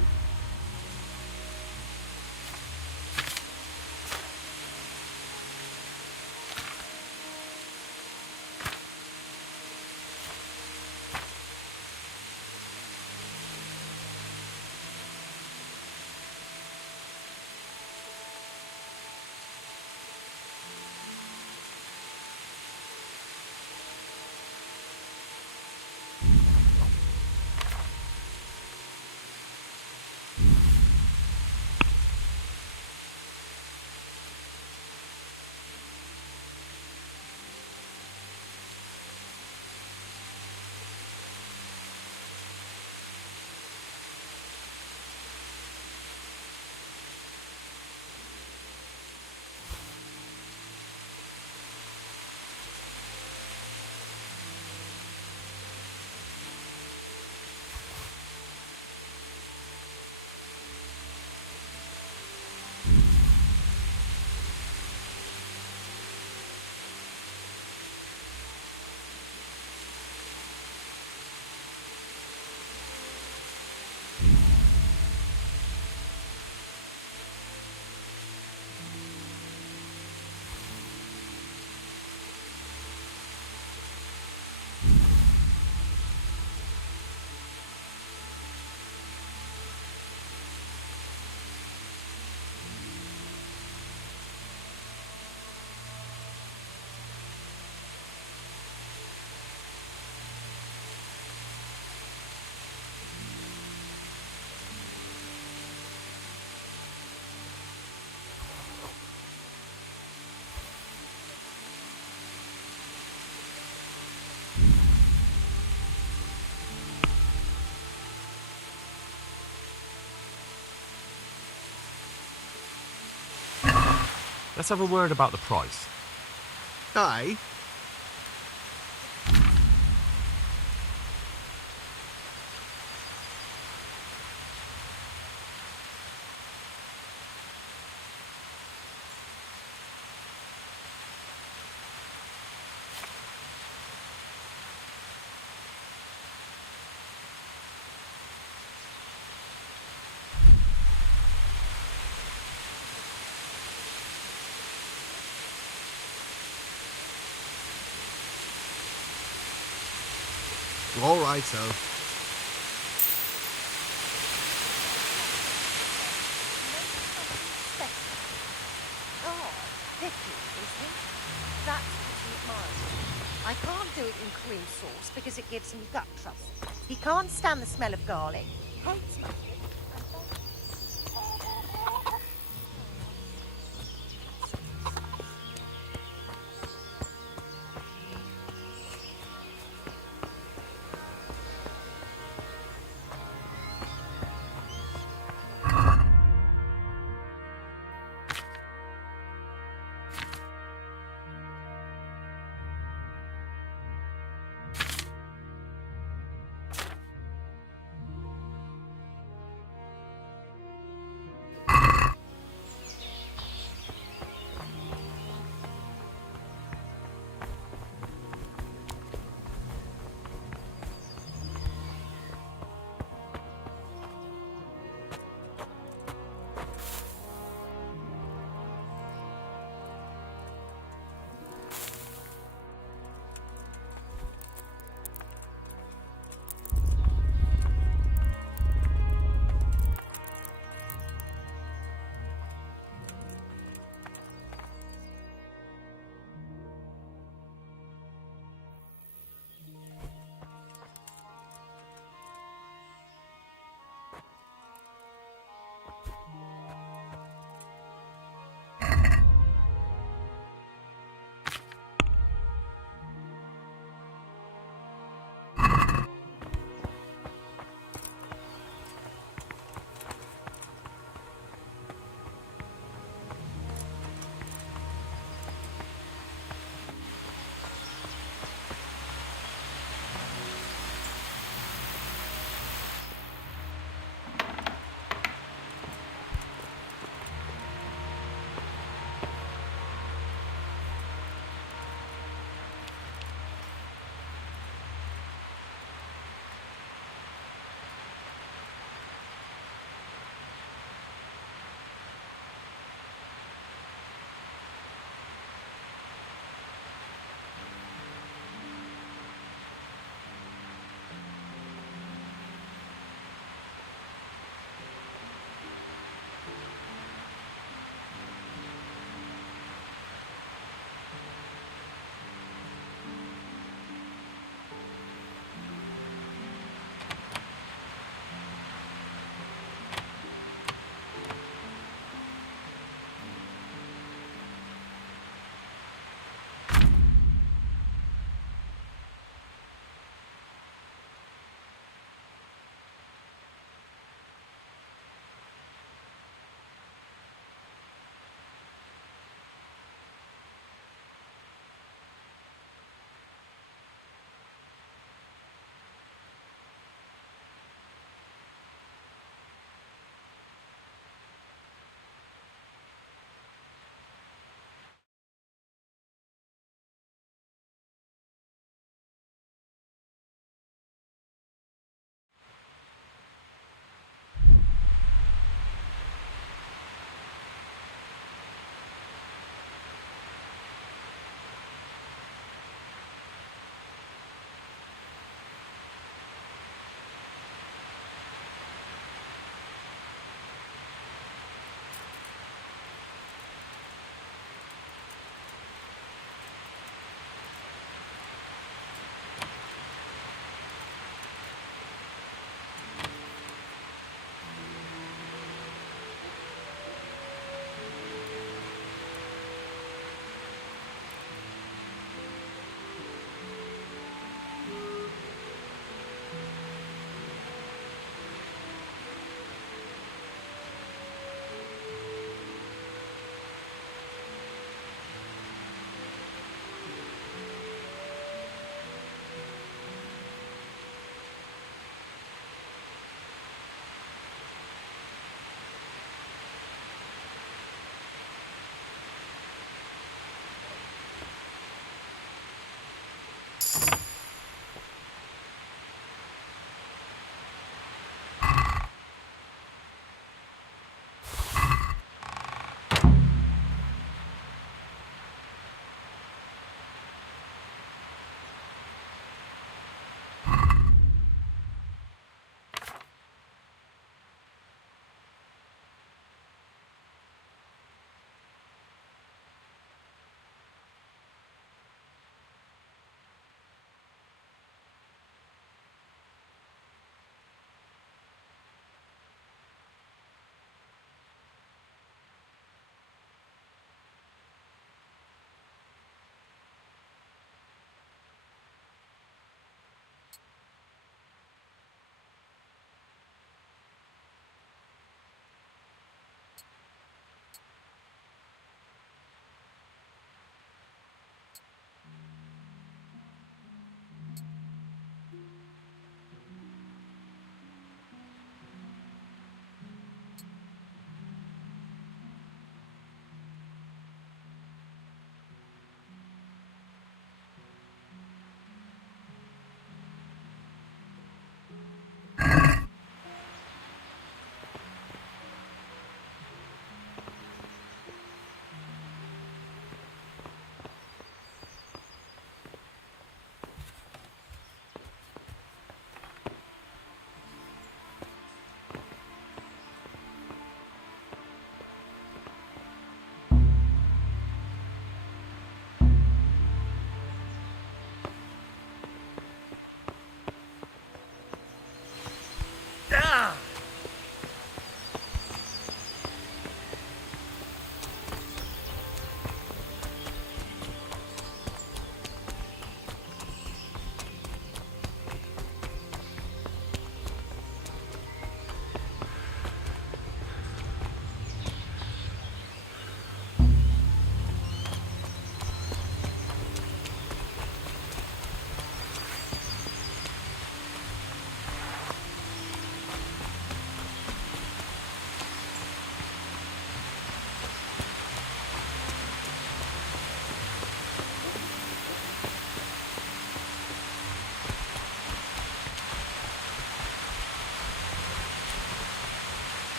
Let's have a word about the price. Aye. All right, so. Oh, picky, is he? That's pretty admirable. I can't do it in cream sauce because it gives him gut trouble. He can't stand the smell of garlic. Hates mustard.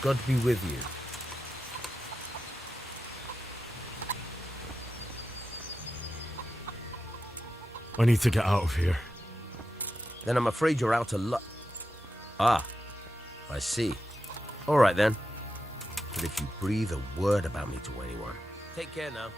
God be with you. I need to get out of here. Then I'm afraid you're out of luck. Ah, I see. All right then. But if you breathe a word about me to anyone, take care now.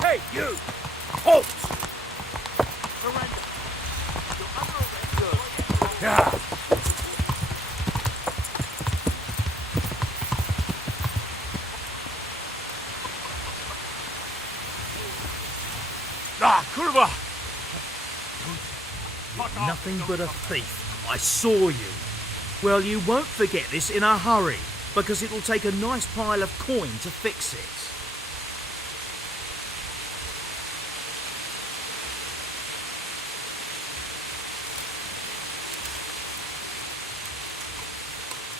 Hey, you! Halt! Surrender. You're under arrest. Yeah. Ah, kurwa! Nothing but a thief. I saw you. Well, you won't forget this in a hurry, because it'll take a nice pile of coin to fix it.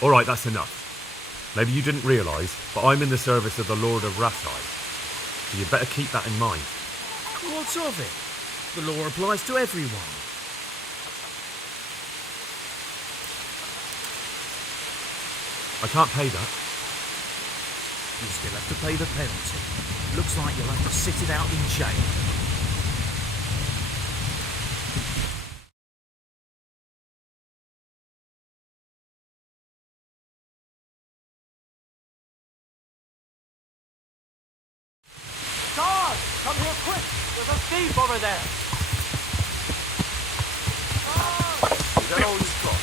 All right, that's enough. Maybe you didn't realise, but I'm in the service of the Lord of Rasai. So you better keep that in mind. What's of it? The law applies to everyone. I can't pay that. You still have to pay the penalty. Looks like you'll have to sit it out in jail. Guard! Come here quick! There's a thief over there! Is that all you've got?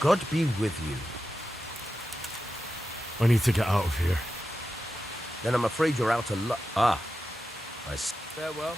God be with you. I need to get out of here. Then I'm afraid you're out of luck. Ah, I see. Farewell.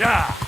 Yeah.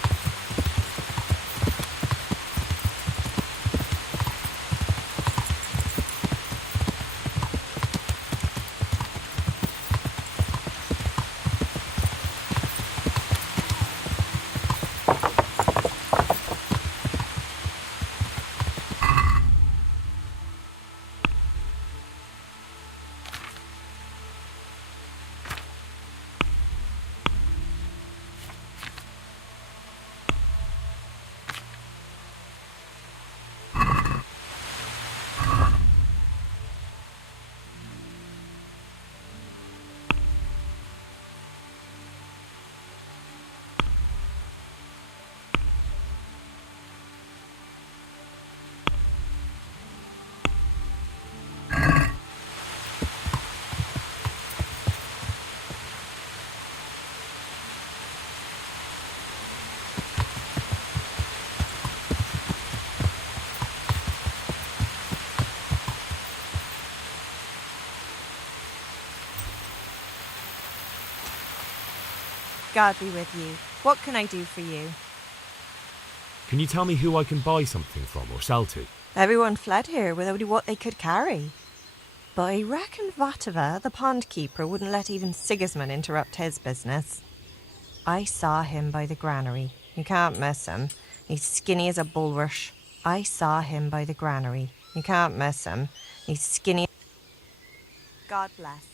God be with you. What can I do for you? Can you tell me who I can buy something from or sell to? Everyone fled here with only what they could carry. But I reckon Vatava, the pond keeper, wouldn't let even Sigismund interrupt his business. I saw him by the granary. You can't miss him. He's skinny as a bulrush. I saw him by the granary. You can't miss him. He's skinny. God bless.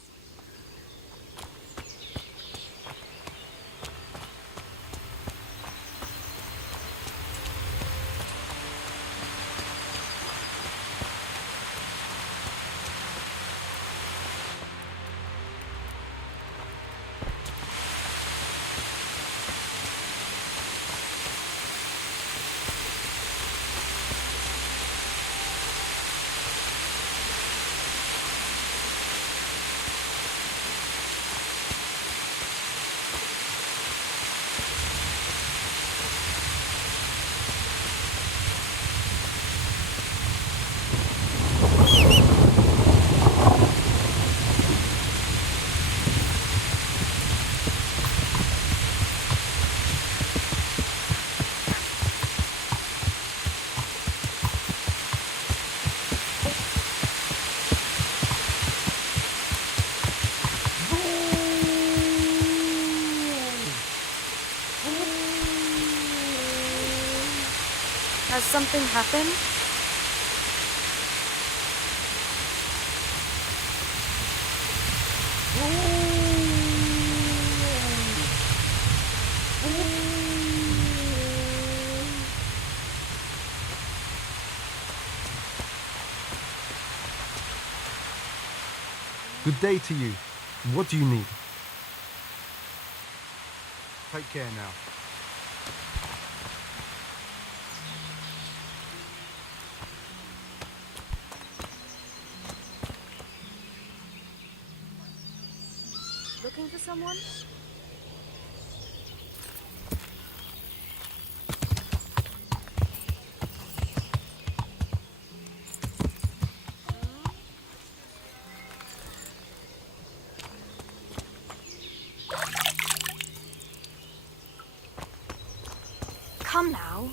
Has something happened? Good day to you. What do you need? Take care now. Looking for someone? Come now.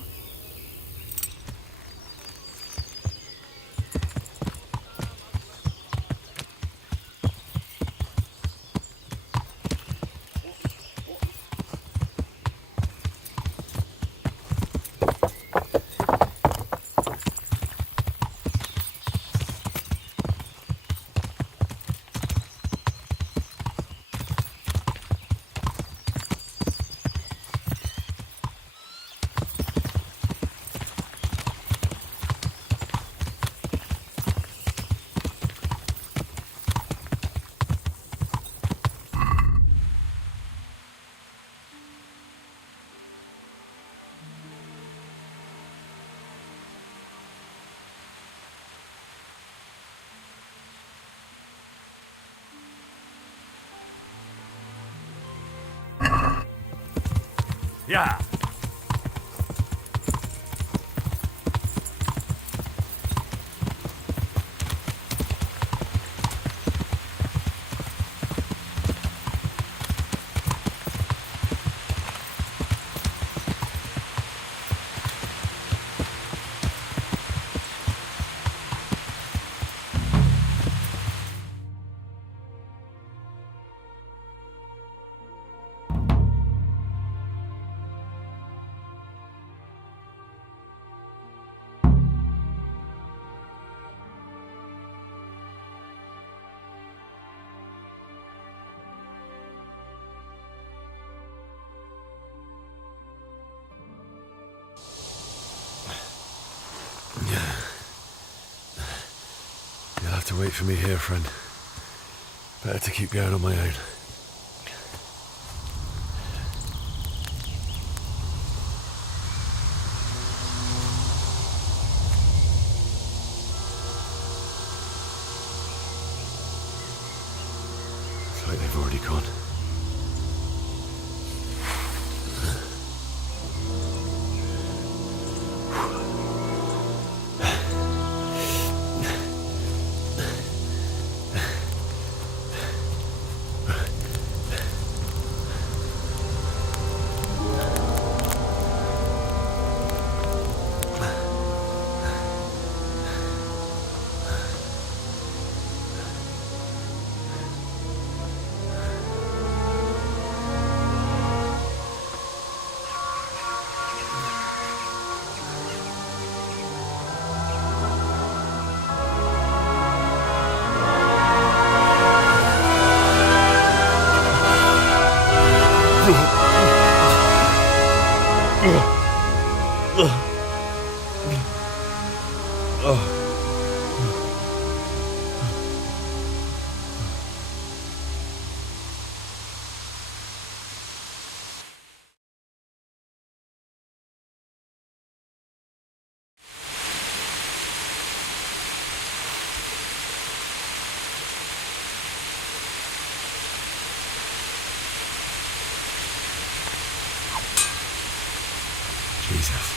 Yeah. to wait for me here, friend. Better to keep going on my own. Looks like they've already gone. Jesus.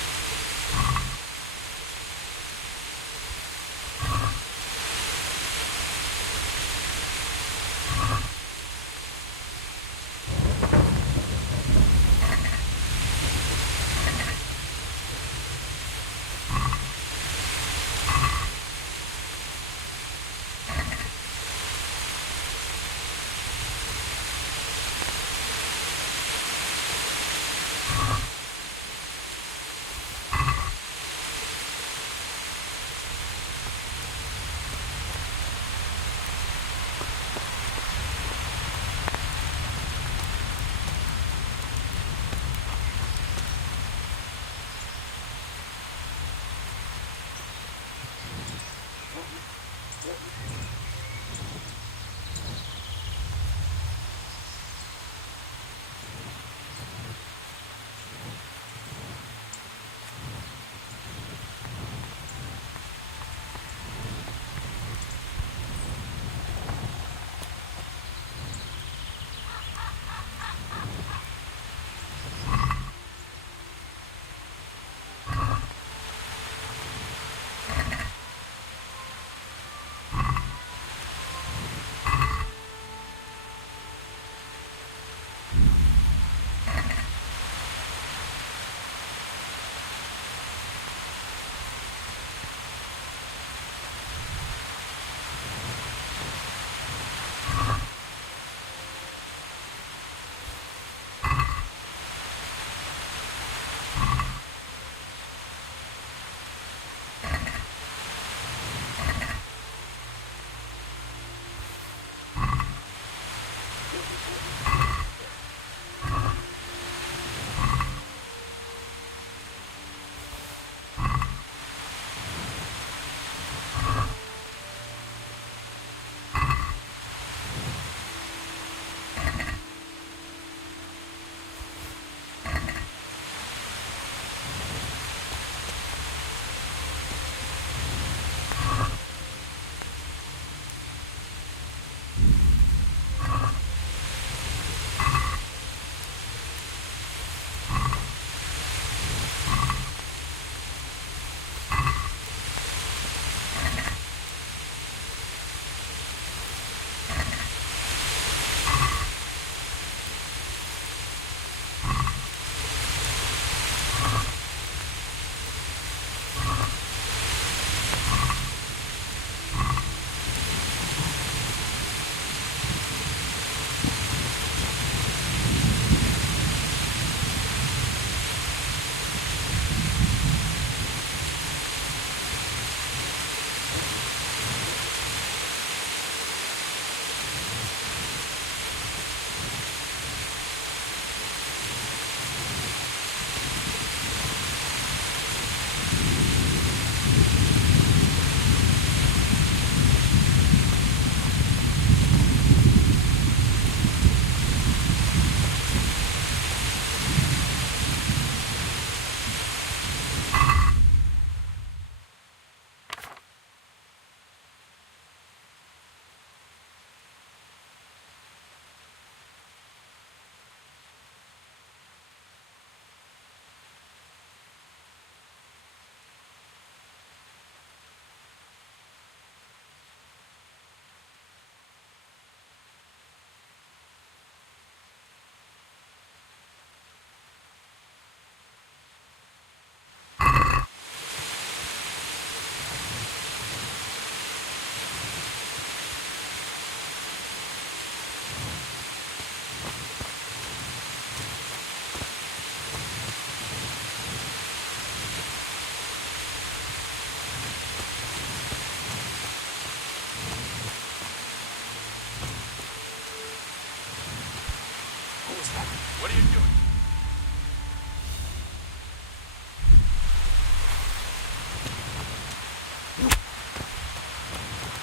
What are you doing?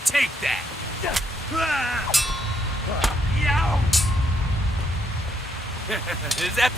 Take that! Is that...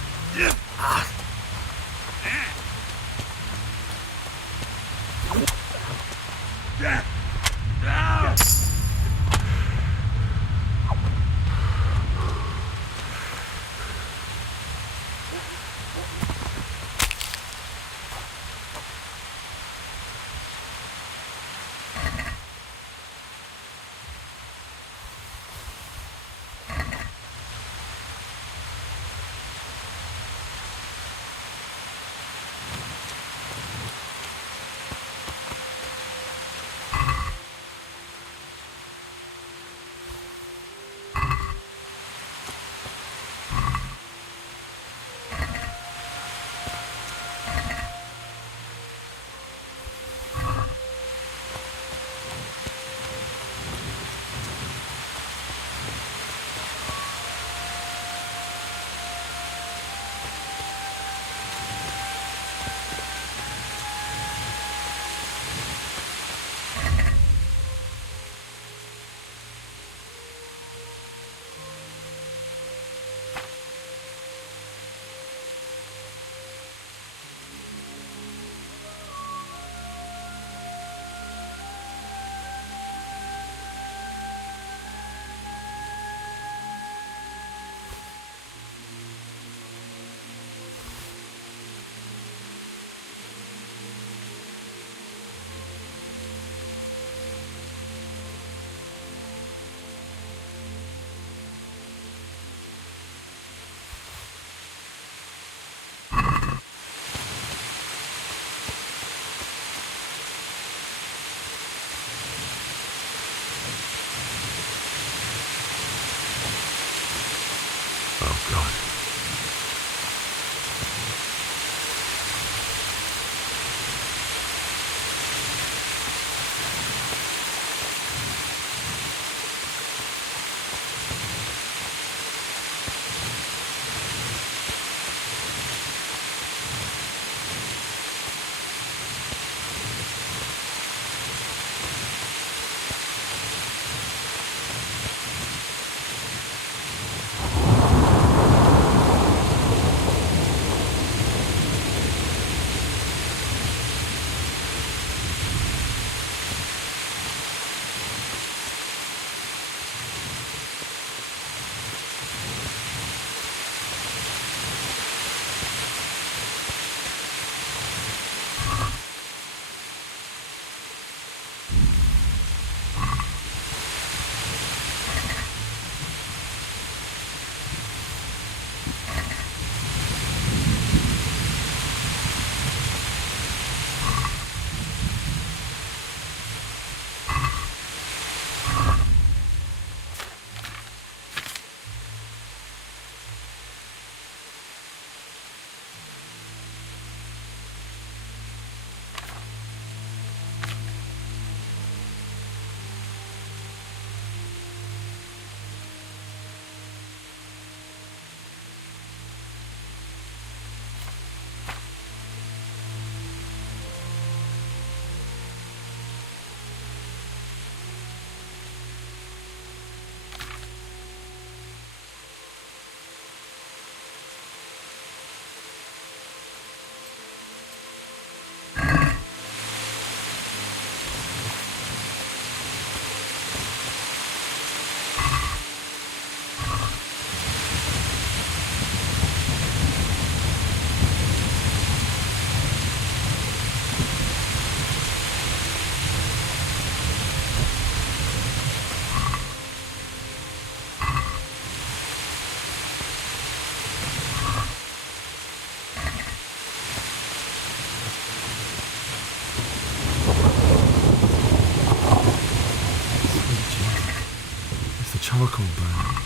charcoal burn.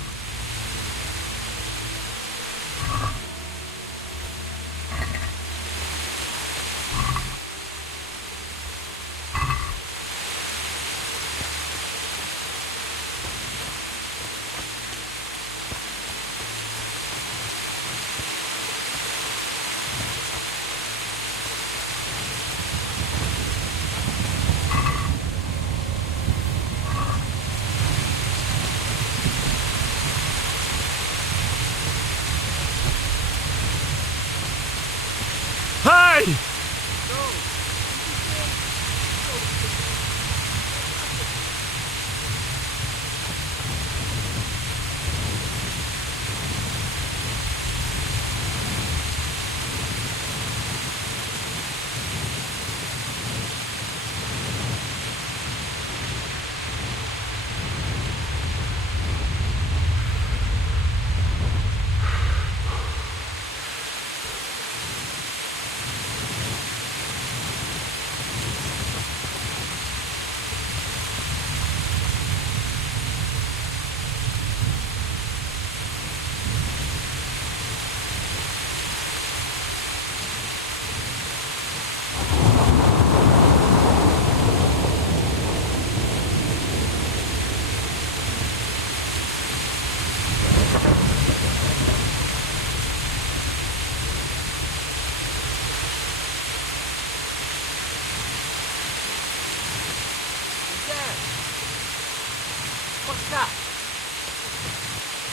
What's that?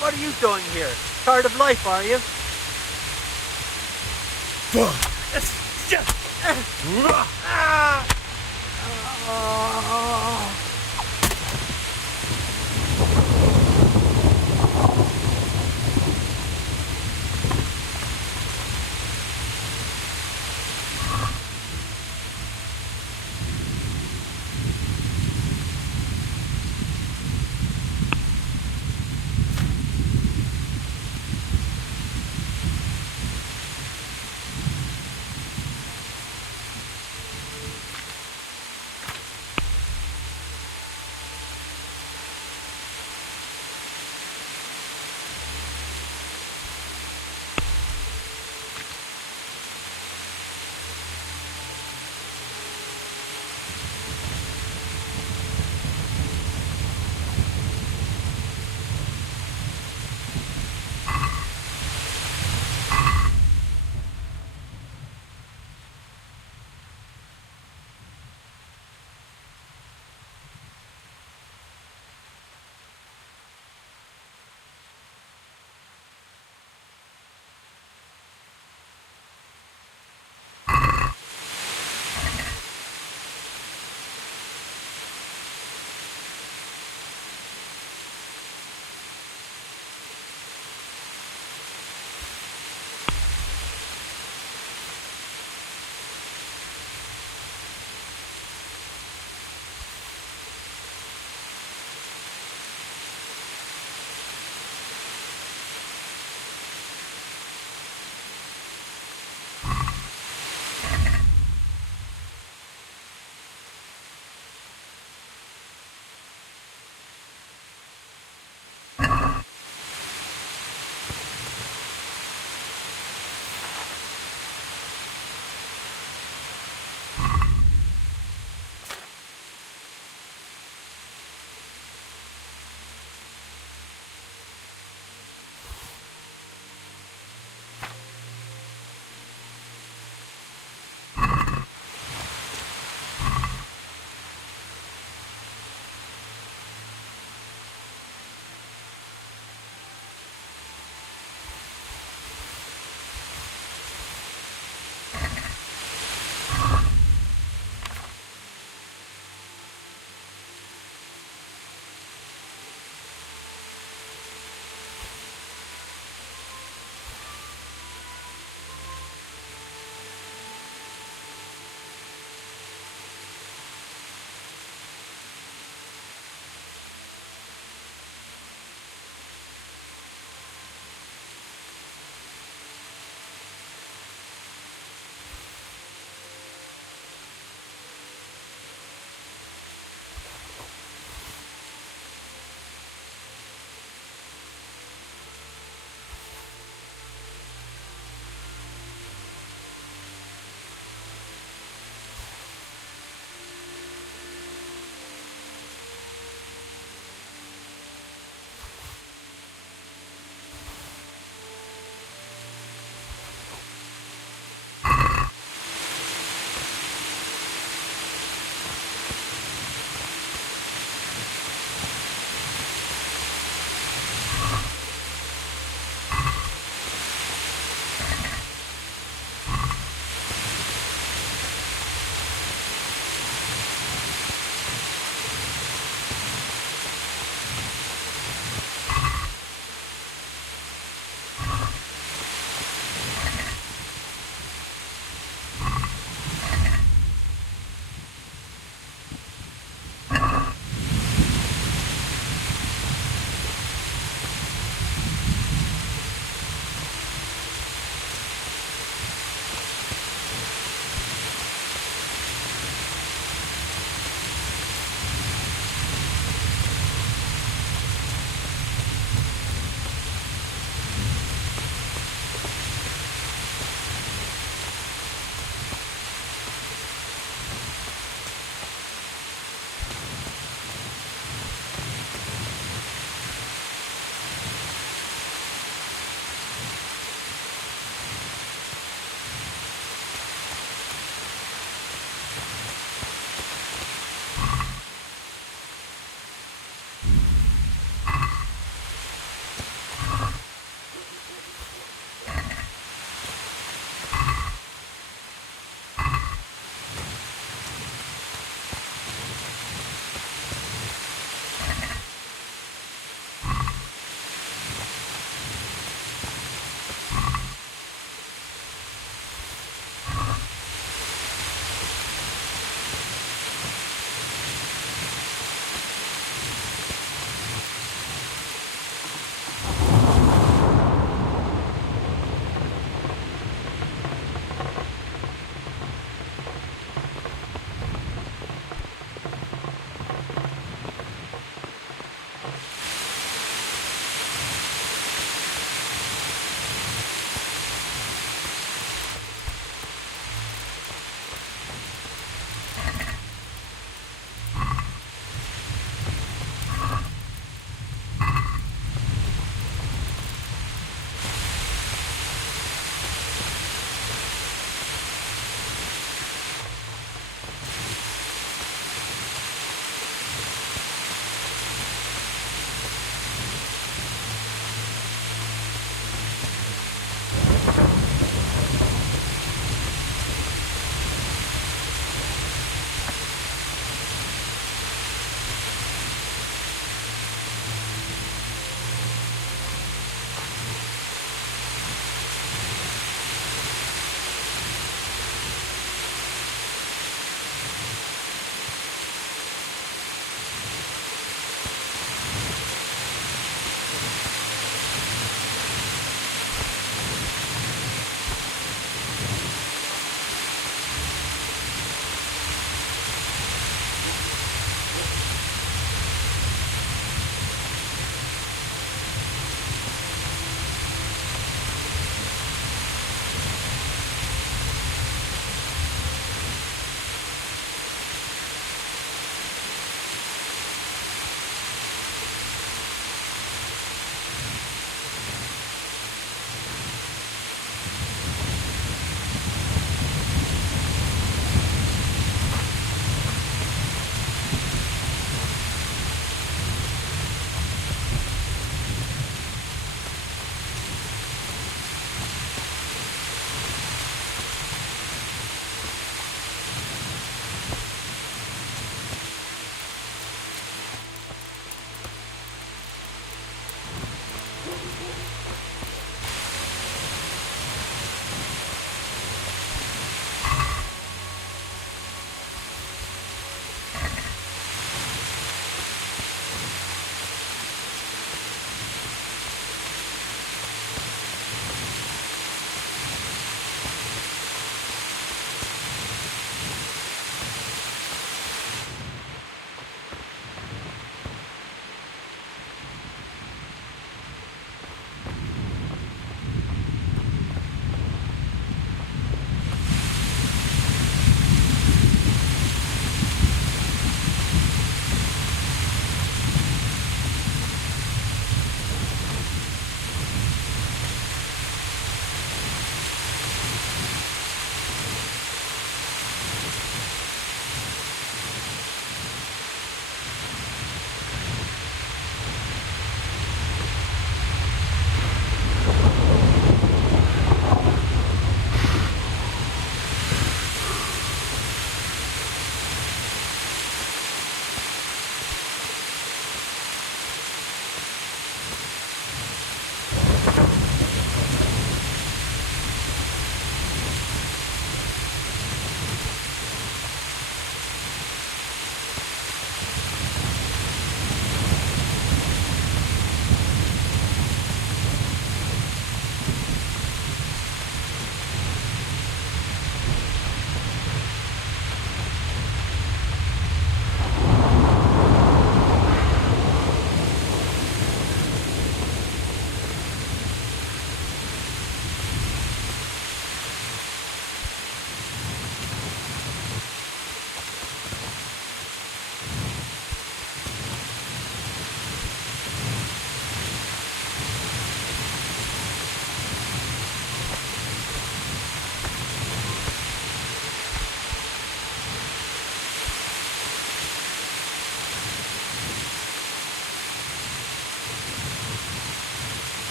What are you doing here? Tired of life, are you?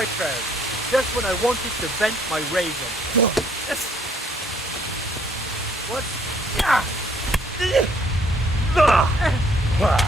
my prayers, just when I wanted to vent my rage on. What? Right.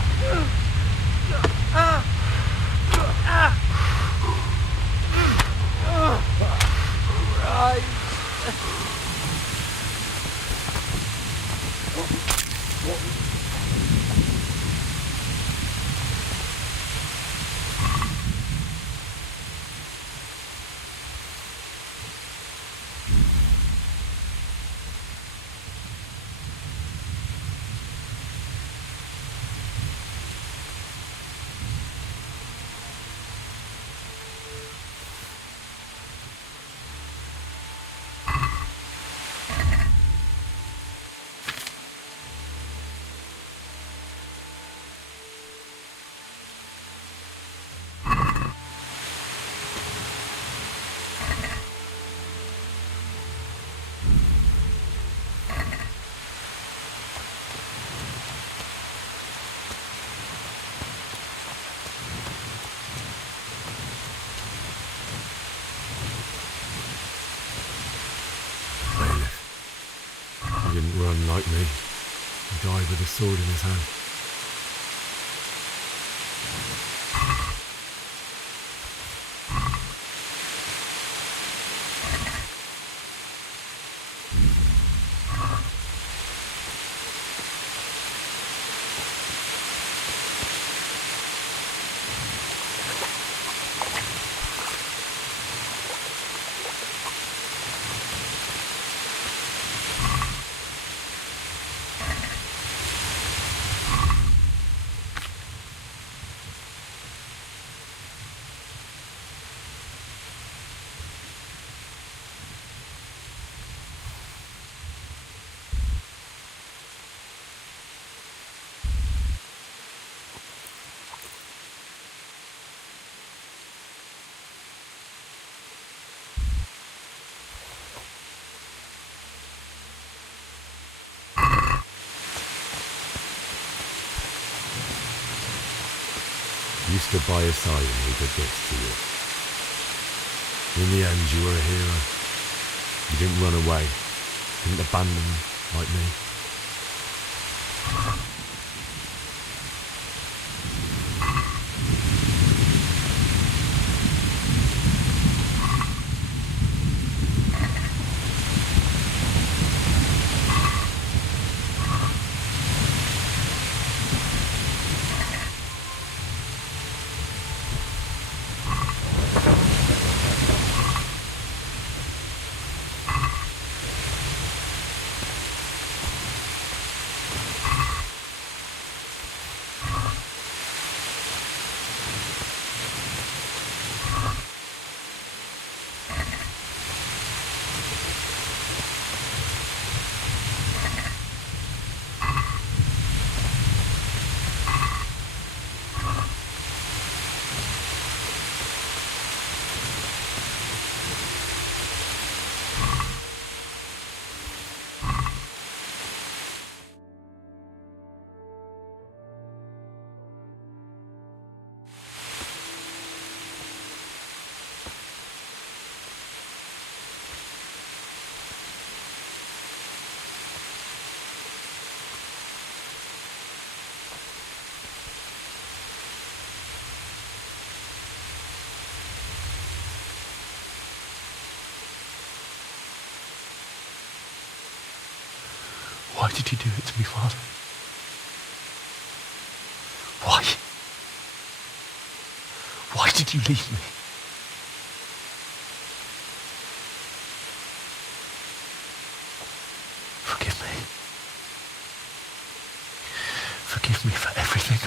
He didn't run like me. He died with a sword in his hand. You stood by his side and he did this to you. In the end, you were a hero. You didn't run away. Didn't abandon like me. Why did you do it to me, Father? Why? Why did you leave me? Forgive me. Forgive me for everything.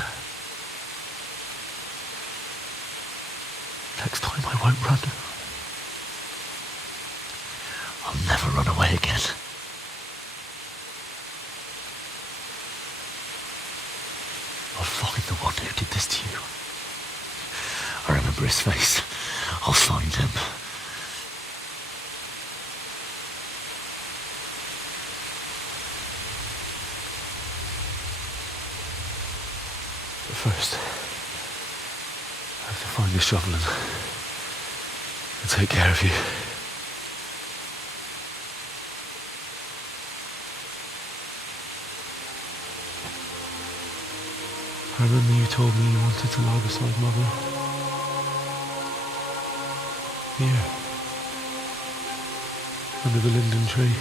Next time I won't run. I'll never run away again. I'll find the one who did this to you. I remember his face. I'll find him. But first, I have to find the shovel and I'll take care of you. I remember you told me you wanted to lie beside Mother. Here. Under the linden tree.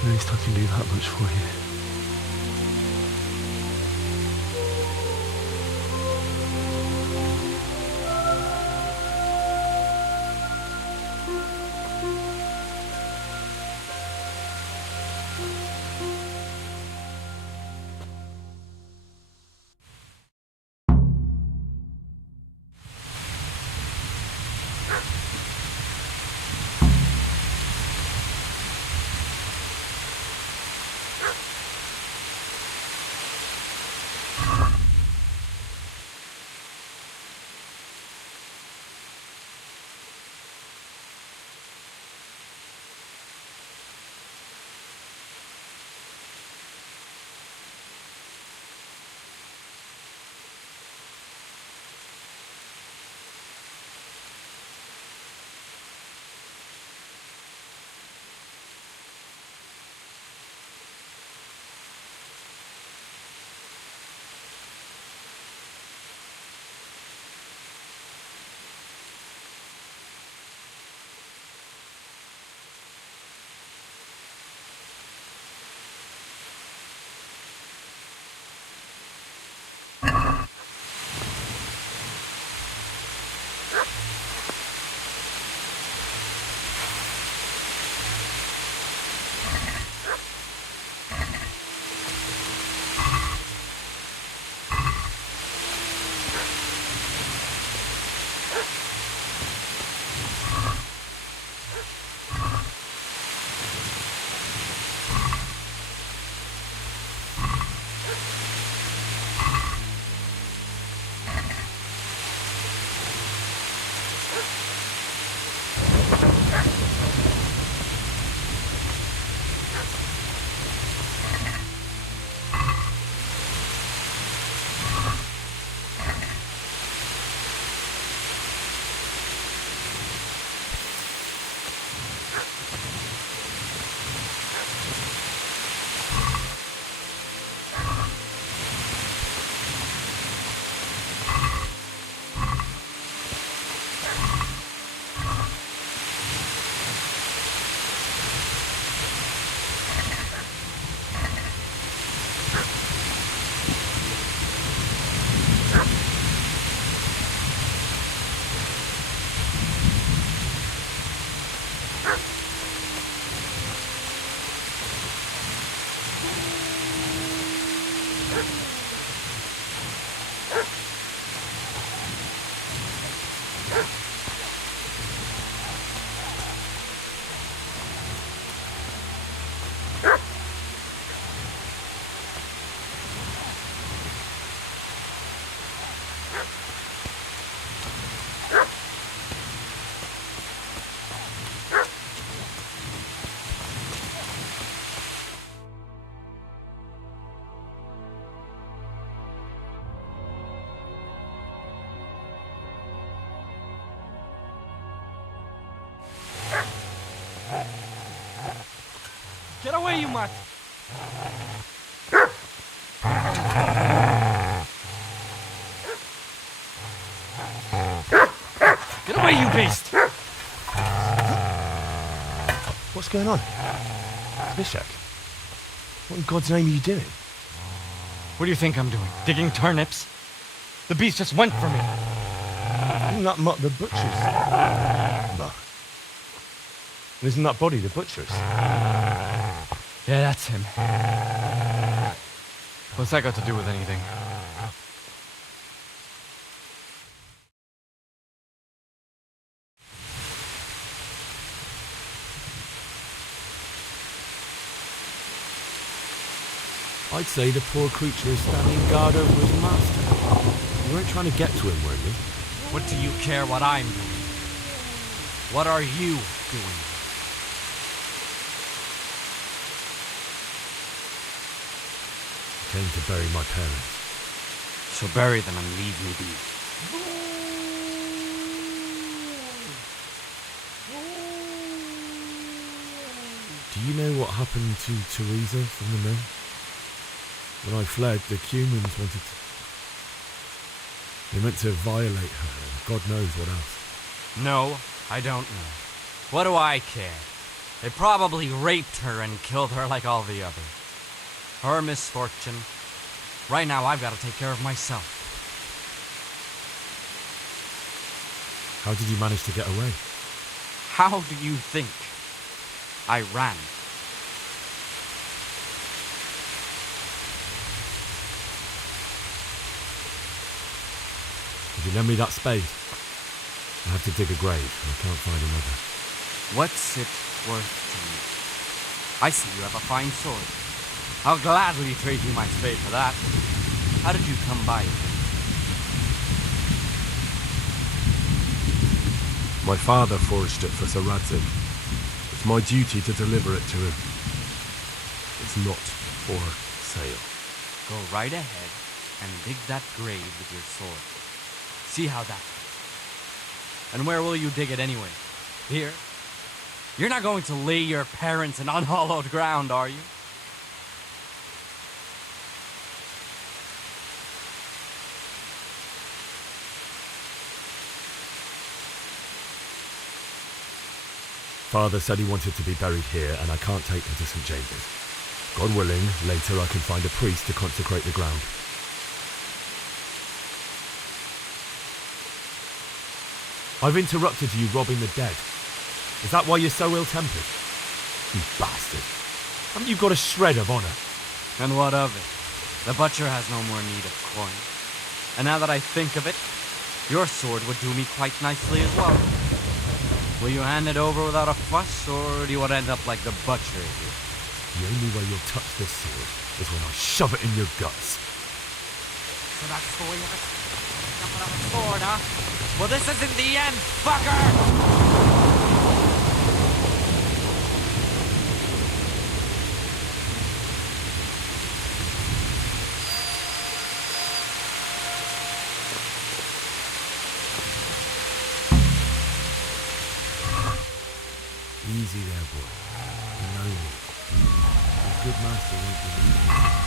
At least I can do that much for you. Get away, you mutt! Get away, you beast! What's going on? Mishak, what in God's name are you doing? What do you think I'm doing? Digging turnips? The beast just went for me. Isn't that mutt the butcher's? No. Isn't that body the butcher's? Yeah, that's him. What's that got to do with anything? I'd say the poor creature is standing guard over his master. You weren't trying to get to him, were you? What do you care what I'm doing? What are you doing? Came to bury my parents. So bury them and leave me be. Do you know what happened to Teresa from the mill? When I fled, the humans wanted to... They meant to violate her, and God knows what else. No, I don't know. What do I care? They probably raped her and killed her like all the others. Her misfortune. Right now, I've got to take care of myself. How did you manage to get away? How do you think? I ran. Could you lend me that spade? I have to dig a grave, and I can't find another. What's it worth to you? I see you have a fine sword. I'll gladly trade you my spade for that. How did you come by it? My father forged it for Sir Radzig. It's my duty to deliver it to him. It's not for sale. Go right ahead and dig that grave with your sword. See how that... And where will you dig it anyway? Here? You're not going to lay your parents in unhallowed ground, are you? Father said he wanted to be buried here, and I can't take him to St. James's. God willing, later I can find a priest to consecrate the ground. I've interrupted you robbing the dead. Is that why you're so ill-tempered? You bastard. Haven't you got a shred of honour? And what of it? The butcher has no more need of coin. And now that I think of it, your sword would do me quite nicely as well. Will you hand it over without a fuss, or do you want to end up like the butcher here? The only way you'll touch this sword is when I shove it in your guts. So that's the way of it? Jumping on a sword, huh? Well, this isn't the end, fucker! Easy there, boy. You know me. A good master won't be easy.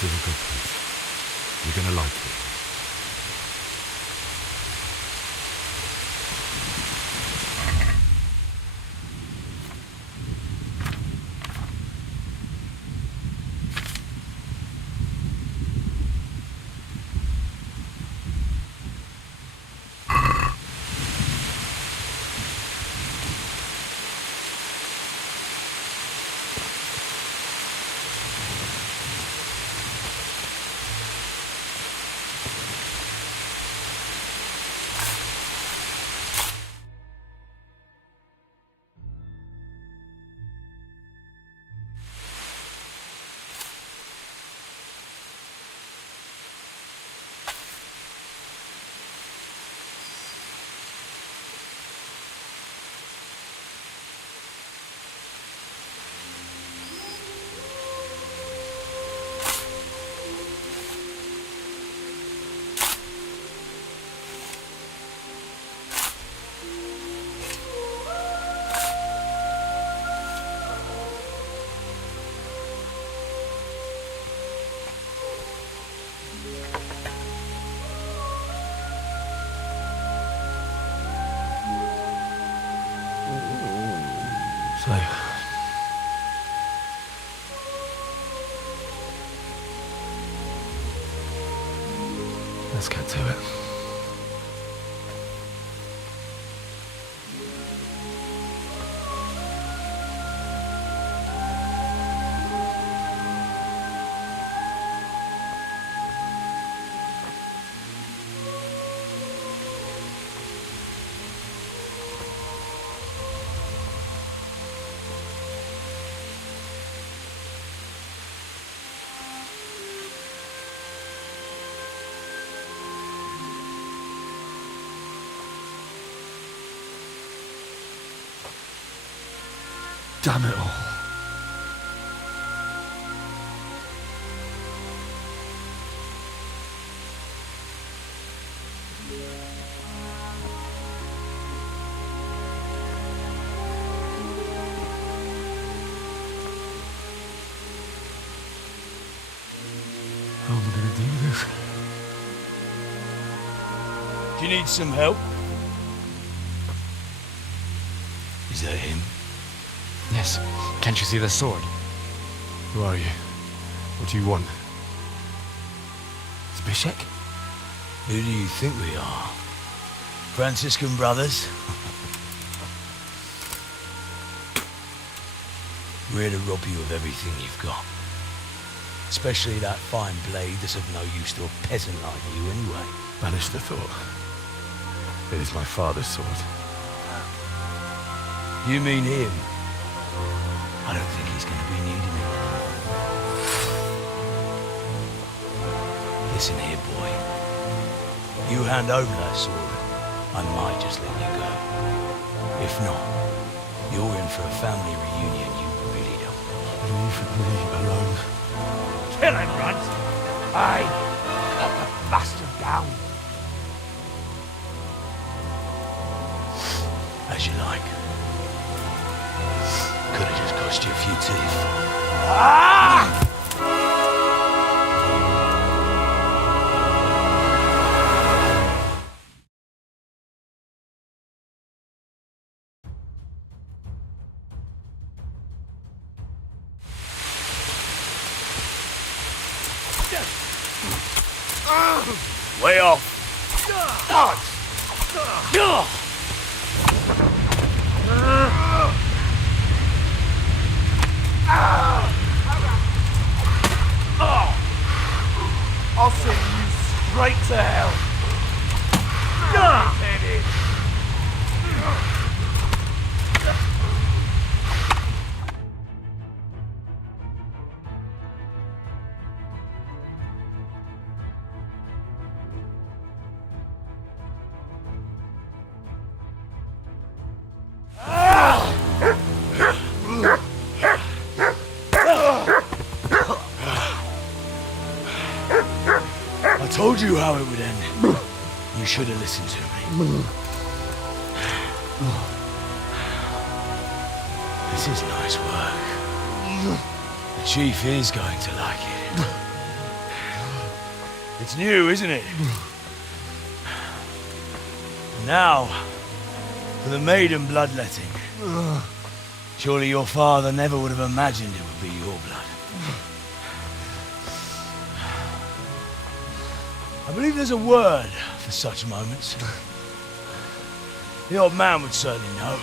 This is a good piece. You're gonna like it. So, let's get to it. Damn it all. How am I gonna do this? Do you need some help? Is that him? Yes. Can't you see the sword? Who are you? What do you want? Zbyszek? Who do you think we are? Franciscan brothers? We're here to rob you of everything you've got. Especially that fine blade that's of no use to a peasant like you anyway. Banish the thought. It is my father's sword. You mean him? I don't think he's going to be needing it. Listen here, boy. You hand over that sword, I might just let you go. If not, you're in for a family reunion you really don't want. Leave me alone. Kill him, Runt! Aye, cut the bastard down. As you like. Could have just cost you a few teeth. Ah! Way off. I'll send you straight to hell. Headed. I told you how it would end. You should have listened to me. This is nice work. The chief is going to like it. It's new, isn't it? Now, for the maiden bloodletting. Surely your father never would have imagined it would be your blood. I believe there's a word for such moments. The old man would certainly know.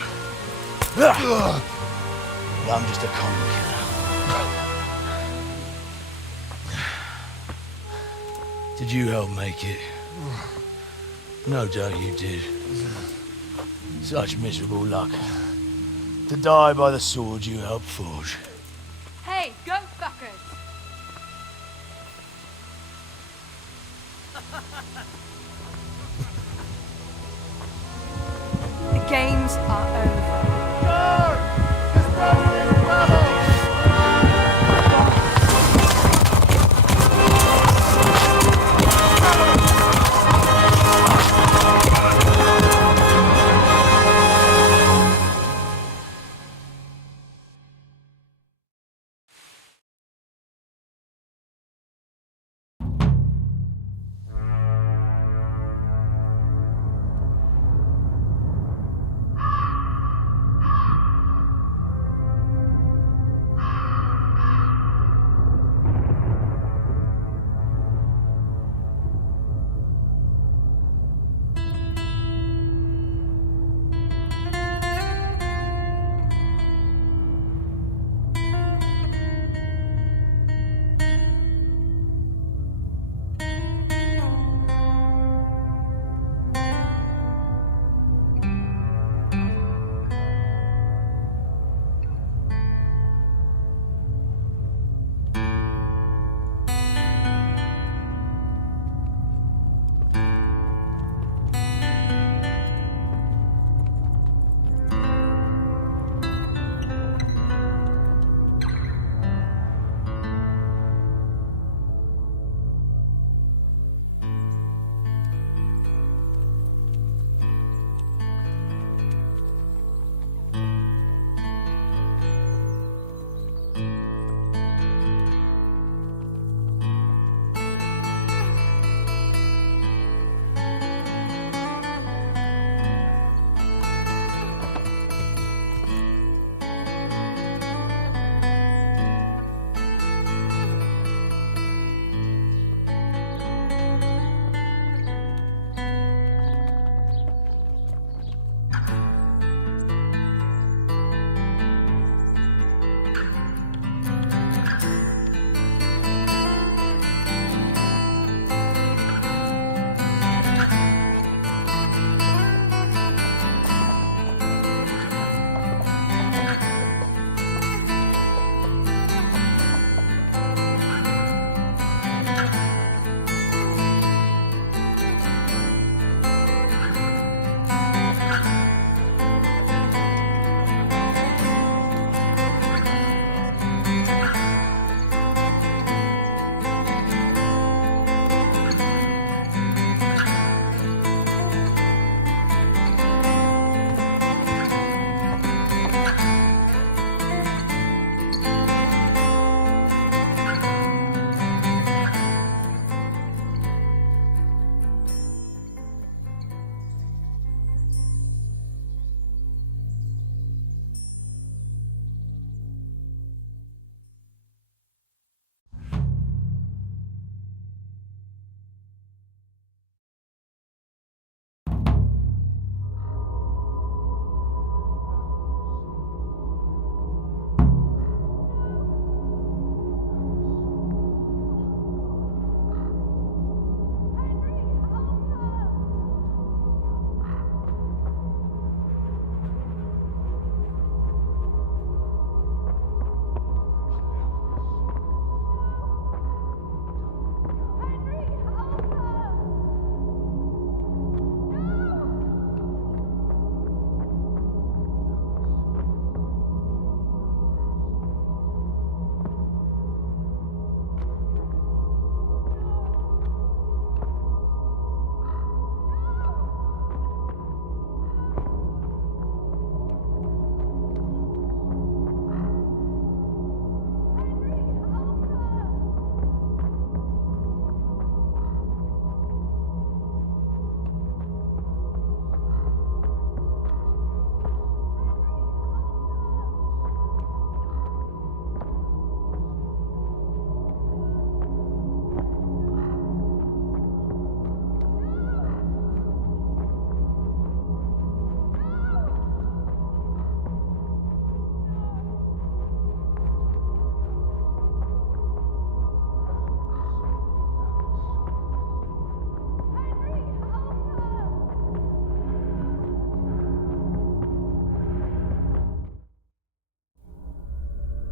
But I'm just a common killer. Did you help make it? No doubt you did. Such miserable luck. To die by the sword you helped forge. Hey, go fuckers! The games are over.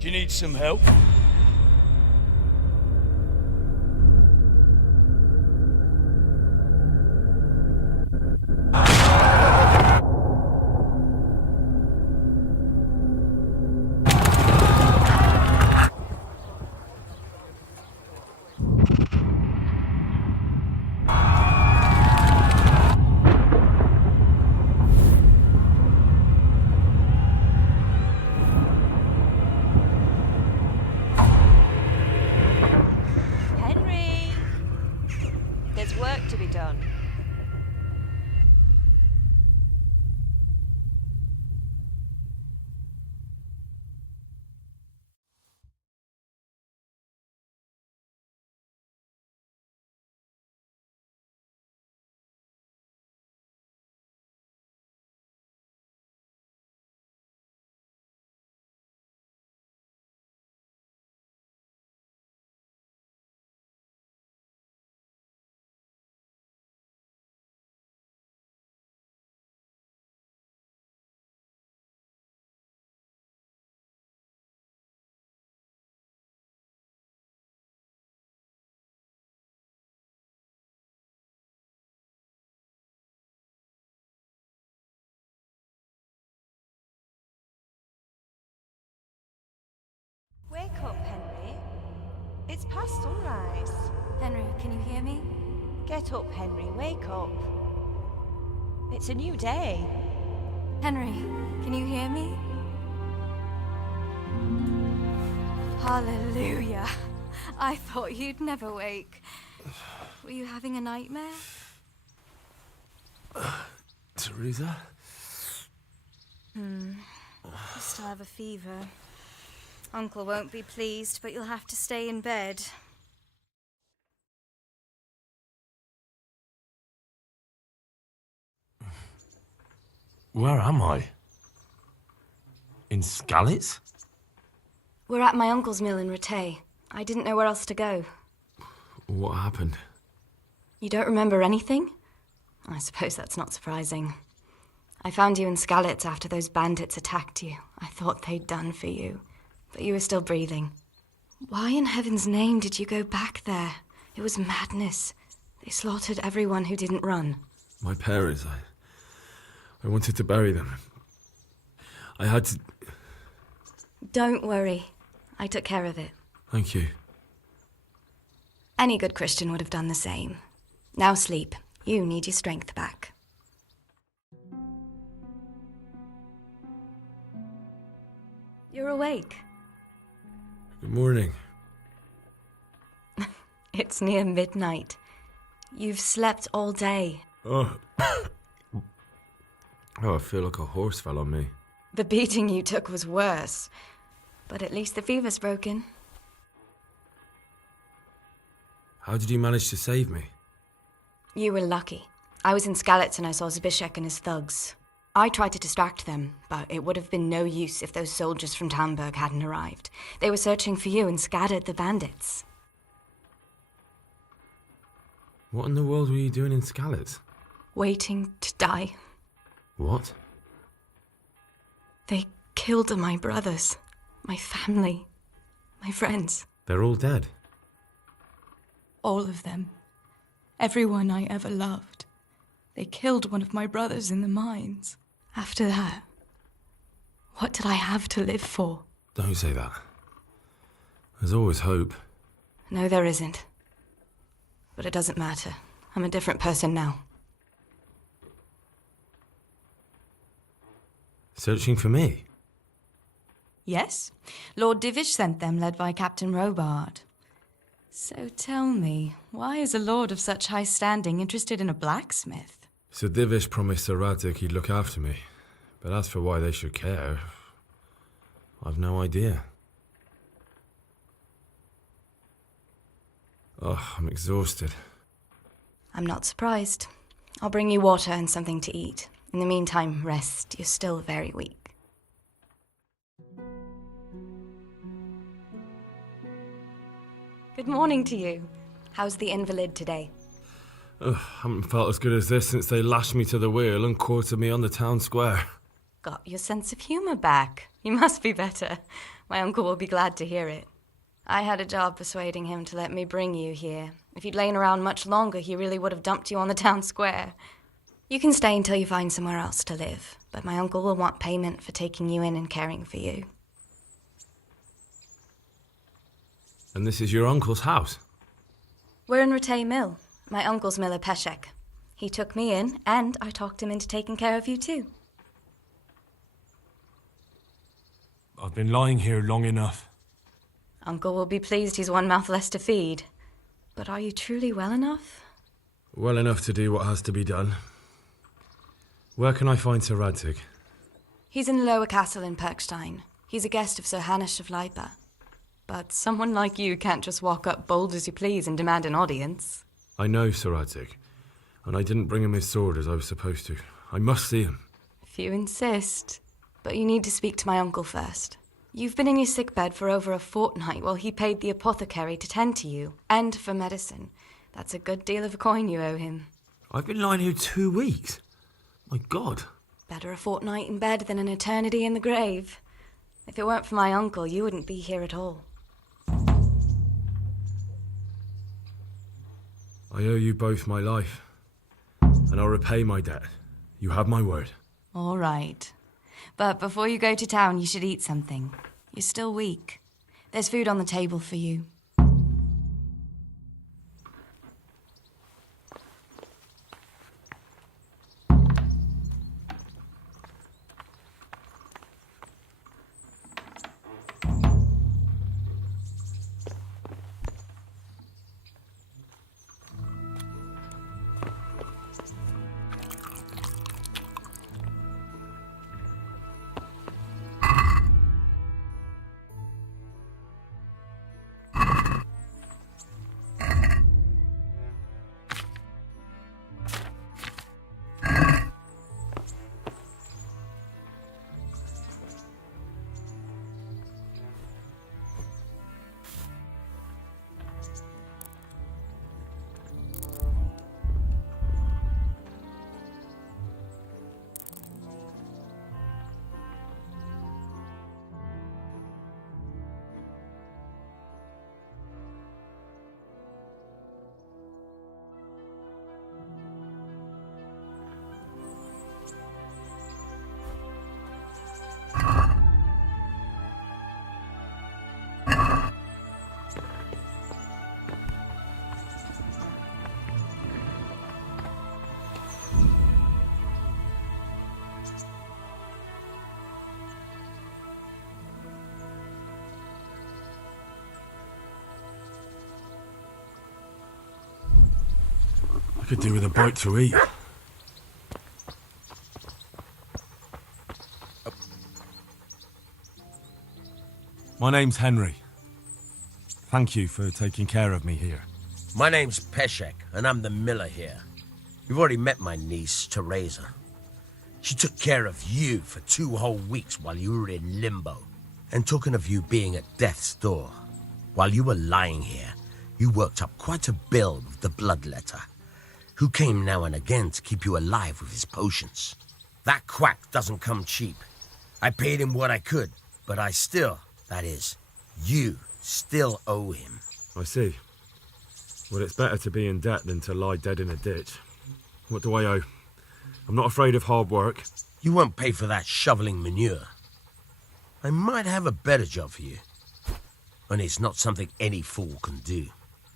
Do you need some help? There's work to be done. Wake up, Henry. It's past sunrise. Henry, can you hear me? Get up, Henry. Wake up. It's a new day. Henry, can you hear me? Hallelujah. I thought you'd never wake. Were you having a nightmare? Teresa? You still have a fever. Uncle won't be pleased, but you'll have to stay in bed. Where am I? In Skalitz? We're at my uncle's mill in Rattay. I didn't know where else to go. What happened? You don't remember anything? I suppose that's not surprising. I found you in Skalitz after those bandits attacked you. I thought they'd done for you. But you were still breathing. Why in heaven's name did you go back there? It was madness. They slaughtered everyone who didn't run. My parents, I wanted to bury them. I had to... Don't worry. I took care of it. Thank you. Any good Christian would have done the same. Now sleep. You need your strength back. You're awake. Good morning. It's near midnight. You've slept all day. Oh. I feel like a horse fell on me. The beating you took was worse. But at least the fever's broken. How did you manage to save me? You were lucky. I was in Skalitz and I saw Zbyszek and his thugs. I tried to distract them, but it would have been no use if those soldiers from Tamburg hadn't arrived. They were searching for you and scattered the bandits. What in the world were you doing in Skalitz? Waiting to die. What? They killed my brothers, my family, my friends. They're all dead. All of them. Everyone I ever loved. They killed one of my brothers in the mines. After that, what did I have to live for? Don't say that. There's always hope. No, there isn't. But it doesn't matter. I'm a different person now. Searching for me? Yes. Lord Divish sent them, led by Captain Robard. So tell me, why is a lord of such high standing interested in a blacksmith? Sir Divish promised Sir Radek he'd look after me. But as for why they should care, I've no idea. Oh, I'm exhausted. I'm not surprised. I'll bring you water and something to eat. In the meantime, rest. You're still very weak. Good morning to you. How's the invalid today? Haven't felt as good as this since they lashed me to the wheel and quartered me on the town square. Got your sense of humour back. You must be better. My uncle will be glad to hear it. I had a job persuading him to let me bring you here. If you'd lain around much longer, he really would have dumped you on the town square. You can stay until you find somewhere else to live, but my uncle will want payment for taking you in and caring for you. And this is your uncle's house? We're in Rattay Mill. My uncle's miller Peshek. He took me in, and I talked him into taking care of you too. I've been lying here long enough. Uncle will be pleased he's one mouth less to feed. But are you truly well enough? Well enough to do what has to be done. Where can I find Sir Radzig? He's in the lower castle in Perkstein. He's a guest of Sir Hanush of Leipa. But someone like you can't just walk up bold as you please and demand an audience. I know Sir Radzig, and I didn't bring him his sword as I was supposed to. I must see him. If you insist. But you need to speak to my uncle first. You've been in your sickbed for over a fortnight while he paid the apothecary to tend to you, and for medicine. That's a good deal of coin you owe him. I've been lying here 2 weeks. My God. Better a fortnight in bed than an eternity in the grave. If it weren't for my uncle, you wouldn't be here at all. I owe you both my life, and I'll repay my debt. You have my word. All right. But before you go to town, you should eat something. You're still weak. There's food on the table for you. I could do with a bite to eat. My name's Henry. Thank you for taking care of me here. My name's Peshek, and I'm the miller here. You've already met my niece, Teresa. She took care of you for 2 whole weeks while you were in limbo. And talking of you being at death's door, while you were lying here, you worked up quite a bill with the bloodletter, who came now and again to keep you alive with his potions. That quack doesn't come cheap. I paid him what I could, but I still, that is, you still owe him. I see. Well, it's better to be in debt than to lie dead in a ditch. What do I owe? I'm not afraid of hard work. You won't pay for that shoveling manure. I might have a better job for you. And it's not something any fool can do.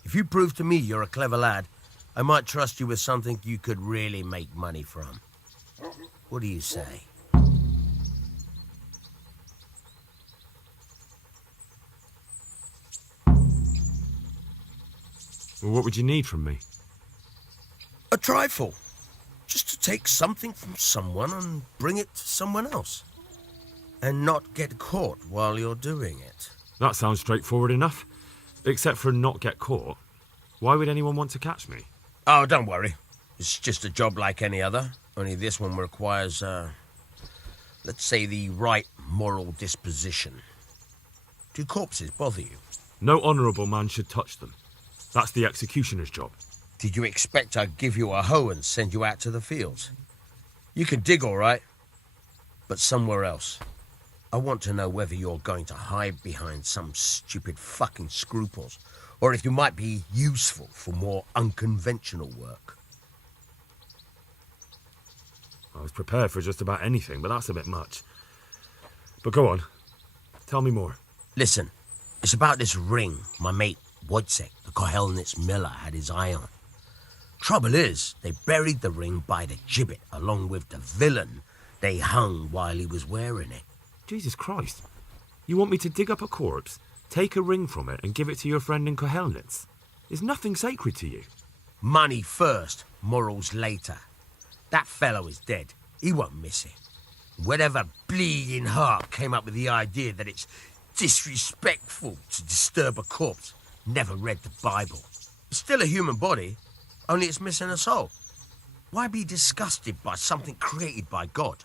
If you prove to me you're a clever lad, I might trust you with something you could really make money from. What do you say? Well, what would you need from me? A trifle. Just to take something from someone and bring it to someone else. And not get caught while you're doing it. That sounds straightforward enough. Except for not get caught. Why would anyone want to catch me? Oh, don't worry. It's just a job like any other. Only this one requires, let's say, the right moral disposition. Do corpses bother you? No honourable man should touch them. That's the executioner's job. Did you expect I'd give you a hoe and send you out to the fields? You can dig all right, but somewhere else. I want to know whether you're going to hide behind some stupid fucking scruples, or if you might be useful for more unconventional work. I was prepared for just about anything, but that's a bit much. But go on. Tell me more. Listen, it's about this ring my mate Wojciech, the Kohelnitz miller, had his eye on. Trouble is, they buried the ring by the gibbet along with the villain they hung while he was wearing it. Jesus Christ. You want me to dig up a corpse, take a ring from it, and give it to your friend in Kohelnitz? Is nothing sacred to you? Money first, morals later. That fellow is dead. He won't miss it. Whatever bleeding heart came up with the idea that it's disrespectful to disturb a corpse never read the Bible. It's still a human body, only it's missing a soul. Why be disgusted by something created by God?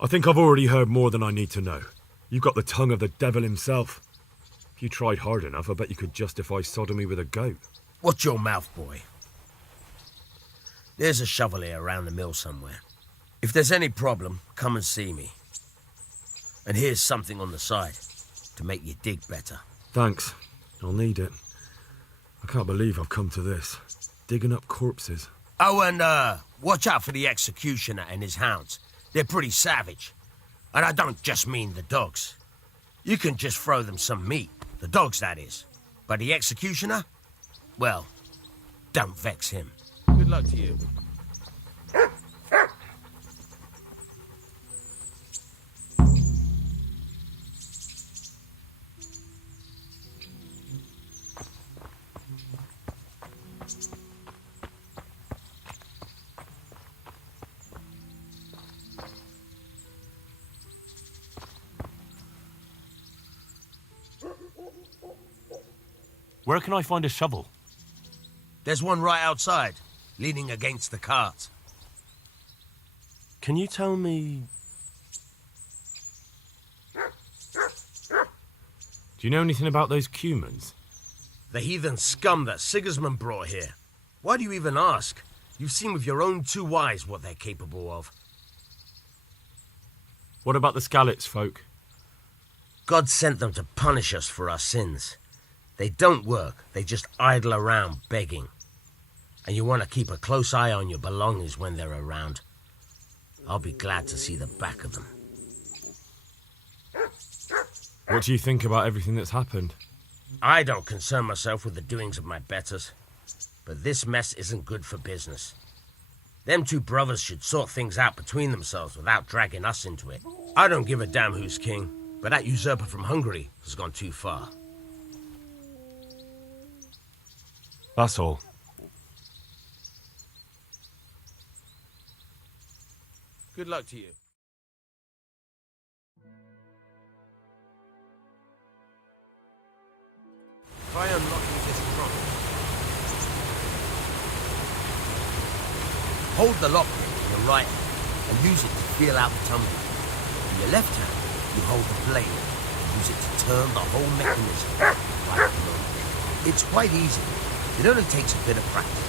I think I've already heard more than I need to know. You've got the tongue of the devil himself. If you tried hard enough, I bet you could justify sodomy with a goat. Watch your mouth, boy. There's a shovel here around the mill somewhere. If there's any problem, come and see me. And here's something on the side to make you dig better. Thanks. I'll need it. I can't believe I've come to this. Digging up corpses. Oh, and watch out for the executioner and his hounds. They're pretty savage. And I don't just mean the dogs. You can just throw them some meat. The dogs, that is. But the executioner? Well, don't vex him. Good luck to you. Where can I find a shovel? There's one right outside, leaning against the cart. Can you tell me... Do you know anything about those Cumans? The heathen scum that Sigismund brought here. Why do you even ask? You've seen with your own two eyes what they're capable of. What about the Skalitz folk? God sent them to punish us for our sins. They don't work, they just idle around begging. And you want to keep a close eye on your belongings when they're around. I'll be glad to see the back of them. What do you think about everything that's happened? I don't concern myself with the doings of my betters. But this mess isn't good for business. Them two brothers should sort things out between themselves without dragging us into it. I don't give a damn who's king, but that usurper from Hungary has gone too far. That's all. Good luck to you. Try unlocking this trunk. Hold the lock in your right hand and use it to feel out the tumbler. In your left hand, you hold the blade and use it to turn the whole mechanism right below. It's quite easy. It only takes a bit of practice.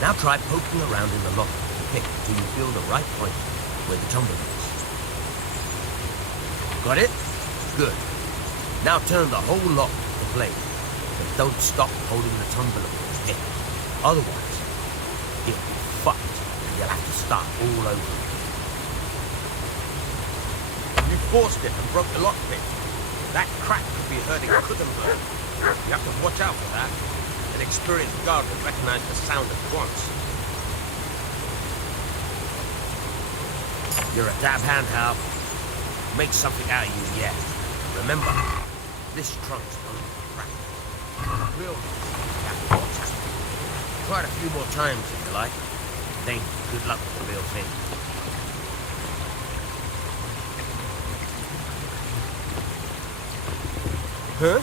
Now try poking around in the lock with the pick until you feel the right point where the tumbler is. Got it? Good. Now turn the whole lock with the blade, but don't stop holding the tumbler with the pick. Otherwise, it'll be fucked and you'll have to start all over. You forced it and broke the lock pick. That crack could be hurting Kuttenberg. You have to watch out for that. An experienced guard would recognize the sound at once. You're a dab hand, Hal. Make something out of you yet. Remember, this trunk's only cracked. Real you have to watch out. Try it a few more times if you like. Then good luck with the real thing. Huh?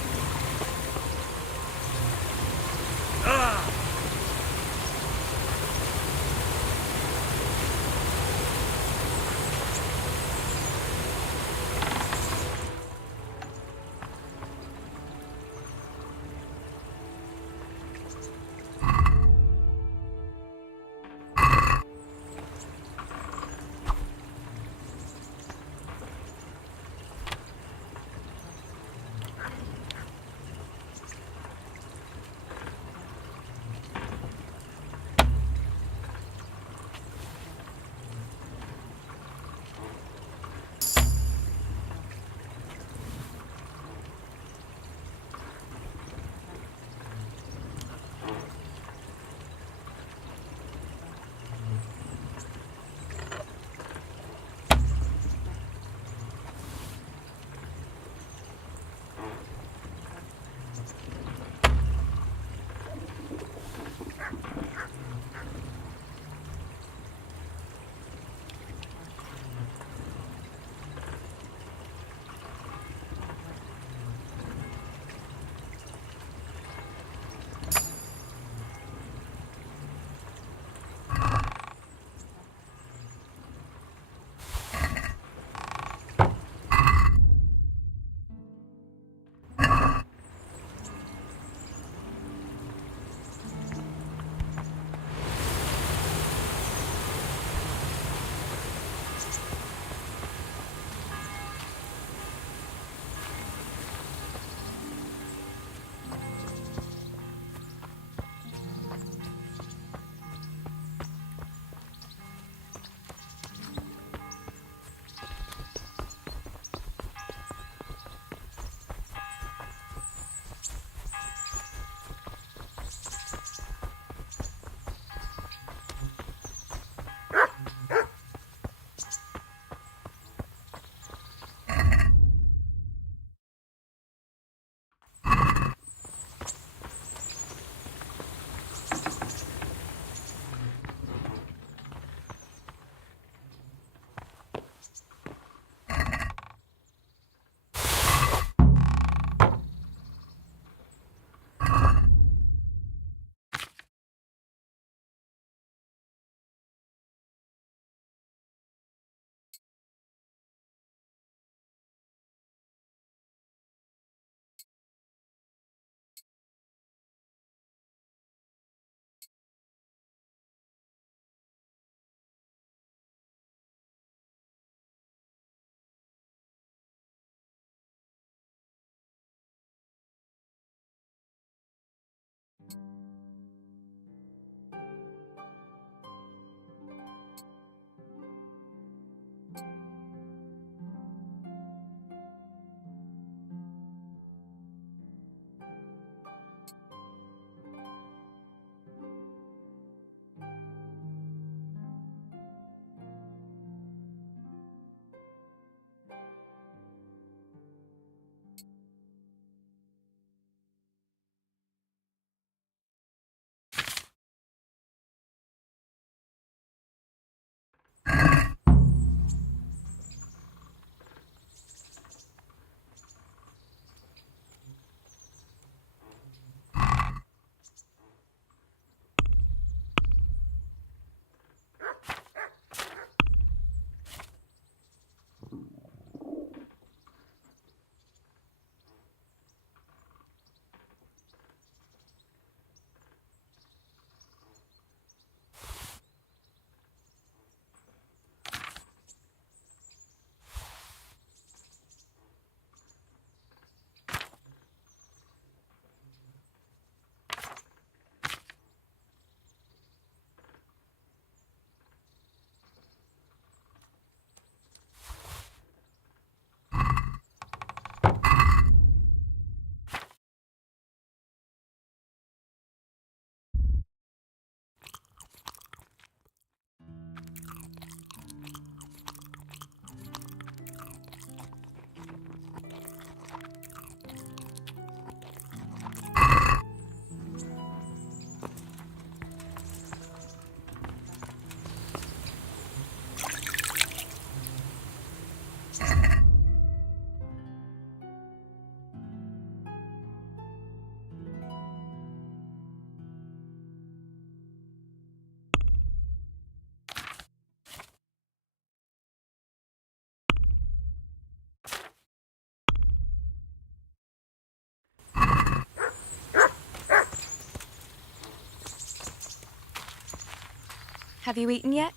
Have you eaten yet?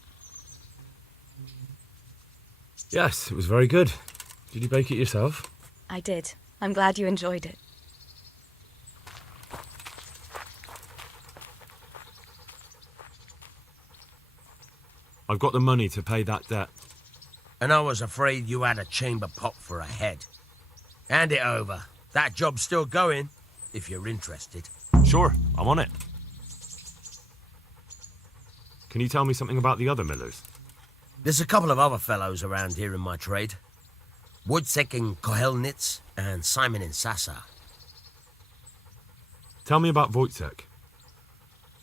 Yes, it was very good. Did you bake it yourself? I did. I'm glad you enjoyed it. I've got the money to pay that debt. And I was afraid you had a chamber pot for a head. Hand it over. That job's still going, if you're interested. Sure, I'm on it. Can you tell me something about the other millers? There's a couple of other fellows around here in my trade. Wojciech in Kohelnitz and Simon in Sasa. Tell me about Wojciech.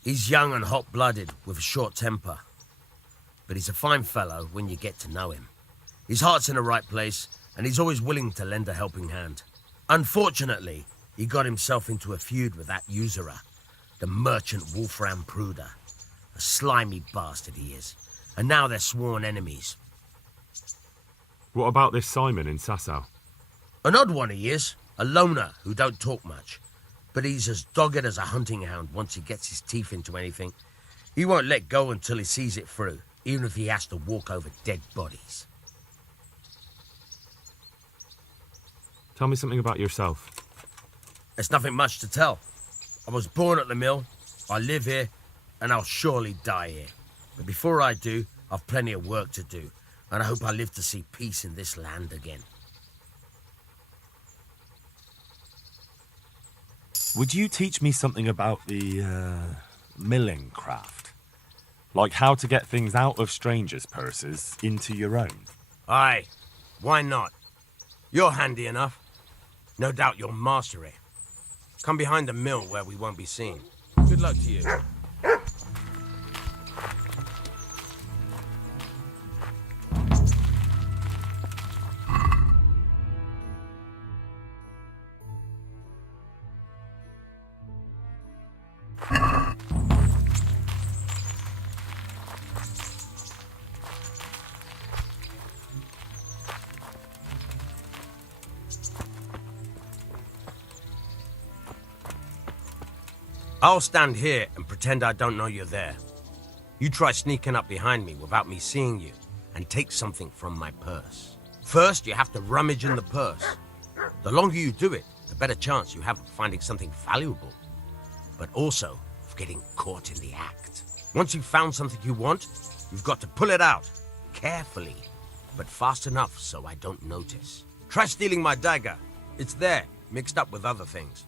He's young and hot-blooded, with a short temper. But he's a fine fellow when you get to know him. His heart's in the right place, and he's always willing to lend a helping hand. Unfortunately, he got himself into a feud with that usurer, the merchant Wolfram Pruder. A slimy bastard he is, and now they're sworn enemies. What about this Simon in Sasau? An odd one he is, a loner who don't talk much. But he's as dogged as a hunting hound once he gets his teeth into anything. He won't let go until he sees it through, even if he has to walk over dead bodies. Tell me something about yourself. There's nothing much to tell. I was born at the mill, I live here, and I'll surely die here. But before I do, I've plenty of work to do, and I hope I live to see peace in this land again. Would you teach me something about the, milling craft? Like how to get things out of strangers' purses into your own? Aye, why not? You're handy enough. No doubt you'll master it. Come behind the mill where we won't be seen. Good luck to you. I'll stand here and pretend I don't know you're there. You try sneaking up behind me without me seeing you and take something from my purse. First, you have to rummage in the purse. The longer you do it, the better chance you have of finding something valuable, but also of getting caught in the act. Once you've found something you want, you've got to pull it out, carefully, but fast enough so I don't notice. Try stealing my dagger. It's there, mixed up with other things.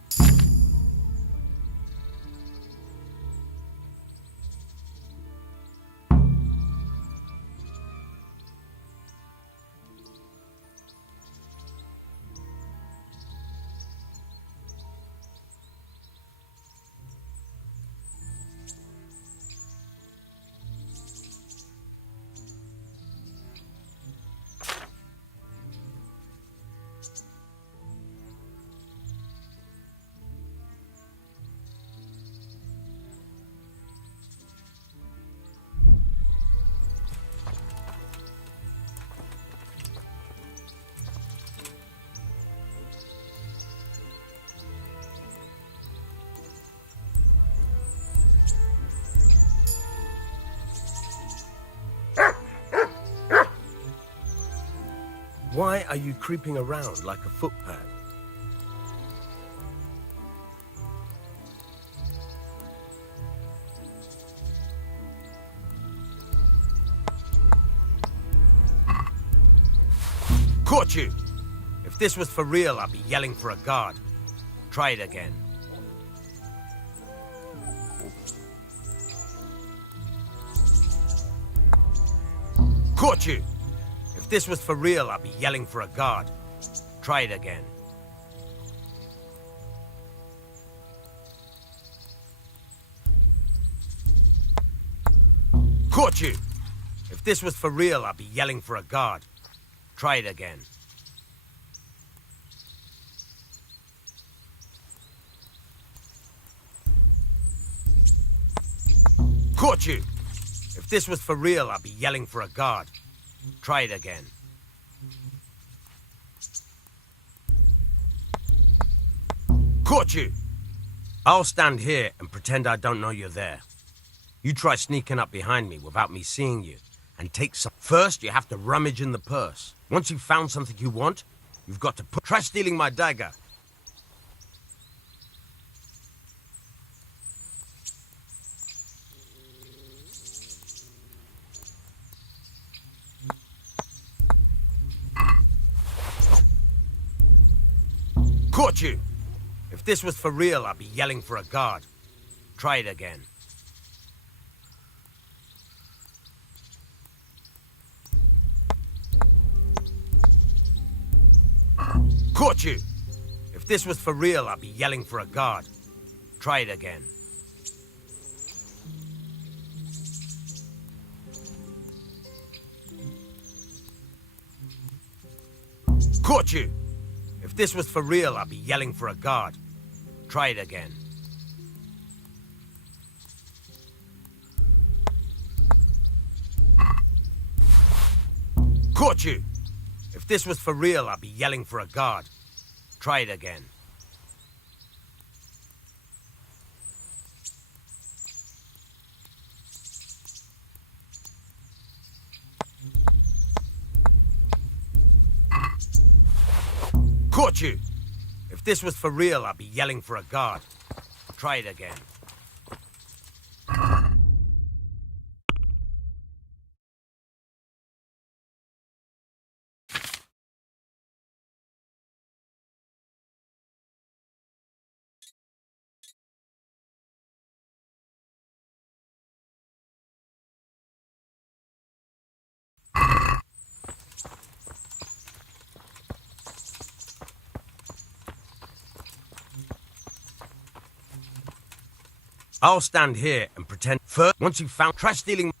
Why are you creeping around like a footpad? Caught you! If this was for real, I'd be yelling for a guard. Try it again. Caught you! If this was for real, I'd be yelling for a guard. Try it again. Caught you! If this was for real, I'd be yelling for a guard. Try it again. Caught you! If this was for real, I'd be yelling for a guard. Try it again. Caught you! I'll stand here and pretend I don't know you're there. You try sneaking up behind me without me seeing you, and take some. First, you have to rummage in the purse. Once you've found something you want, you've got to try stealing my dagger. Caught you! If this was for real, I'd be yelling for a guard. Try it again. Caught you! If this was for real, I'd be yelling for a guard. Try it again. Caught you! If this was for real, I'd be yelling for a guard. Try it again. Caught you! If this was for real, I'd be yelling for a guard. Try it again. Caught you! If this was for real, I'd be yelling for a guard. Try it again. I'll stand here and pretend. First, once you've found. Try stealing.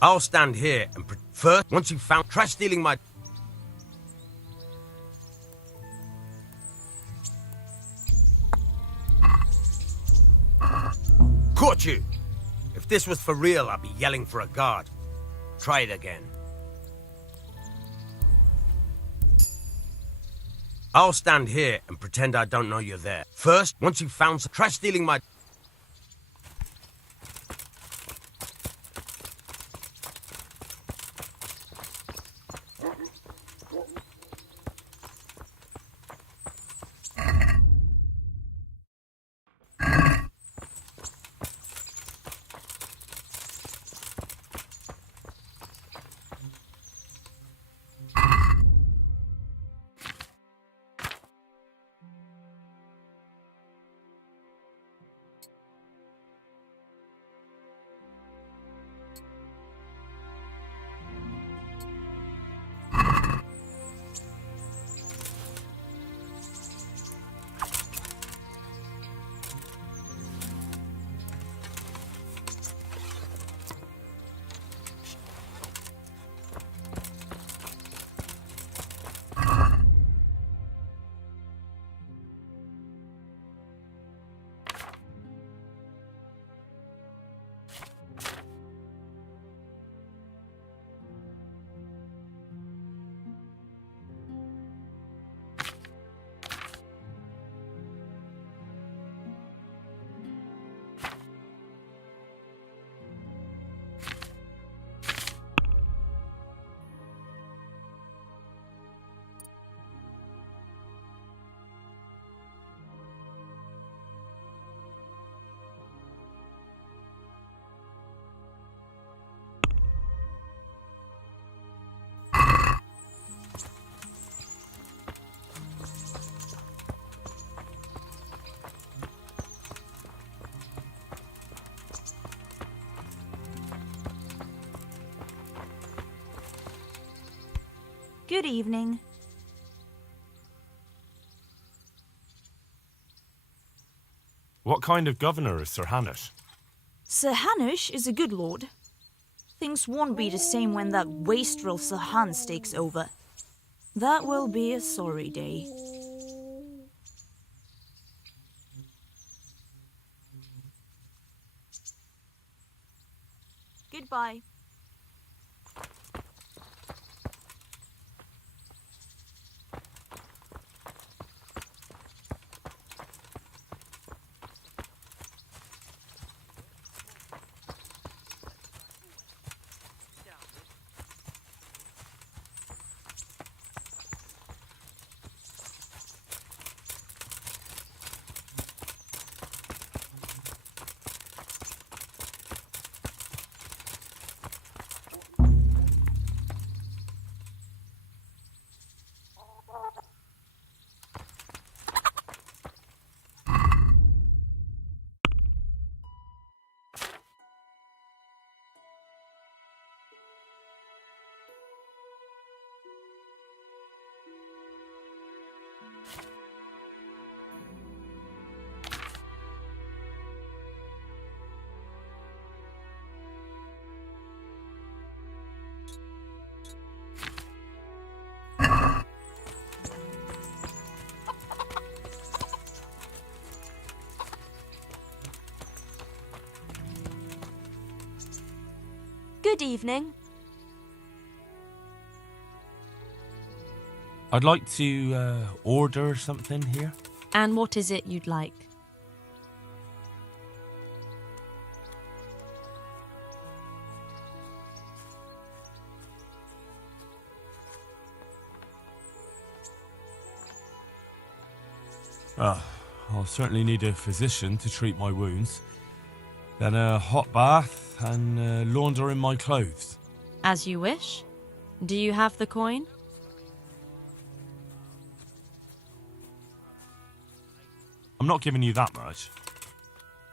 I'll stand here and first, once you've found. Try stealing my. Caught you! If this was for real, I'd be yelling for a guard. Try it again. I'll stand here and pretend I don't know you're there. First, once you've found. Try stealing my. Good evening. What kind of governor is Sir Hanush? Sir Hanush is a good lord. Things won't be the same when that wastrel Sir Hans takes over. That will be a sorry day. Goodbye. Good evening. I'd like to order something here. And what is it you'd like? I'll certainly need a physician to treat my wounds. Then a hot bath and laundering my clothes. As you wish. Do you have the coin? I'm not giving you that much.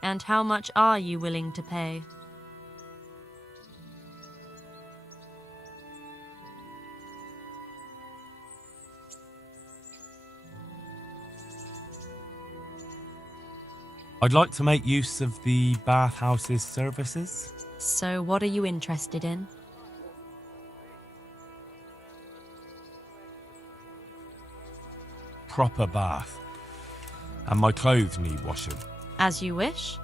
And how much are you willing to pay? I'd like to make use of the bathhouse's services. So what are you interested in? Proper bath. And my clothes need washing. As you wish.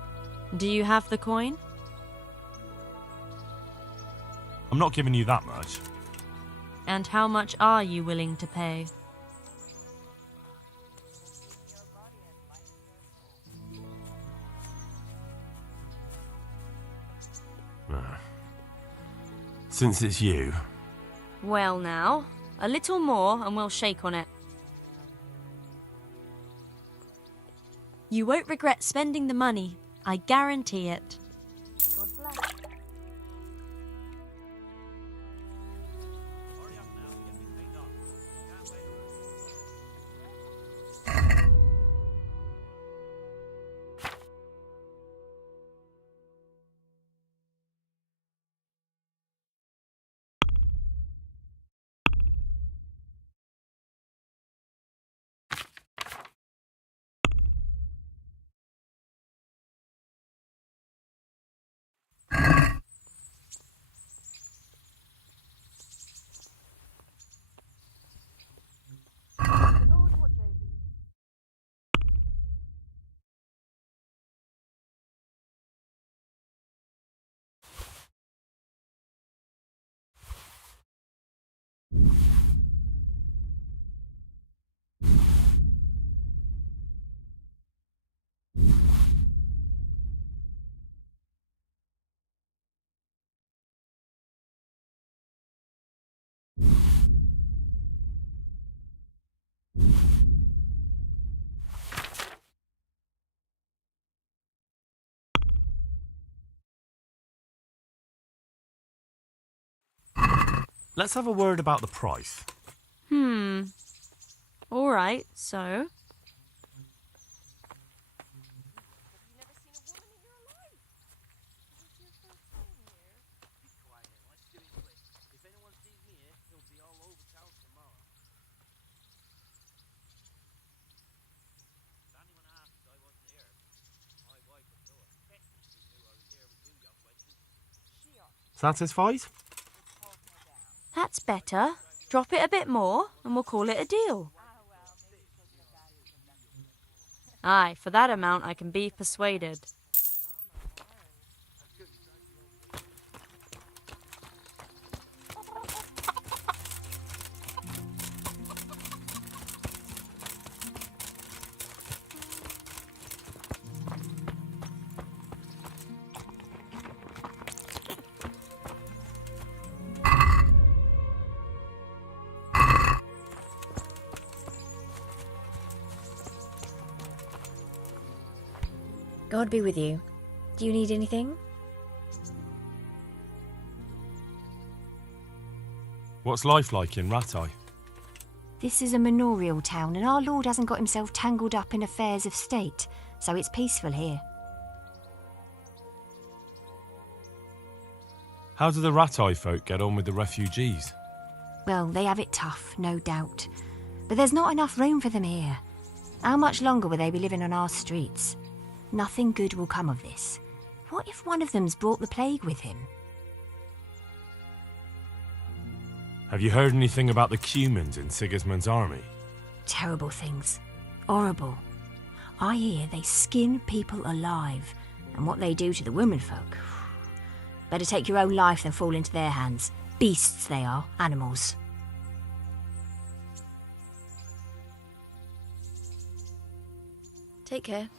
Do you have the coin? I'm not giving you that much. And how much are you willing to pay? Since it's you. Well now, a little more and we'll shake on it. You won't regret spending the money. I guarantee it. God bless. Let's have a word about the price. All right, so? Satisfied? That's better. Drop it a bit more and we'll call it a deal. Aye, for that amount I can be persuaded. God be with you. Do you need anything? What's life like in Ratai? This is a manorial town, and our lord hasn't got himself tangled up in affairs of state, so it's peaceful here. How do the Ratai folk get on with the refugees? Well, they have it tough, no doubt. But there's not enough room for them here. How much longer will they be living on our streets? Nothing good will come of this. What if one of them's brought the plague with him? Have you heard anything about the Cumans in Sigismund's army? Terrible things. Horrible. I hear they skin people alive, and what they do to the womenfolk. Better take your own life than fall into their hands. Beasts they are, animals. Take care.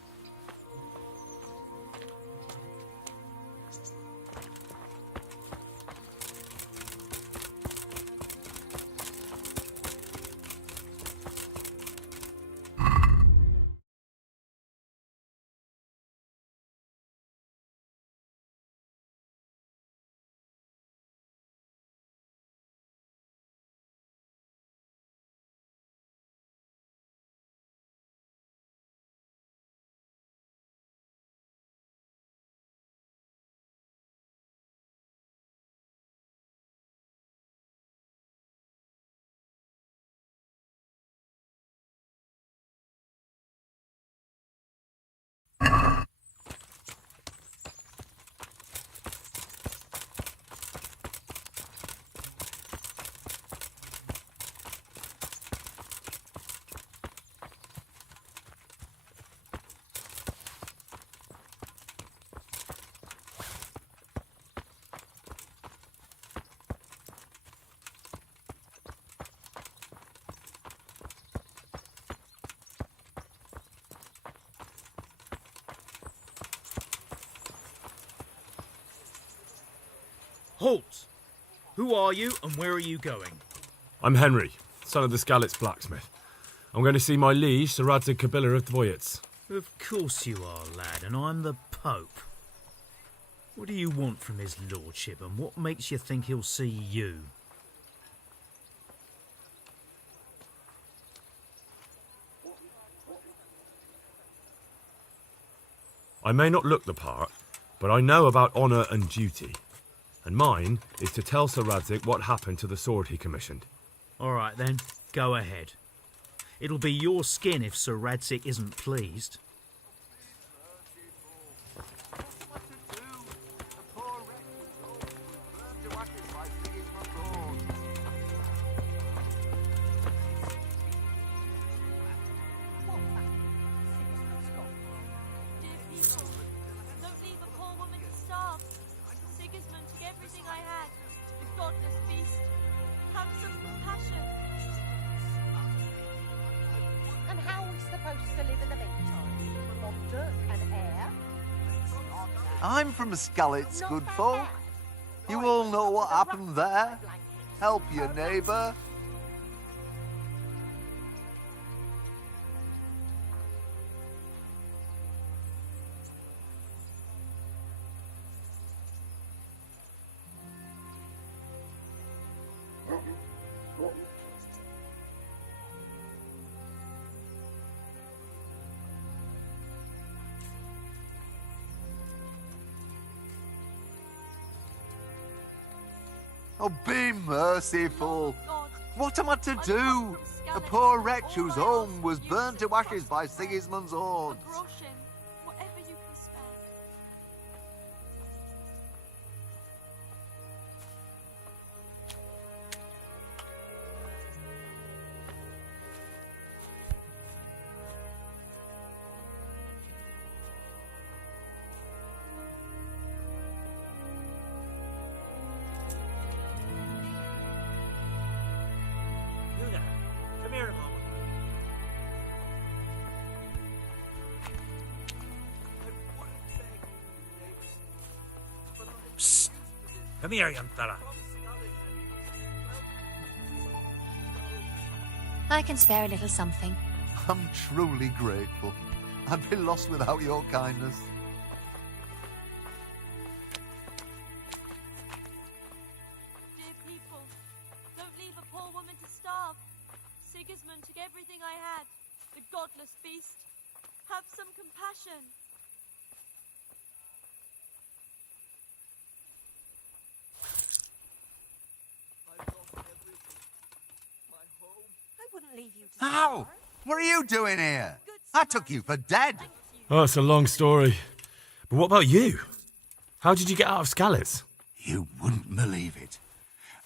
Halt! Who are you and where are you going? I'm Henry, son of the Skalitz blacksmith. I'm going to see my liege, Sir Radzig Kabila of Dvoyets. Of course you are, lad, and I'm the Pope. What do you want from his lordship, and what makes you think he'll see you? I may not look the part, but I know about honour and duty. And mine is to tell Sir Radzig what happened to the sword he commissioned. All right then, go ahead. It'll be your skin if Sir Radzig isn't pleased. And how are we supposed to live in the meantime? On dirt and air? I'm from Skalitz, good folk. You all know what happened there. Help your neighbour. Oh, be merciful. What am I to do? A poor wretch whose home was burnt to ashes by Sigismund's hordes. Whatever you can spare. Come here a moment. Psst. Come here, young fella. I can spare a little something. I'm truly grateful. I'd be lost without your kindness. Dear people, don't leave a poor woman to starve. Sigismund took everything I had. The godless beast. Have some compassion. I wouldn't leave you to How? What are you doing here? I took you for dead. Oh, it's a long story. But what about you? How did you get out of Skalitz? You wouldn't believe it.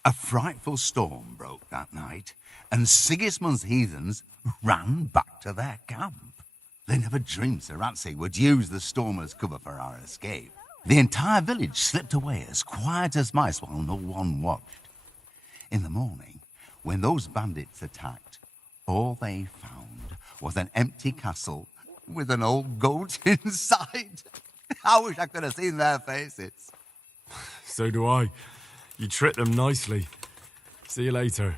A frightful storm broke that night, and Sigismund's heathens ran back to their camp. They never dreamed Sir Ratsey would use the storm as cover for our escape. The entire village slipped away as quiet as mice while no one watched. In the morning, when those bandits attacked, all they found was an empty castle with an old goat inside. I wish I could have seen their faces. So do I. You tricked them nicely. See you later.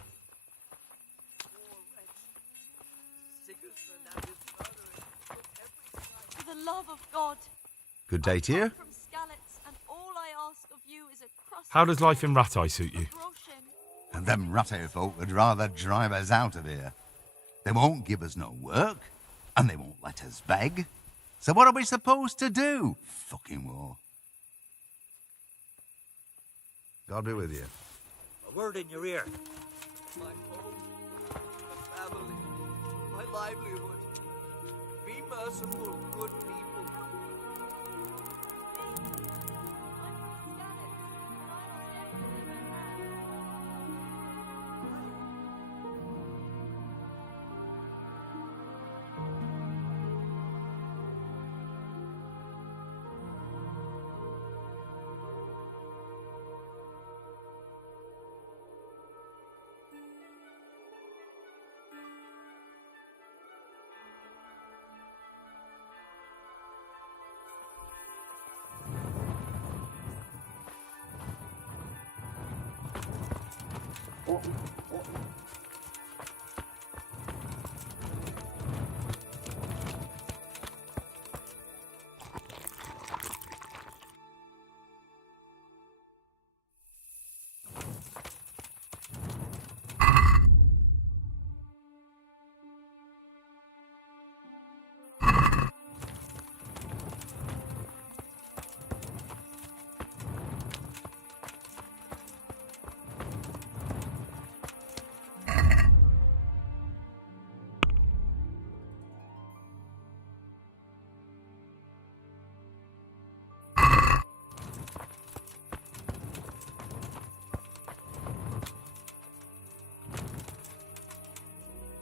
For the love of God, Good day to you. from Skalitz, and all I ask of you is a crust. How does life in Ratai suit you? And them Rattay folk would rather drive us out of here. They won't give us no work, and they won't let us beg. So what are we supposed to do? Fucking war. God be with you. A word in your ear. My home, my family, my livelihood. Be merciful, good people.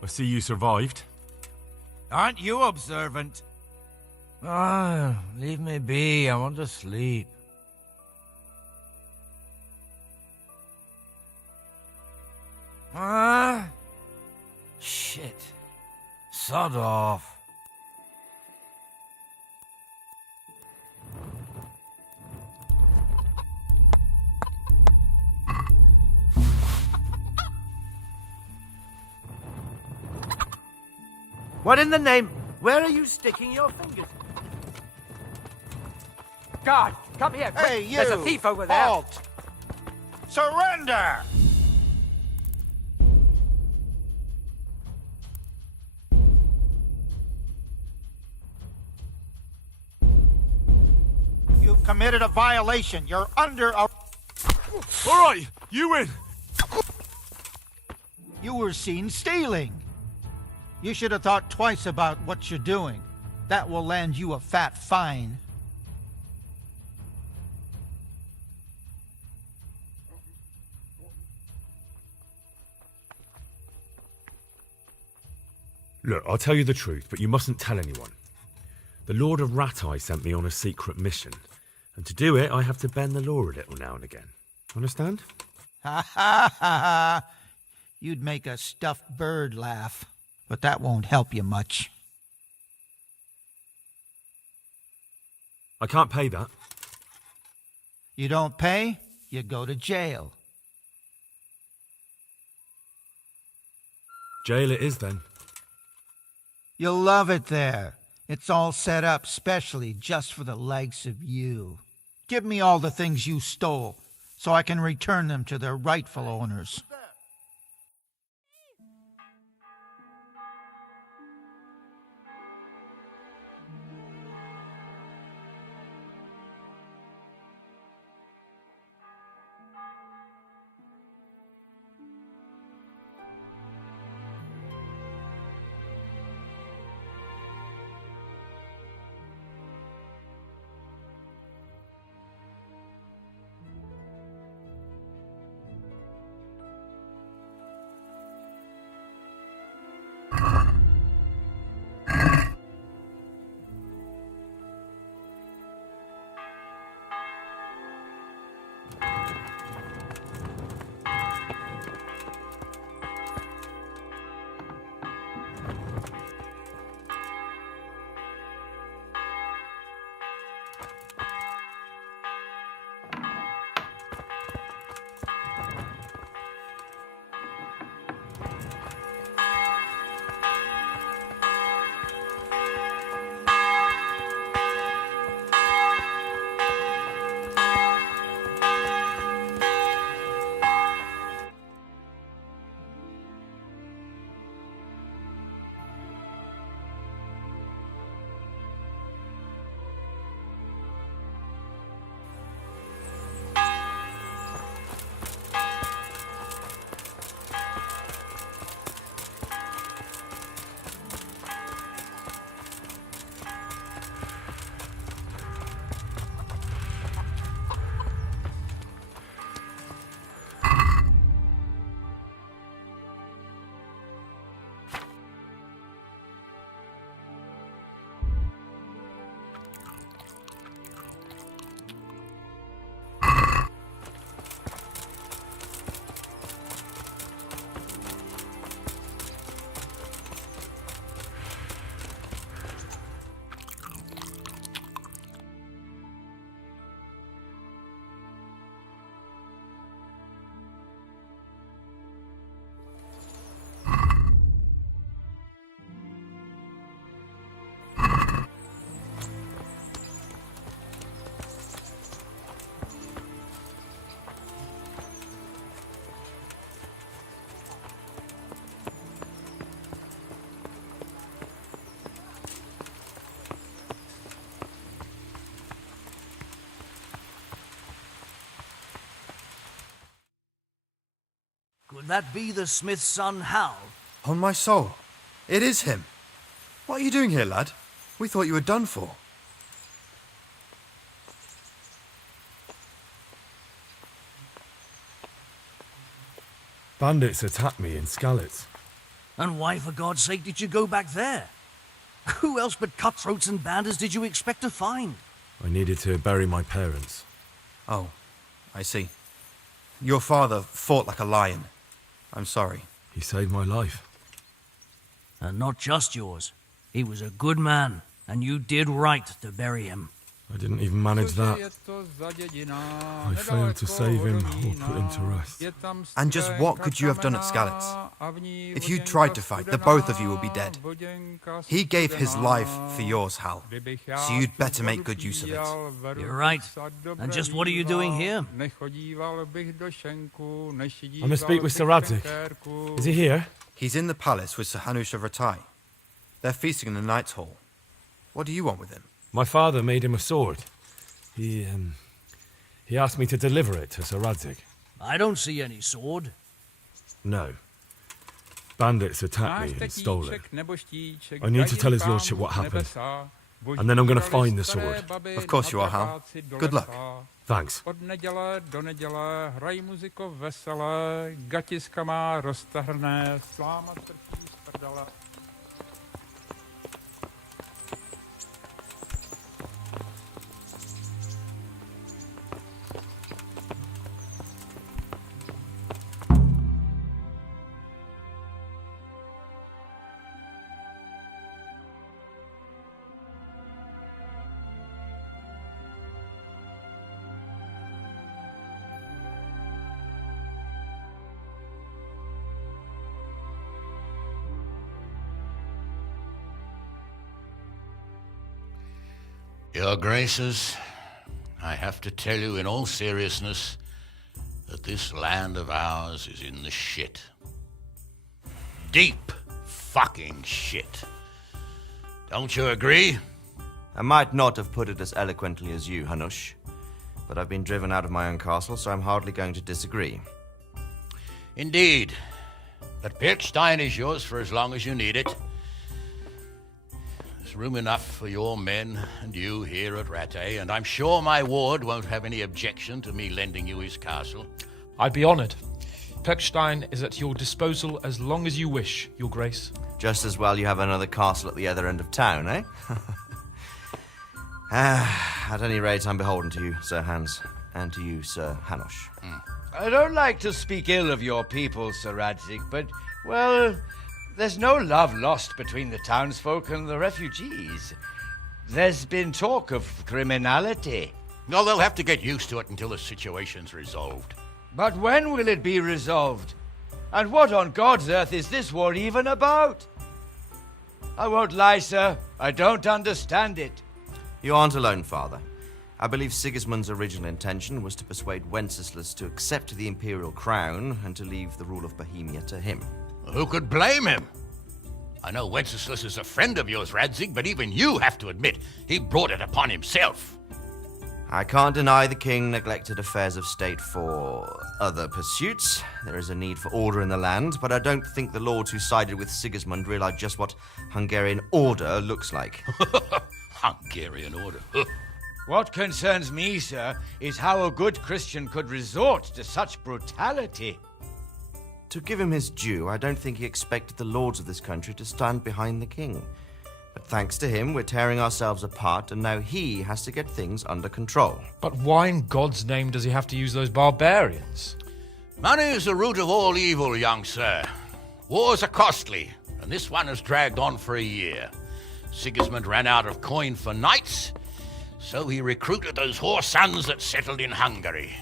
I see you survived. Aren't you observant? Ah, leave me be. I want to sleep. Ah, shit. Sod off. What in the name? Where are you sticking your fingers? Guard, come here. Quick. Hey, you! There's a thief over there. Halt! Surrender! You've committed a violation. You're under a... All right, you win. You were seen stealing. You should have thought twice about what you're doing. That will land you a fat fine. Look, I'll tell you the truth, but you mustn't tell anyone. The Lord of Ratai sent me on a secret mission, and to do it, I have to bend the law a little now and again. Understand? Ha ha ha ha! You'd make a stuffed bird laugh, but that won't help you much. I can't pay that. You don't pay, you go to jail. Jail it is then. You'll love it there. It's all set up specially just for the likes of you. Give me all the things you stole, so I can return them to their rightful owners. Would that be the smith's son, Hal? On my soul, it is him. What are you doing here, lad? We thought you were done for. Bandits attacked me in Skalitz. And why, for God's sake, did you go back there? Who else but cutthroats and bandits did you expect to find? I needed to bury my parents. Oh, I see. Your father fought like a lion. I'm sorry. He saved my life. And not just yours. He was a good man, and you did right to bury him. I didn't even manage that. I failed to save him or put him to rest. And just what could you have done at Skalitz? If you tried to fight, the both of you will be dead. He gave his life for yours, Hal. So you'd better make good use of it. You're right. And just what are you doing here? I must speak with Sir Radzik. Is he here? He's in the palace with Sir Hanush of Ratai. They're feasting in the Knight's Hall. What do you want with him? My father made him a sword. He asked me to deliver it to Sir Radzik. I don't see any sword. No. Bandits attacked me and stole it. I need to tell his lordship what happened. And then I'm going to find the sword. Of course you are, Hal. Good luck. Thanks. Od neděle do neděle hrají muziko veselé, gatiska má roztrhné, sláma trčí z prdele. Your Graces, I have to tell you in all seriousness that this land of ours is in the shit. Deep fucking shit. Don't you agree? I might not have put it as eloquently as you, Hanush, but I've been driven out of my own castle, so I'm hardly going to disagree. Indeed. But Pirkstein is yours for as long as you need it. There's room enough for your men and you here at Rattay, and I'm sure my ward won't have any objection to me lending you his castle. I'd be honoured. Pirkstein is at your disposal as long as you wish, Your Grace. Just as well you have another castle at the other end of town, eh? At any rate, I'm beholden to you, Sir Hans, and to you, Sir Hanush. I don't like to speak ill of your people, Sir Radzik, but, well, there's no love lost between the townsfolk and the refugees. There's been talk of criminality. Well, they'll have to get used to it until the situation's resolved. But when will it be resolved? And what on God's earth is this war even about? I won't lie, sir. I don't understand it. You aren't alone, Father. I believe Sigismund's original intention was to persuade Wenceslas to accept the imperial crown and to leave the rule of Bohemia to him. Who could blame him? I know Wenceslas is a friend of yours, Radzig, but even you have to admit he brought it upon himself. I can't deny the king neglected affairs of state for other pursuits. There is a need for order in the land, but I don't think the lords who sided with Sigismund realized just what Hungarian order looks like. Hungarian order? What concerns me, sir, is how a good Christian could resort to such brutality. To give him his due, I don't think he expected the lords of this country to stand behind the king. But thanks to him, we're tearing ourselves apart, and now he has to get things under control. But why in God's name does he have to use those barbarians? Money is the root of all evil, young sir. Wars are costly, and this one has dragged on for a year. Sigismund ran out of coin for knights, so he recruited those whore sons that settled in Hungary.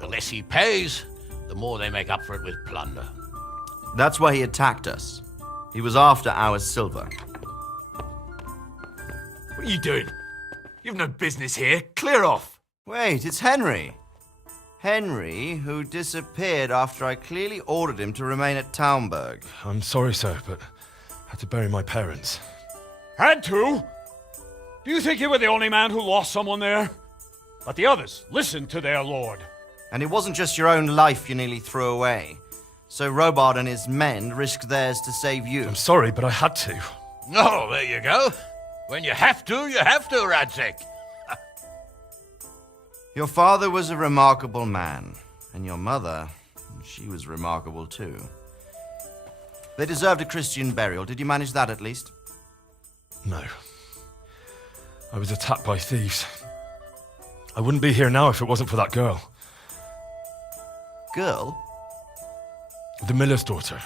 The less he pays, the more they make up for it with plunder. That's why he attacked us. He was after our silver. What are you doing? You've no business here. Clear off. Wait, it's Henry. Henry, who disappeared after I clearly ordered him to remain at Taunberg. I'm sorry, sir, but I had to bury my parents. Had to? Do you think you were the only man who lost someone there? But the others listened to their lord. And it wasn't just your own life you nearly threw away. So Robard and his men risked theirs to save you. I'm sorry, but I had to. Oh, there you go. When you have to, Radzik. Your father was a remarkable man, and your mother, she was remarkable too. They deserved a Christian burial. Did you manage that at least? No. I was attacked by thieves. I wouldn't be here now if it wasn't for that girl. Girl? The miller's daughter,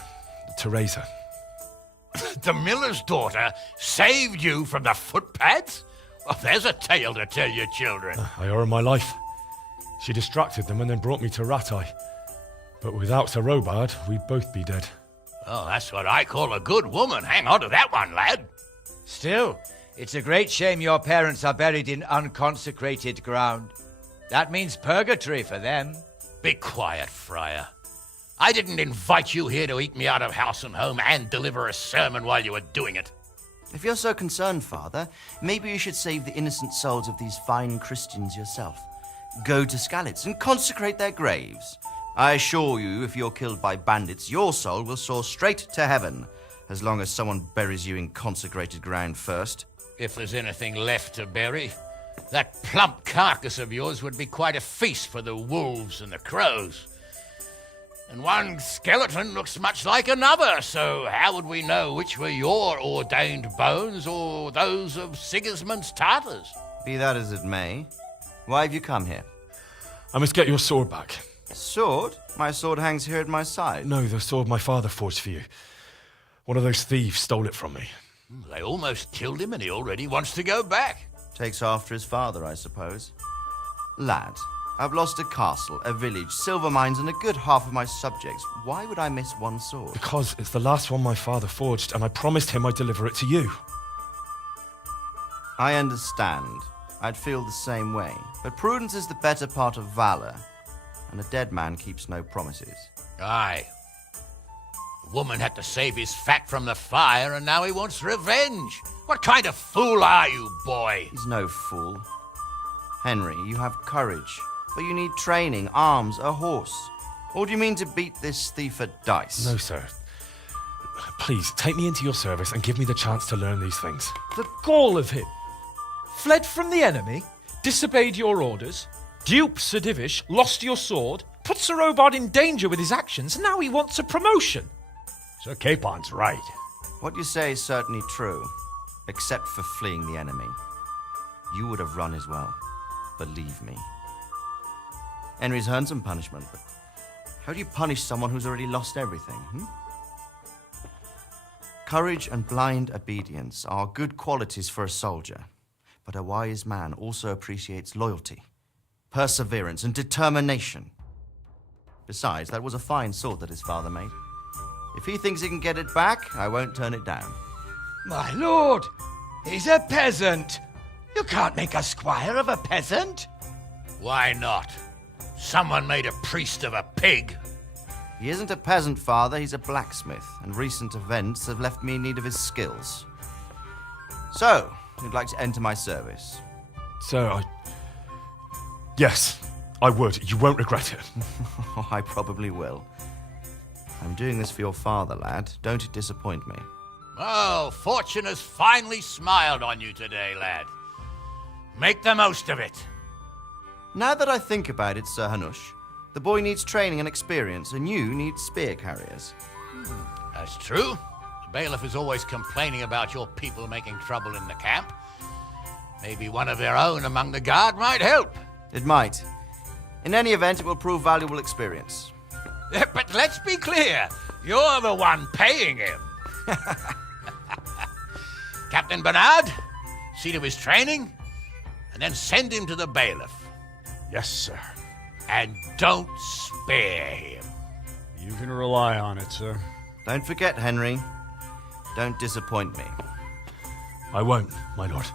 Teresa. The miller's daughter saved you from the footpads? Well, there's a tale to tell your children. I owe her my life. She distracted them and then brought me to Ratai. But without Sir Robard, we'd both be dead. Oh, that's what I call a good woman. Hang on to that one, lad. Still, it's a great shame your parents are buried in unconsecrated ground. That means purgatory for them. Be quiet, Friar. I didn't invite you here to eat me out of house and home and deliver a sermon while you were doing it. If you're so concerned, Father, maybe you should save the innocent souls of these fine Christians yourself. Go to Skalitz and consecrate their graves. I assure you, if you're killed by bandits, your soul will soar straight to heaven, as long as someone buries you in consecrated ground first. If there's anything left to bury, that plump carcass of yours would be quite a feast for the wolves and the crows. And one skeleton looks much like another, so how would we know which were your ordained bones or those of Sigismund's Tartars? Be that as it may, why have you come here? I must get your sword back. Sword? My sword hangs here at my side. No, the sword my father forged for you. One of those thieves stole it from me. They almost killed him and he already wants to go back. Takes after his father, I suppose. Lad, I've lost a castle, a village, silver mines, and a good half of my subjects. Why would I miss one sword? Because it's the last one my father forged, and I promised him I'd deliver it to you. I understand. I'd feel the same way. But prudence is the better part of valor, and a dead man keeps no promises. Aye. The woman had to save his fat from the fire, and now he wants revenge. What kind of fool are you, boy? He's no fool. Henry, you have courage, but you need training, arms, a horse. Or do you mean to beat this thief at dice? No, sir. Please, take me into your service and give me the chance to learn these things. The gall of him! Fled from the enemy, disobeyed your orders, duped Sir Divish, lost your sword, put Sir Robard in danger with his actions, and now he wants a promotion. Sir Capon's right. What you say is certainly true, except for fleeing the enemy. You would have run as well, believe me. Henry's earned some punishment, but how do you punish someone who's already lost everything, Courage and blind obedience are good qualities for a soldier, but a wise man also appreciates loyalty, perseverance, and determination. Besides, that was a fine sword that his father made. If he thinks he can get it back, I won't turn it down. My lord, he's a peasant. You can't make a squire of a peasant. Why not? Someone made a priest of a pig. He isn't a peasant, Father. He's a blacksmith, and recent events have left me in need of his skills. So, you'd like to enter my service? Sir, Yes, I would. You won't regret it. I probably will. I'm doing this for your father, lad. Don't it disappoint me. Oh, fortune has finally smiled on you today, lad. Make the most of it. Now that I think about it, Sir Hanush, the boy needs training and experience, and you need spear carriers. That's true. The bailiff is always complaining about your people making trouble in the camp. Maybe one of their own among the guard might help. It might. In any event, it will prove valuable experience. But let's be clear. You're the one paying him. Captain Bernard, see to his training, and then send him to the bailiff. Yes, sir. And don't spare him. You can rely on it, sir. Don't forget, Henry. Don't disappoint me. I won't, my lord.